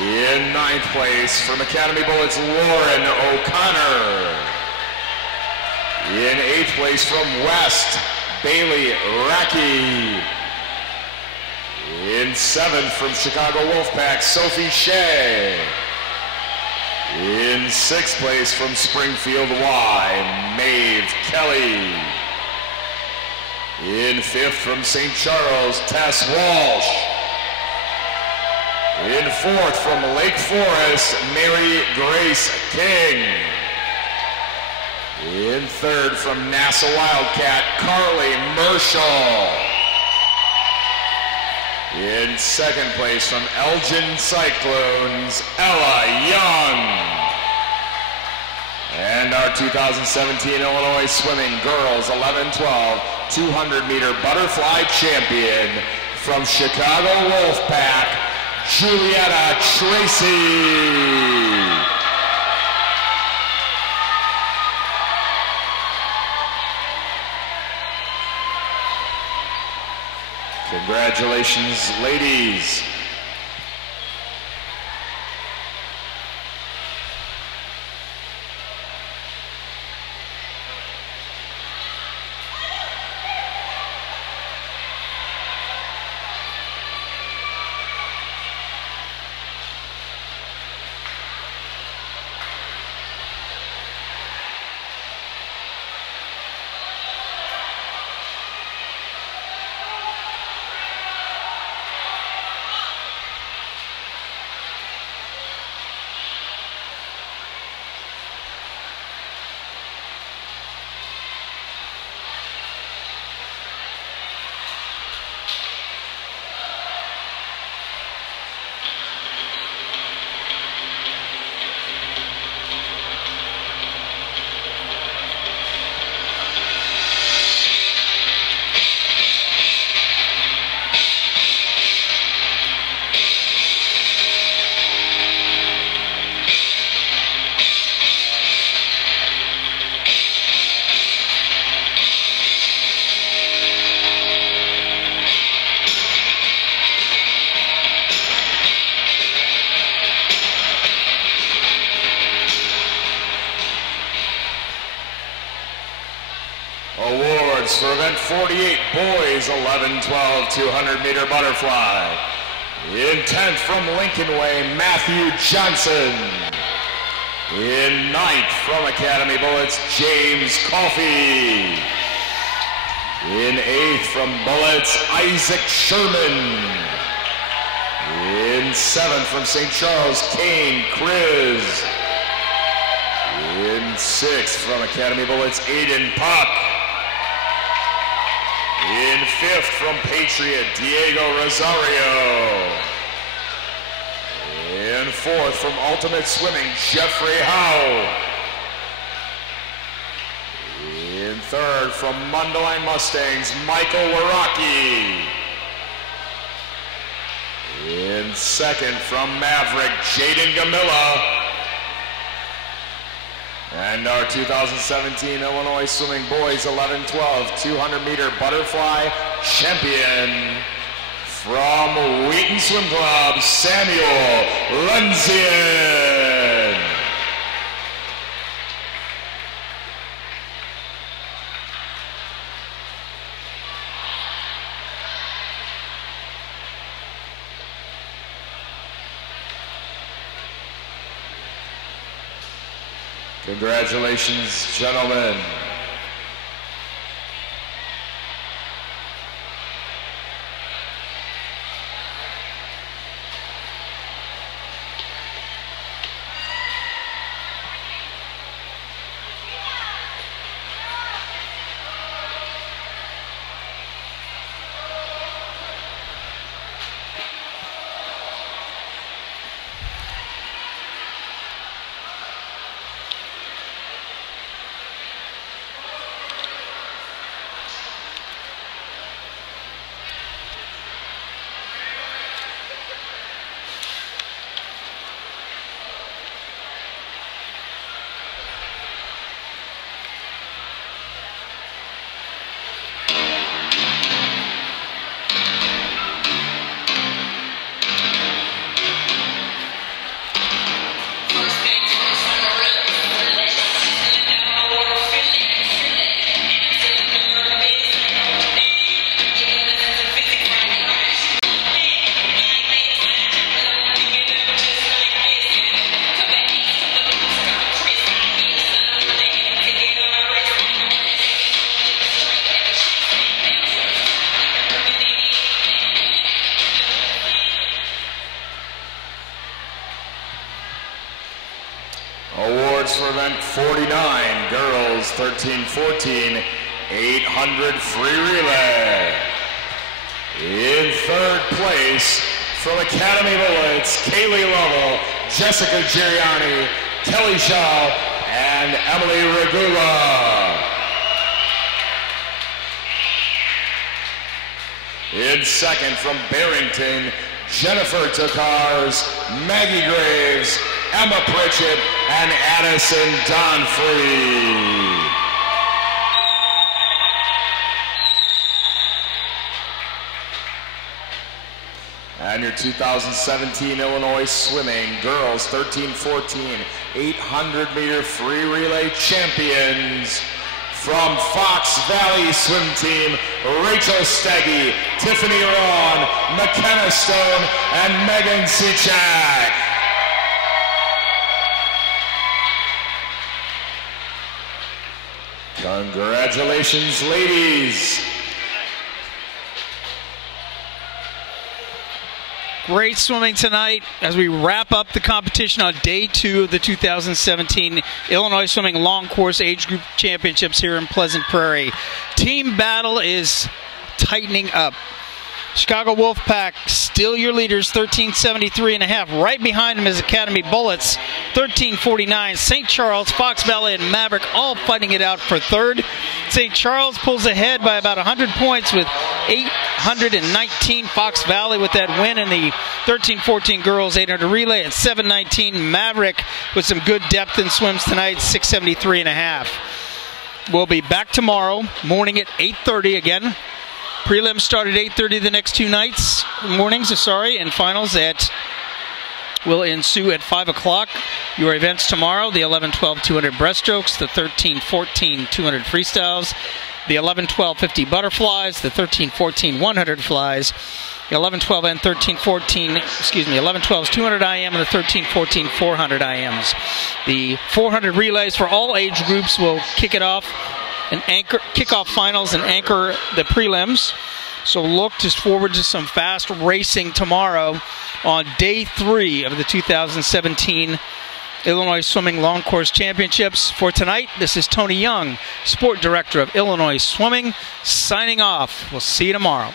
In 9th place from Academy Bullets, Lauren O'Connor. In 8th place from West, Bailey Racky. In 7th from Chicago Wolfpack, Sophie Shea. In 6th place from Springfield Y, Maeve Kelly. In 5th from St. Charles, Tess Walsh. In 4th from Lake Forest, Mary Grace King. In 3rd from Nassau Wildcat, Carly Merschel. In 2nd place from Elgin Cyclones, Ella Young. And our 2017 Illinois Swimming Girls 11-12 200-meter butterfly champion from Chicago Wolfpack, Julietta Tracy. Congratulations, ladies. Awards for event 48, boys 11-12 200-meter butterfly. In 10th from Lincoln Way, Matthew Johnson. In 9th from Academy Bullets, James Coffey. In 8th from Bullets, Isaac Sherman. In 7th from St. Charles, Kane Kriz. In 6th from Academy Bullets, Aiden Puck. In 5th from Patriot, Diego Rosario. In 4th from Ultimate Swimming, Jeffrey Howe. In 3rd from Mundelein Mustangs, Michael Waraki. In 2nd from Maverick, Jaden Gamilla. And our 2017 Illinois Swimming Boys 11-12 200-meter butterfly champion from Wheaton Swim Club, Samuel Lenzian. Congratulations, gentlemen. boards for event 49, girls 13-14, 800 free relay. In third place from Academy Bullets, Kaylee Lovell, Jessica Giriani, Kelly Shaw, and Emily Regula. In second from Barrington, Jennifer Takars, Maggie Graves, Emma Pritchett, and Addison Donfrey. And your 2017 Illinois Swimming Girls 13-14 800-meter free relay champions from Fox Valley Swim Team, Rachel Steggy, Tiffany Ron, McKenna Stone, and Megan Sichak. Congratulations, ladies. Great swimming tonight as we wrap up the competition on day 2 of the 2017 Illinois Swimming Long Course Age Group Championships here in Pleasant Prairie. Team battle is tightening up. Chicago Wolfpack still your leaders, 1373.5. Right behind them is Academy Bullets, 1349. St. Charles, Fox Valley, and Maverick all fighting it out for third. St. Charles pulls ahead by about 100 points with 819. Fox Valley with that win in the 13-14 girls 800 relay at 719. Maverick with some good depth in swims tonight, 673.5. We'll be back tomorrow morning at 8:30 again. Prelims start at 8:30 the next two mornings, and finals will ensue at 5 o'clock. Your events tomorrow, the 11-12 200 breaststrokes, the 13-14 200 freestyles, the 11-12 50 butterflies, the 13-14 100 flies, the 11-12 and 11-12's 200 IM, and the 13-14 400 IMs. The 400 relays for all age groups will kick it off and kick off finals and anchor the prelims. So look just forward to some fast racing tomorrow on day 3 of the 2017 Illinois Swimming Long Course Championships. For tonight, this is Tony Young, Sport Director of Illinois Swimming, signing off. We'll see you tomorrow.